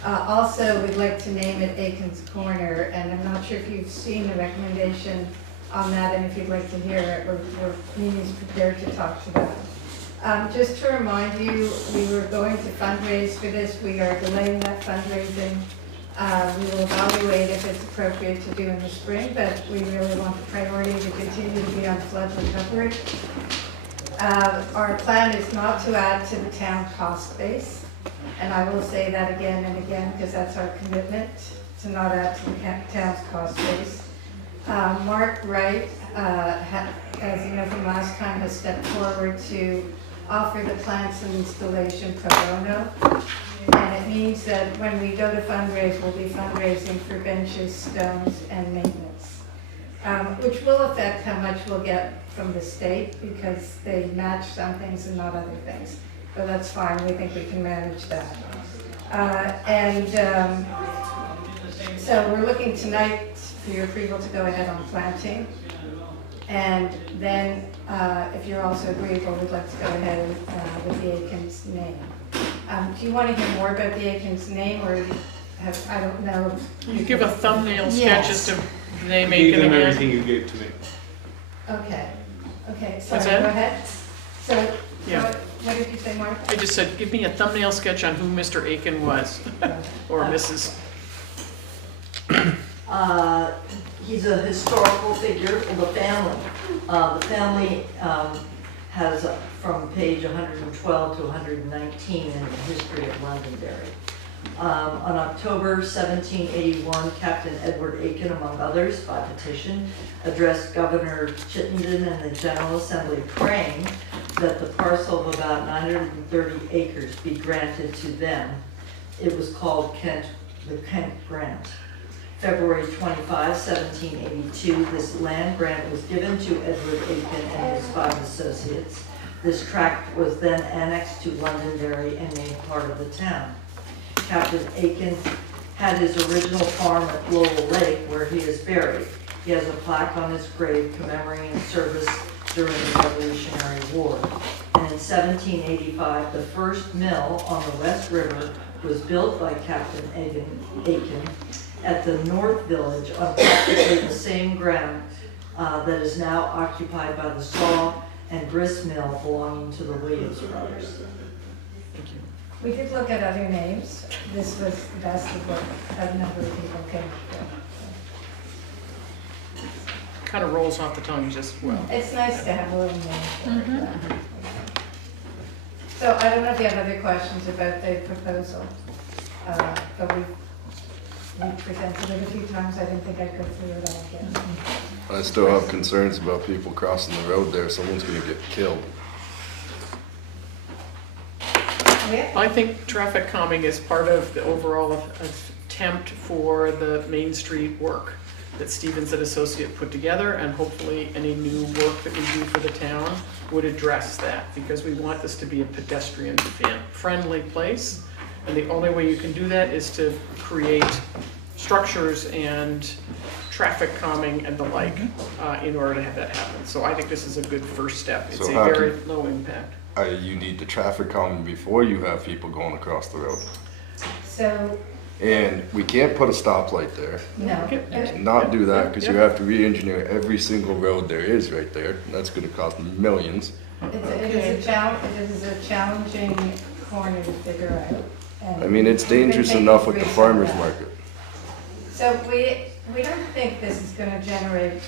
also, we'd like to name it Aiken's Corner. And I'm not sure if you've seen the recommendation on that, and if you'd like to hear it, Mimi's prepared to talk to that. Just to remind you, we were going to fundraise for this. We are delaying that fundraising. We will evaluate if it's appropriate to do in the spring, but we really want the priority to continue to be on flood recovery. Our plan is not to add to the town cost base, and I will say that again and again because that's our commitment, to not add to the town's cost base. Mark Wright, as you know from last time, has stepped forward to offer the plants and installation pro bono. And it means that when we go to fundraise, we'll be fundraising for benches, stones, and maintenance, which will affect how much we'll get from the state because they match some things and not other things. But that's fine, we think we can manage that. So we're looking tonight for your approval to go ahead on planting. And then, if you're also agreeable, we'd like to go ahead with the Aikens name. Do you want to hear more about the Aikens name, or I don't know? You give a thumbnail sketch as to the name I gave Aiken them again. everything you gave to me. Okay, sorry, What's go that? ahead. So, Yeah. what did you say, Mark? I just said, give me a thumbnail sketch on who Mr. Aiken was, or Mrs. He's a historical figure in the family. The family has from page 112 to 119 in the history of Londonderry. On October 1781, Captain Edward Aiken, among others, by petition, addressed Governor Chittenden and the General Assembly praying that the parcel of about 930 acres be granted to them. It was called the Kent Grant. February 25, 1782, this land grant was given to Edward Aiken and his 5 associates This tract was then annexed to Londonderry and made part of the town. Captain Aiken had his original farm at Lowell Lake, where he is buried. He has a plaque on his grave commemorating his service during the Revolutionary War. And in 1785, the first mill on the West River was built by Captain Aiken at the North Village on practically the same ground that is now occupied by the saw and grist mill belonging to the Williams brothers. We did look at other names. This was the best of what a number of people came to. Kind of rolls off the tongue just well. It's nice to have a little name for it. So I don't know if you have other questions about the proposal, but we presented it a few times. I didn't think I'd go through it all again. I still have concerns about people crossing the road there. Someone's gonna get killed. I think traffic calming is part of the overall attempt for the Main Street work that Stevens and Associate put together, and hopefully any new work that we do for the town would address that, because we want this to be a pedestrian-friendly place, and the only way you can do that is to create structures and traffic calming and the like in order to have that happen. So I think this is a good first step. It's So a how very can- low impact. You need the traffic calming before you have people going across the road. So, And we can't put a stoplight there. no. Not do that, because you have to re-engineer every single road there is right there. And that's gonna cost millions. It is a challenging corner to figure out. and I mean, it's we've been dangerous taking enough with the risks farmer's on that. market. So we don't think this is gonna generate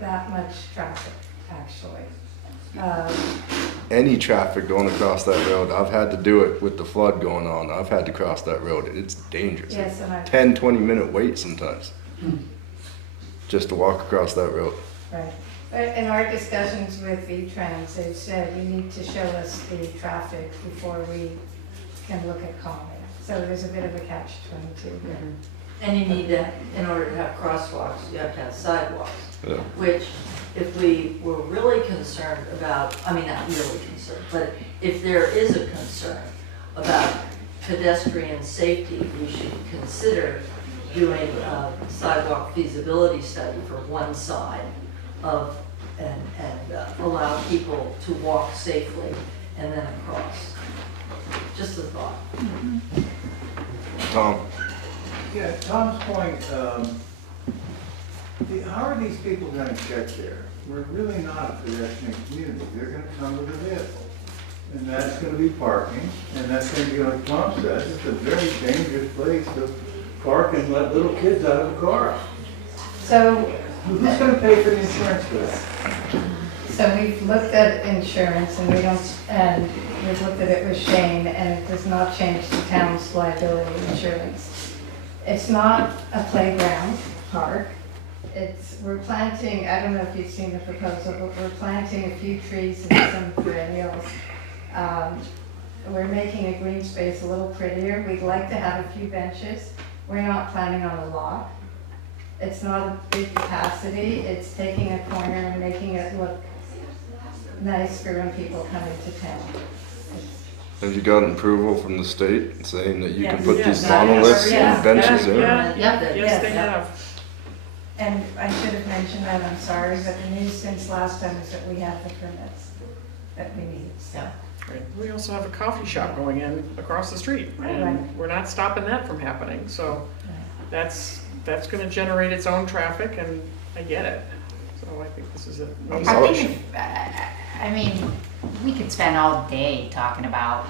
that much traffic, actually. Any traffic going across that road, I've had to do it with the flood going on. I've had to cross that road. It's dangerous. Yes, and 10, 20-minute wait sometimes. Just to walk across that road. Right. But in our discussions with V-Trans, they've said you need to show us the traffic before we can look at calming. So there's a bit of a catch-22 here. And you need to, in order to have crosswalks, you have to have sidewalks. Yeah. Which, if we were really concerned about, I mean, not really concerned, but if there is a concern about pedestrian safety, we should consider doing a sidewalk feasibility study for one side of, and allow people to walk safely and then across. Just a thought. Tom? Yeah, Tom's point, how are these people gonna get there? We're really not a pedestrian community. They're gonna come with a vehicle. And that's gonna be parking, and that's gonna be, like Tom says, it's a very dangerous place to park and let little kids out of a car. So Who's gonna pay for the insurance for that? So we've looked at insurance and we've looked at it with Shane, and it does not change the town's liability insurance. It's not a playground park. We're planting, I don't know if you've seen the proposal, but we're planting a few trees and some perennials. We're making a green space a little prettier. We'd like to have a few benches. We're not planning on a lot. It's not a big capacity. It's taking a corner and making it look nice for when people come into town. Have you gotten approval from the state saying that you can Yes. put Yes. these monoliths and benches in? Yes, they have. And I should have mentioned that, I'm sorry, but the news since last time is that we have the permits that we need, so. Right. We also have a coffee shop going in across the street, Right. and we're not stopping that from happening, so that's gonna generate its own traffic, and I get it. So I think this is a nice I solution. think I mean, we could spend all day talking about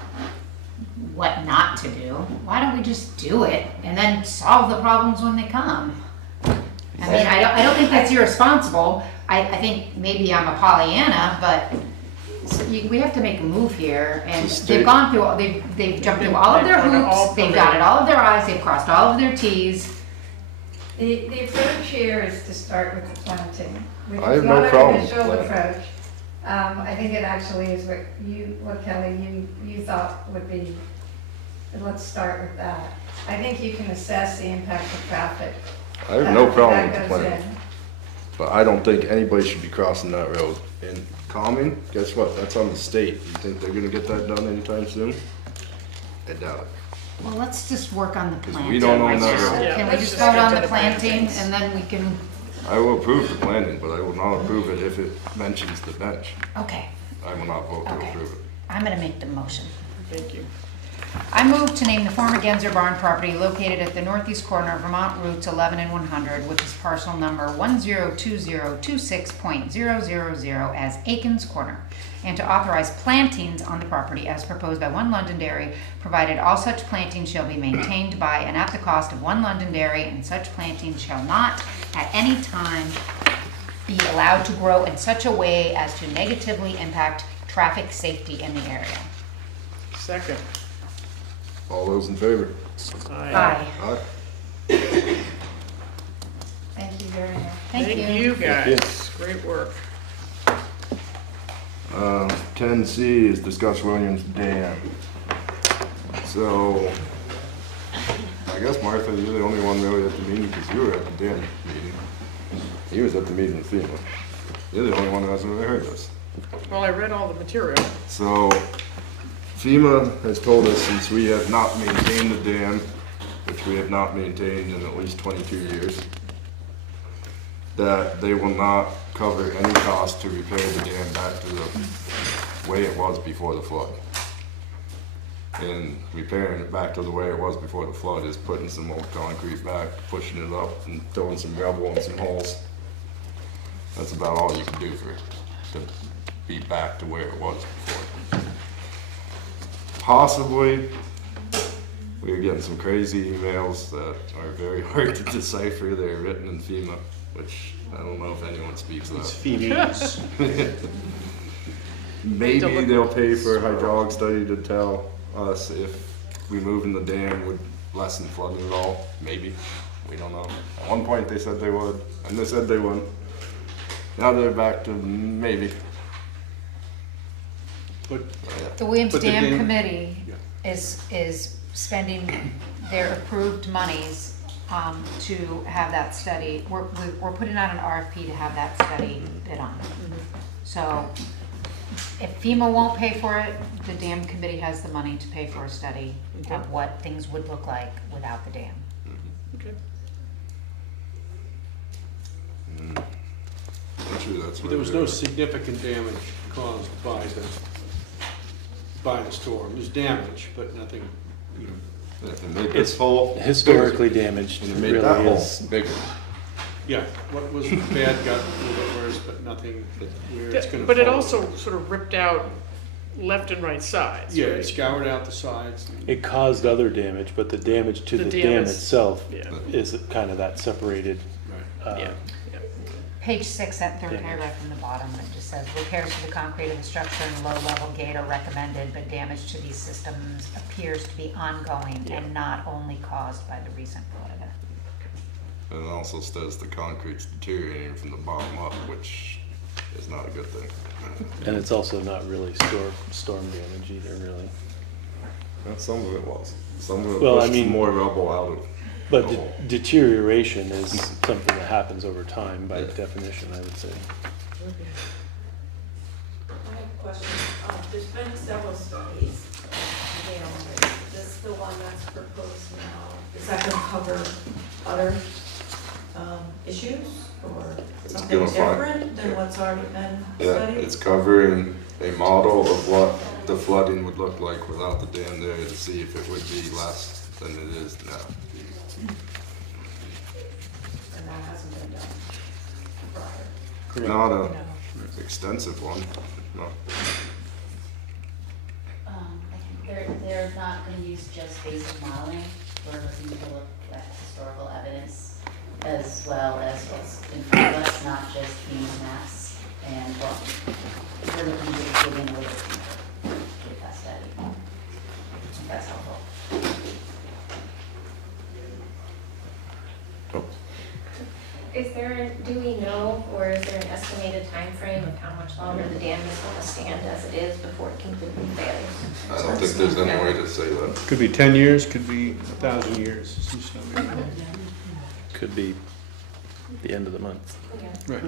what not to do. Why don't we just do it and then solve the problems when they come? I mean, I don't think that's irresponsible. I think maybe I'm a Pollyanna, but we have to make a move here, and they've gone through, they've jumped through all of their hoops, they've dotted all of their I's, they've crossed all of their T's. The approach here is to start with the planting, which I is have no not problem an with initial planting. approach. I think it actually is what Kelly, you thought would be, let's start with that. I think you can assess the impact of traffic. I have no problem that with the goes planting. But I don't think anybody should be crossing that road. And calming, guess what? That's on the state. You think they're gonna get that done anytime soon? I doubt it. Well, let's just work on the planting. we don't own right that now. road. Yeah, Can we let's just just vote get on to the the planting plantings. and then we can, I will approve the planning, but I will not approve it if it mentions the bench. okay, I will not vote to Okay. approve it. I'm gonna make the motion. Thank you. I move to name the former Genzer Barn property located at the northeast corner of Vermont routes 11 and 100, which is parcel number 102026.000 as Aikens Corner, and to authorize plantings on the property as proposed by One Londonderry, provided all such plantings shall be maintained by and at the cost of One Londonderry, and such plantings shall not at any time be allowed to grow in such a way as to negatively impact traffic safety in the area. Second. All those in favor? Aye. Aye. Thank you very much. Thank you guys. Great work. 10C is discuss Williams Dam. So, I guess Martha, you're the only one really at the meeting because you were at the dam meeting. He was at the meeting with FEMA. You're the only one who hasn't really heard this. Well, I read all the material. So, FEMA has told us since we have not maintained the dam, which we have not maintained in at least 22 years, that they will not cover any cost to repair the dam back to the way it was before the flood. And repairing it back to the way it was before the flood is putting some old concrete back, pushing it up and throwing some rubble in some holes. That's about all you can do for it to be back to where it was before. Possibly, we are getting some crazy emails that are very hard to decipher. They're written in FEMA, which I don't know if anyone speaks that. It's FEMA. Maybe they'll pay for a hydraulic study to tell us if removing the dam would lessen flooding at all. Maybe. We don't know. At one point they said they would, and they said they wouldn't. Now they're back to maybe. But The Williams But the Dam dam- Committee Yeah. is spending their approved monies to have that study. We're putting out an RFP to have that study bid on. So if FEMA won't pay for it, the dam committee has the money to pay for a study of what things would look like without the dam. Okay. Actually, that's there was no significant damage caused by the storm. There's damage, but nothing, you know. It's full. Historically damaged, And it it made really that hole is. bigger. Yeah, what was bad got a little bit worse, but nothing where it's gonna But it fall. also sort of ripped out left and right sides. Yeah, right? it scoured out the sides. It caused other damage, but the damage to The the dam dam is- itself yeah. is kind of that separated. Right. Yeah. Page 6, that third Damage. paragraph from the bottom, it just says repairs to the concrete of the structure and low-level gate are recommended, but damage to these systems appears to be ongoing and not only caused by the recent flood event. And it also says the concrete's deteriorating from the bottom up, which is not a good thing. And it's also not really storm damage either, really. Well, some of it was. Some of it Well, I pushed mean- more rubble out of But the hole. deterioration is something that happens over time by definition, I would say. I have a question. There's been several studies. Is this the one that's proposed now? Is that going to cover other issues or something gonna find- different than what's already been Yeah, studied? it's covering a model of what the flooding would look like without the dam there to see if it would be less than it is now. And that hasn't been done prior. Not a extensive one, no. They're not gonna use just basic modeling, we're looking to look at historical evidence as well as what's in front of us, not just FEMA maps, and what we're looking to dig in a little bit deeper with that study. If that's helpful. Is there, do we know, or is there an estimated time frame of how much longer the dam is going to stand as it is before it completely fails? I don't think there's any way to say that. Could be 10 years, could be 1,000 years. Some stuff. Could be the end of the month. Right.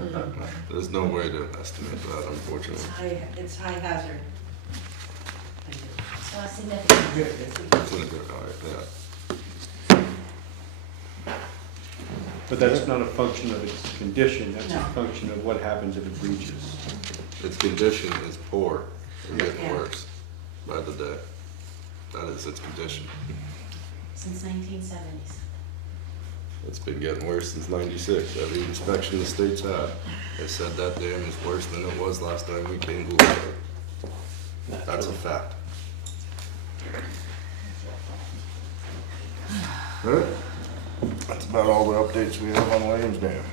There's no way to estimate that, unfortunately. It's high hazard. It's not significant. It's in a good, all right, yeah. But that's not a function of its condition, that's a No. function of what happens if it breaches. Its condition is poor, and getting Yeah. worse by the day. That is its condition. Since 1970s. It's been getting worse since '96. Every inspection the state's had, they said that dam is worse than it was last time we came to look at it. That's a fact. Alright, that's about all the updates we have on Williams Dam.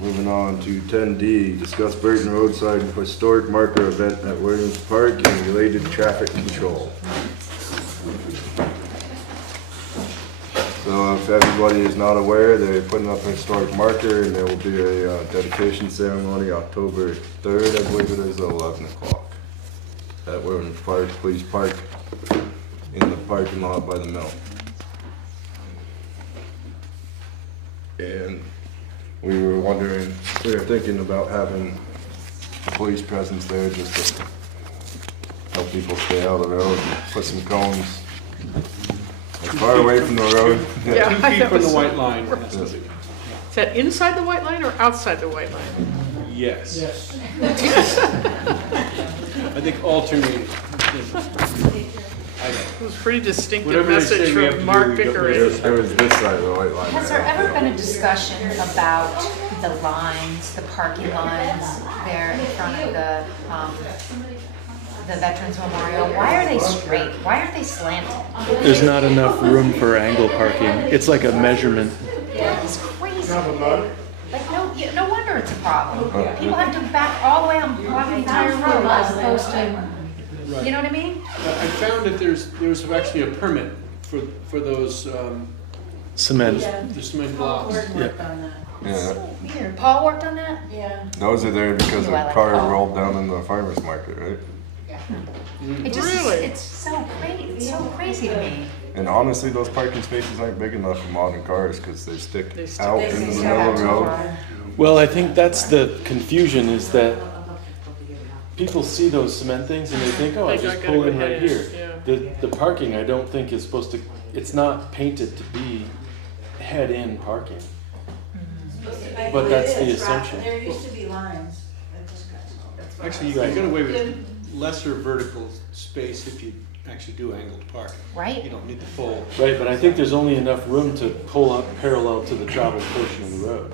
Moving on to 10D, discuss Burton roadside historic marker event at Williams Park and related traffic control. So if everybody is not aware, they're putting up a historic marker and there will be a dedication ceremony October 3rd, I believe it is, at 11 o'clock. At Williams Park, please park in the parking lot by the mill. And we were thinking about having a police presence there just to help people stay out of the road and put some cones as far away from the road. Yeah, 2 feet that from the was- white line. it has to be. Is that inside the white line or outside the white line? Yes. I think alternating. It was a pretty distinctive Whatever they say message we have to from do, Mark we go- Pickering. It was this side of the white line. Has there ever been a discussion about the lines, the parking lines there in front of the Veterans Memorial? Why are they straight? Why aren't they slanted? There's not enough room for angle parking. It's like a measurement. It's crazy. Like, no wonder it's a problem. People have to back all the way along the entire road as opposed to, you know what I mean? I found that there was actually a permit for those, Cement. the cement blocks. Worked on that. Yeah, Weird. Paul worked on that? Yeah. those are there because Do I a like car that? rolled down in the farmer's market, right? It just, Really? it's so crazy, it's so crazy to me. And honestly, those parking spaces aren't big enough for modern cars because they stick They stick- out They into the stick middle out of the too road. far. Well, I think that's the confusion is that people see those cement things and they think, oh, I Like, I just gotta pull go in right ahead, here. The parking, I don't think is supposed to, it's not painted to be head-in parking. But that's the assumption. There used to be lines. It just got small. That's what I Actually, you get away with lesser vertical space if you actually do angled parking. Right? You don't need the full. Right, but I think there's only enough room to pull up parallel to the travel portion of the road,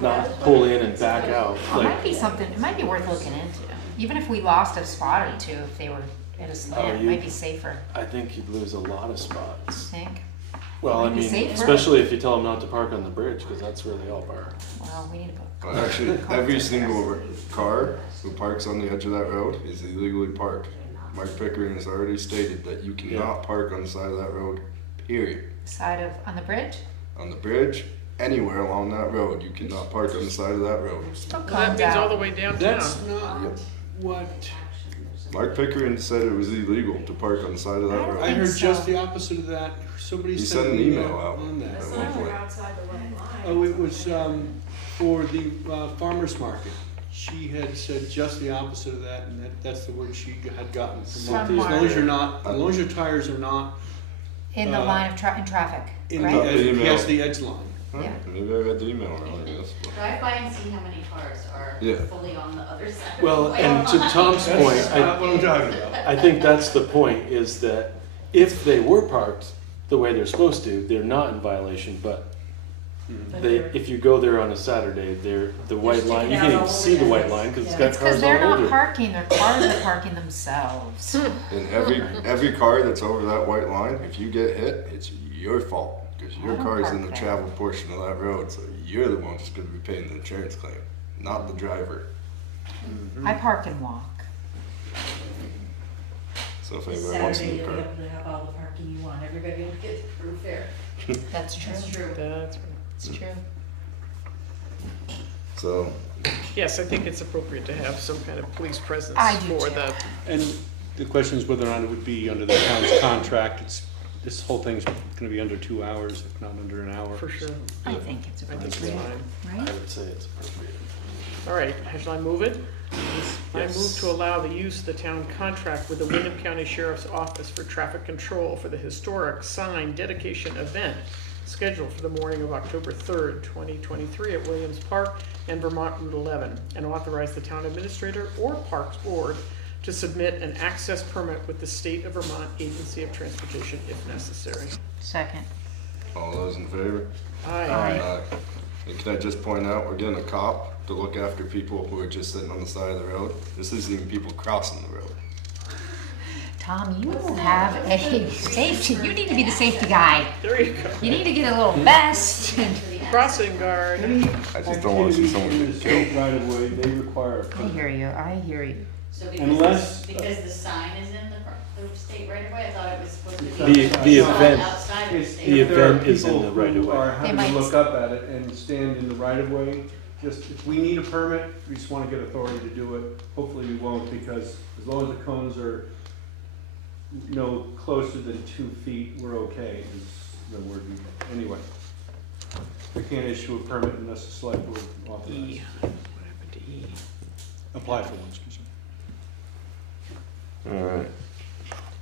not pull in and back out. It Like, might be something, it might be worth looking into. Even if we lost a spot or two, if they were at a slant, it you- might be safer, I think you'd lose a lot of spots. I think. Well, I Might be mean, safer. especially if you tell them not to park on the bridge, because that's where they all park. Well, we need to put. Well, actually, every single car who parks on the edge of that road is illegally parked. Mark Pickering has already stated that you cannot park on the side of that road, period. Side of, on the bridge? On the bridge, anywhere along that road, you cannot park on the side of that road. Well, that means all the way downtown. That's not what, Mark Pickering said it was illegal to park on the side of that I road. I heard so. just the opposite of that. Somebody He sent sent an an email email out. on that. At As one long as point. we're outside the white line. Oh, it was for the farmer's market. She had said just the opposite of that, and that's the word she had gotten from Mark. As long as you're not, as long as your tires are not In the line of in traffic, in right? the email. past the edge line. Huh? Yeah. Maybe I read the email wrong, I guess. but- Drive by and see how many cars are Yeah. fully on the other side. Well, and to Tom's point, That's not what I'm talking about. I think that's the point, is that if they were parked the way they're supposed to, they're not in violation, but they, if you go there on a Saturday, the white line, you sticking can't out even all see the over white the line because it's place. got It's because cars they're all not over it. parking, their cars are parking themselves. And every car that's over that white line, if you get hit, it's your fault. Because your I don't car's in park the there. travel portion of that road, so you're the one that's gonna be paying the insurance claim, not the driver. I park and walk. So if anybody wants Saturday, a you'll new be car. able to have all the parking you want. Everybody will get through fair. That's true. That's true. That's true. So, Yes, I think it's appropriate to have some kind of police presence I do for too. the, And the question is whether or not it would be under the town's contract. This whole thing's gonna be under 2 hours, if not under an hour. For sure. I think it's I think it's appropriate, fine. I right? would say it's appropriate. All right, shall I move it? I Yes. move to allow the use of the town contract with the Wyndham County Sheriff's Office for traffic control for the historic sign dedication event scheduled for the morning of October 3rd, 2023 at Williams Park and Vermont Route 11, and authorize the town administrator or Parks Board to submit an access permit with the State of Vermont Agency of Transportation if necessary. Second. All those in favor? Aye. And can I just point out, we're getting a cop to look after people who are just sitting on the side of the road. This isn't even people crossing the road. Tom, you have a safety, you need to be the safety guy. There you go. You need to get a little vest. Crossing guard. I just don't want to see someone In the get state killed. right of way, they require a I permit. hear you, I hear you. So Unless- because the sign is in the state right away, I thought it was supposed to be. The sign event- outside of the If state. The there are event is in people the right of who way. are They having might- to look up at it and stand in the right of way, just, if we need a permit, we just wanna get authority to do it. Hopefully we won't, because as long as the cones are no closer than 2 feet, we're okay, is the word. Anyway. We can't issue a permit unless the select board authorizes. E. What happened to E? Apply for one, excuse me. Alright.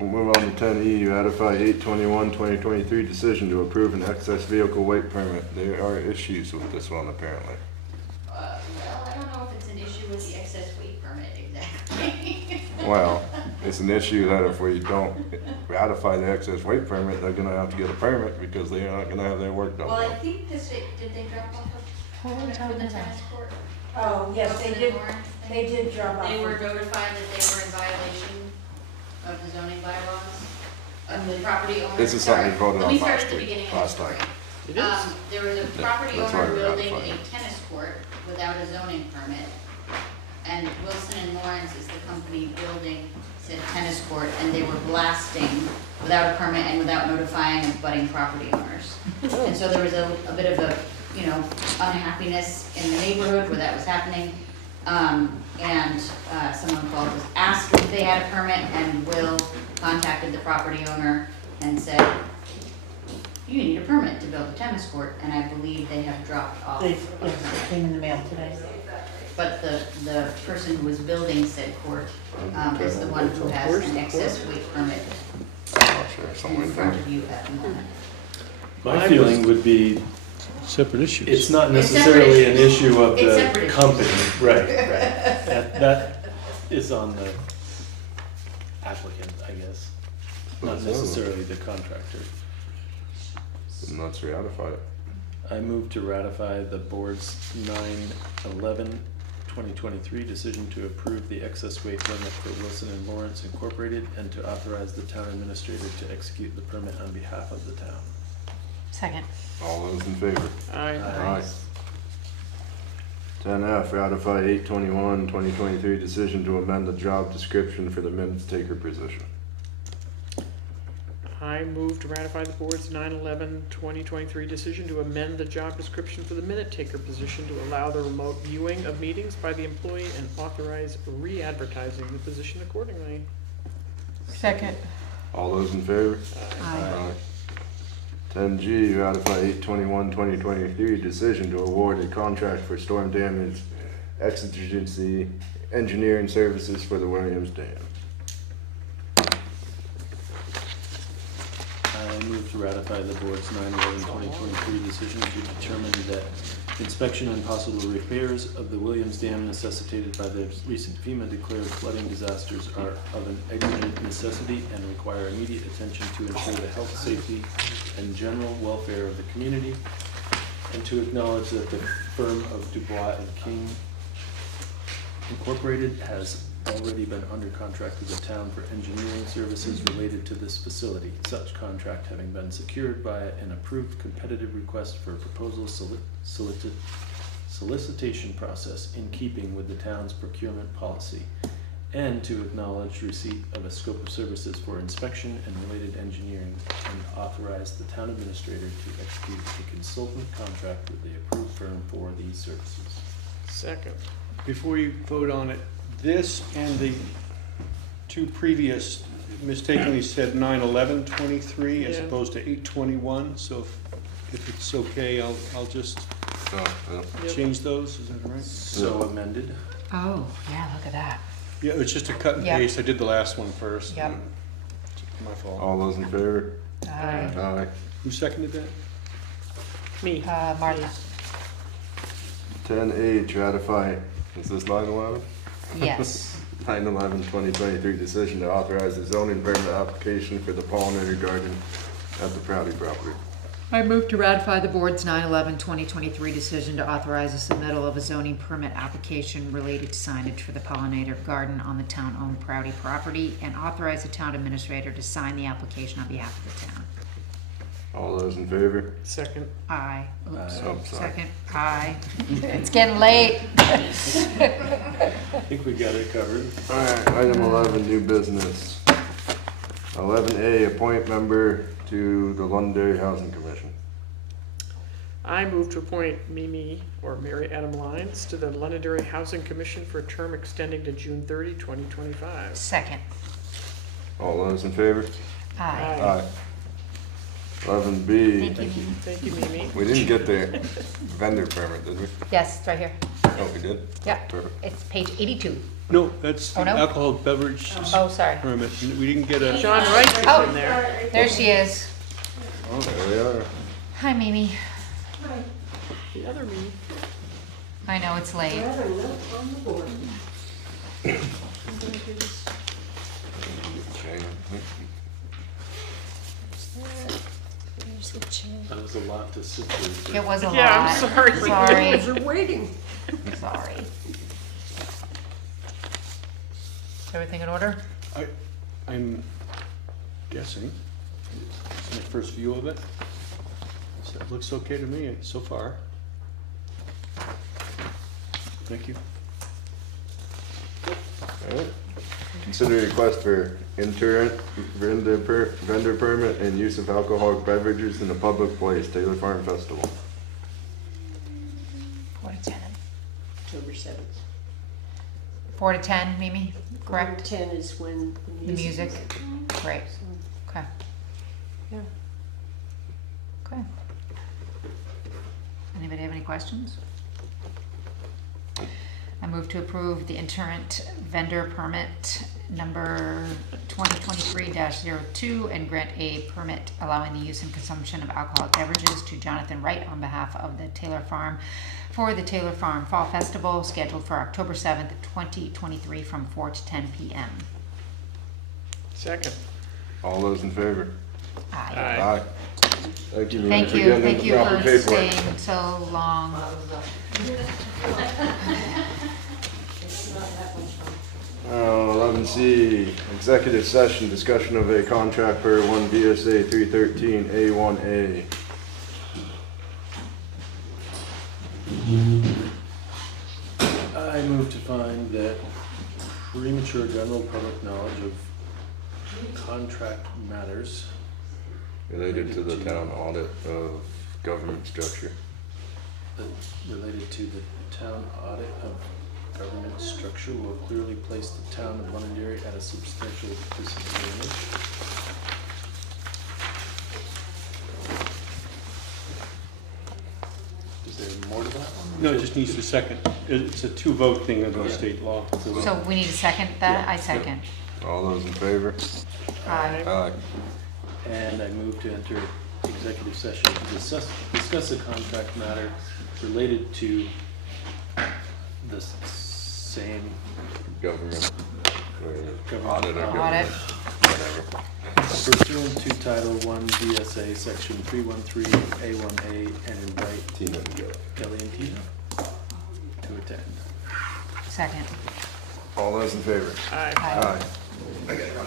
We'll move on to 10E, ratify 8/21/2023 decision to approve an excess vehicle weight permit. There are issues with this one apparently. Well, I don't know if it's an issue with the excess weight permit exactly. Well, it's an issue that if we don't ratify the excess weight permit, they're gonna have to get a permit because they're not gonna have their work done. Well, I think the state, did they drop off a permit with the tennis court? Oh, yes, they did, they did drop off. They were notified that they were in violation of the zoning bylaws of the property owner. This is something we voted Sorry, on let me start last at the week, beginning of the last story. time. It is. There was a property that's why owner we building ratified a tennis court without a zoning permit. And Wilson and Lawrence is the company building said tennis court, and they were blasting without a permit and without notifying abutting property owners. And so there was a bit of a, unhappiness in the neighborhood where that was happening. And someone called to ask if they had a permit, and Will contacted the property owner and said, you need a permit to build a tennis court, and I believe they have dropped off. Yes, it came in the mail today. But the person who was building said court is the one who has an excess weight permit I'm not sure, somewhere in in front there. of you at the moment. My feeling would be, Separate issues. it's not It's separate necessarily an issues. issue of It's the separate issues. company, right. That is on the applicant, I guess, not necessarily the contractor. And let's ratify it. I move to ratify the board's 9/11/2023 decision to approve the excess weight limit for Wilson and Lawrence Incorporated and to authorize the town administrator to execute the permit on behalf of the town. Second. All those in favor? Aye. Aye. 10F, ratify 8/21/2023 decision to amend the job description for the minutes taker position. I move to ratify the board's 9/11/2023 decision to amend the job description for the minute taker position to allow the remote viewing of meetings by the employee and authorize re-advertising the position accordingly. Second. All those in favor? Aye. 10G, ratify 8/21/2023 decision to award a contract for storm damage exigency engineering services for the Williams Dam. I move to ratify the board's 9/11/2023 decision to determine that inspection and possible repairs of the Williams Dam necessitated by the recent FEMA declared flooding disasters are of an exigent necessity and require immediate attention to ensure the health, safety, and general welfare of the community, and to acknowledge that the firm of Dubois and King Incorporated has already been under contract with the town for engineering services related to this facility, such contract having been secured by an approved competitive request for a proposal solicitation process in keeping with the town's procurement policy, and to acknowledge receipt of a scope of services for inspection and related engineering, and authorize the town administrator to execute a consultant contract with the approved firm for these services. Second. Before you vote on it, this and the two previous mistakenly said 9/11/23 as Yeah. opposed to 8/21, so if it's okay, I'll just change those, is that all right? So amended. Oh, yeah, look at that. Yeah, it's just a cut and Yep. paste, I did the last one first. Yep. My fault. All those in favor? Aye. Aye. Who seconded that? Me. Martha. 10H, ratify, is this 9/11? Yes. 9/11/2023 decision to authorize the zoning permit application for the pollinator garden at the Proudy property. I move to ratify the board's 9/11/2023 decision to authorize the submittal of a zoning permit application related to signage for the pollinator garden on the town-owned Proudy property and authorize the town administrator to sign the application on behalf of the town. All those in favor? Second. Aye. Oops. Oh, sorry. Second. Aye. It's getting late. I think we got it covered. Alright, item 11, new business. 11A, appoint member to the Londonderry Housing Commission. I move to appoint Mimi or Mary Adam Lyons to the Londonderry Housing Commission for a term extending to June 30, 2025. Second. All those in favor? Aye. Aye. 11B, Thank you. Thank you, Mimi. we didn't get the vendor permit, did we? Yes, it's right here. Oh, we did? Yeah. Perfect. It's page 82. No, that's the Oh, no? alcohol beverage Oh, sorry. permit. We didn't get a, John Rice is Oh, in there. there she is. Oh, there we are. Hi, Mimi. The other Mimi. I know it's late. That was a lot to sit through. It was a lot. Yeah, I'm sorry. Sorry. You're waiting. Sorry. Everything in order? I'm guessing, it's my first view of it. So it looks okay to me so far. Thank you. Alright. Consider request for vendor permit and use of alcoholic beverages in a public place, Taylor Farm Festival. 4 to 10. October 7th. 4 to 10, Mimi, correct? 10 is when The music? Great. Okay. Yeah. Okay. Anybody have any questions? I move to approve the itinerant vendor permit number 2023-02 and grant a permit allowing the use and consumption of alcoholic beverages to Jonathan Wright on behalf of the Taylor Farm for the Taylor Farm Fall Festival scheduled for October 7th, 2023 from 4 to 10 p.m. Second. All those in favor? Aye. Aye. Thank you, Mimi, Thank for you, getting thank the you proper for paperwork. staying so long. Oh, 11C, executive session, discussion of a contract per 1 VSA 313 A1A. I move to find that premature general public knowledge of contract matters Related to the town audit of government structure. related to the town audit of government structure will clearly place the town of Londonderry at a substantial disadvantage. Is there more to that one? No, it just needs a second. It's a two-vote thing under state law. So we need to second that? I second. All those in favor? Aye. Aye. And I move to enter executive session to discuss a contract matter related to the same Government. government Audit of Audit. Whatever. pursuant to Title I VSA Section 313A1A and invite Tina and Joe. Kelly and Tina to attend. Second. All those in favor? Aye. Aye. Aye.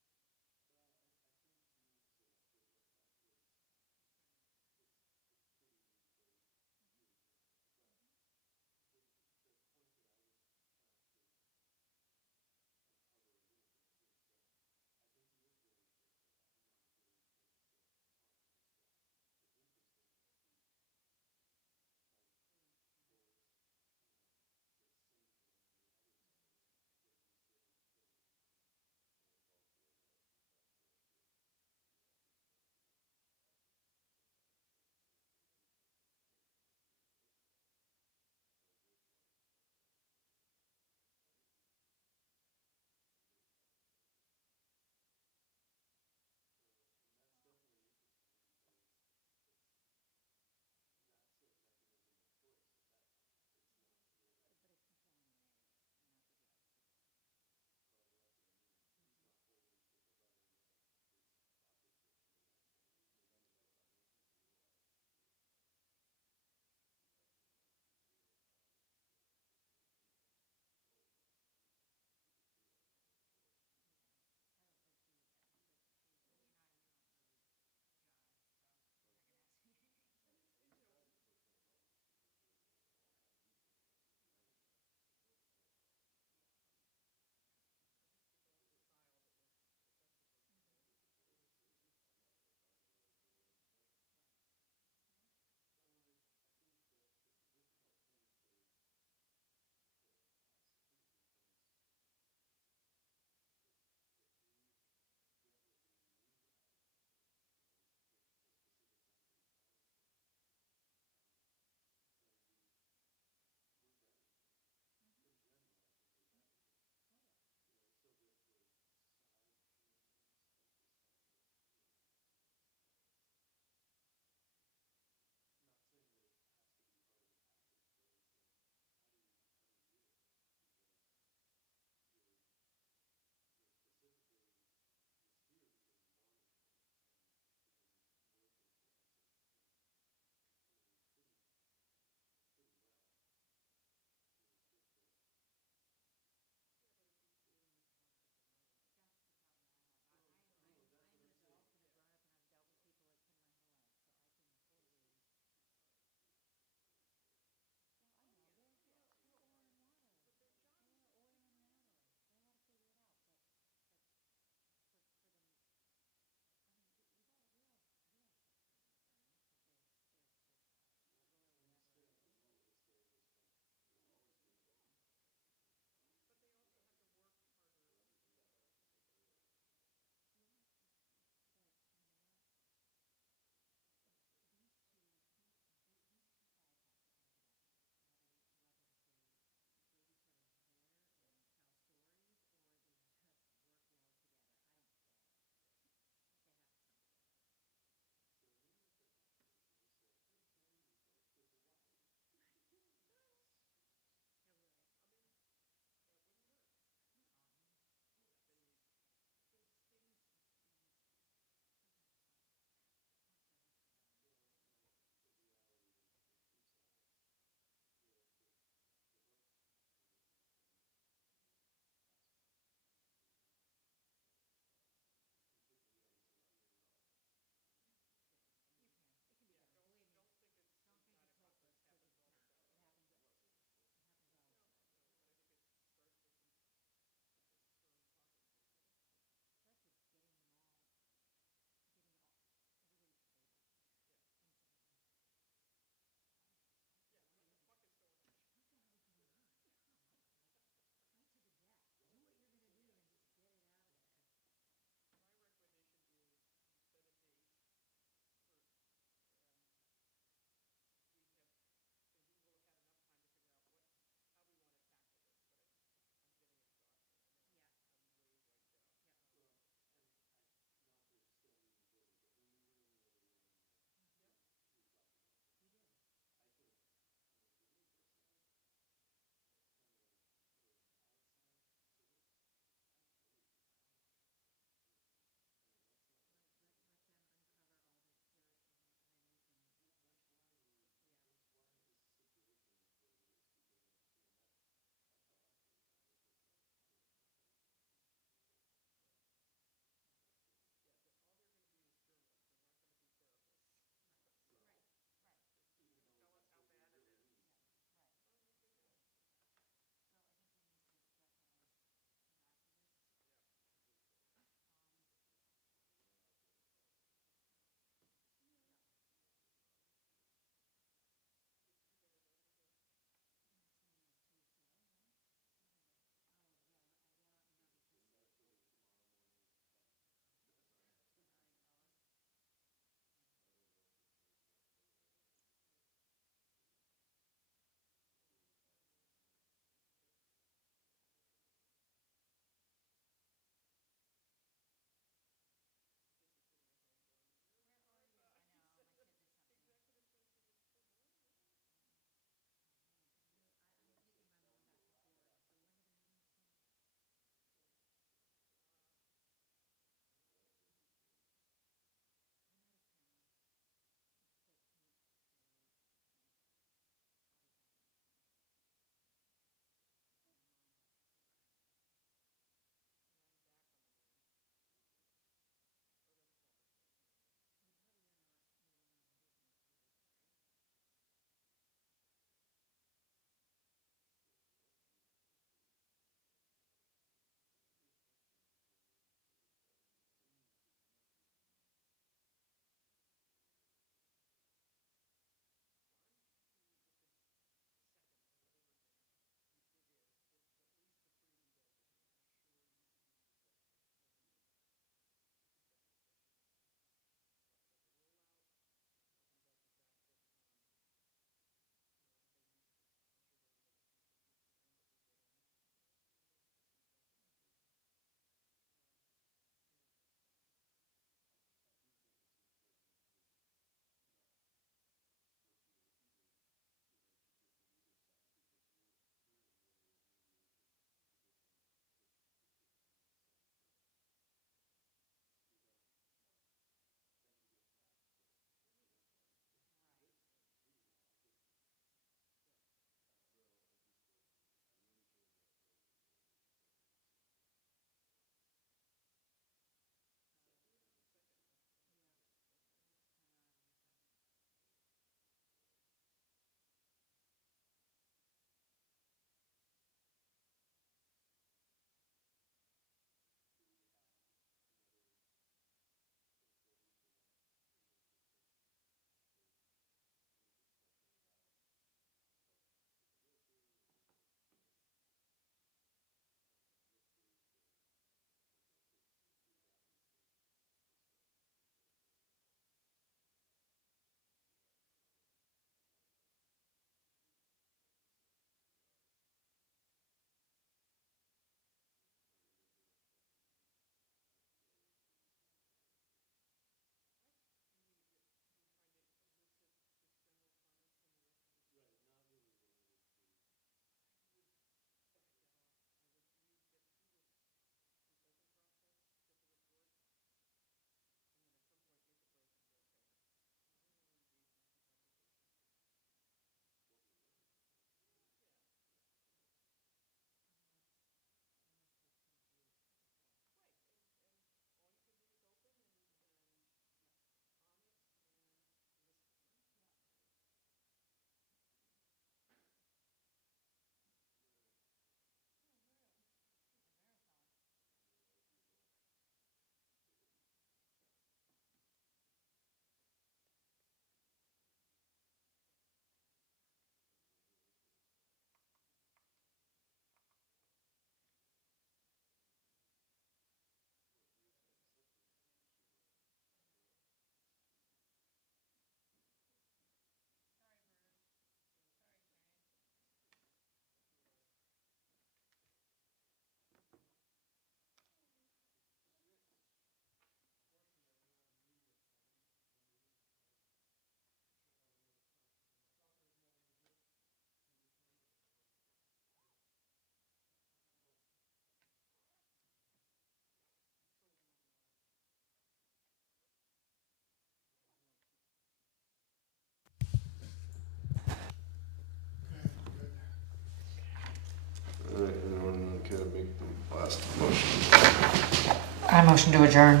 I motion to adjourn.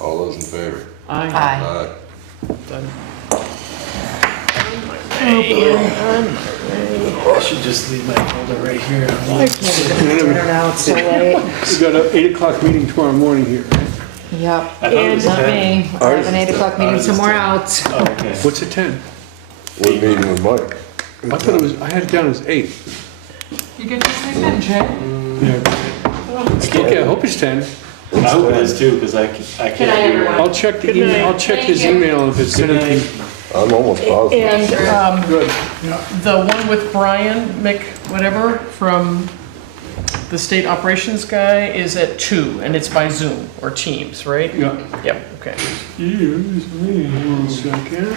All those in favor? Aye. Aye. I should just leave my folder right here. We got an 8 o'clock meeting tomorrow morning here, right? Yep. I thought it was Not 10. me. I have an 8 o'clock meeting Ours is somewhere 10. else. Oh, okay. What's at 10? We're meeting with Mike. I thought it was, I had it down as 8. You get to say that, Jay? Okay, I hope it's 10. I hope it is too, because I can't. Good night, everyone. I'll check the email, I'll check his email if it's Good night. 17. I'm almost positive. And Good. the one with Brian Mick, whatever, from the state operations guy is at 2, and it's by Zoom or Teams, right? Yeah. Yep, okay. Excuse me 1 second.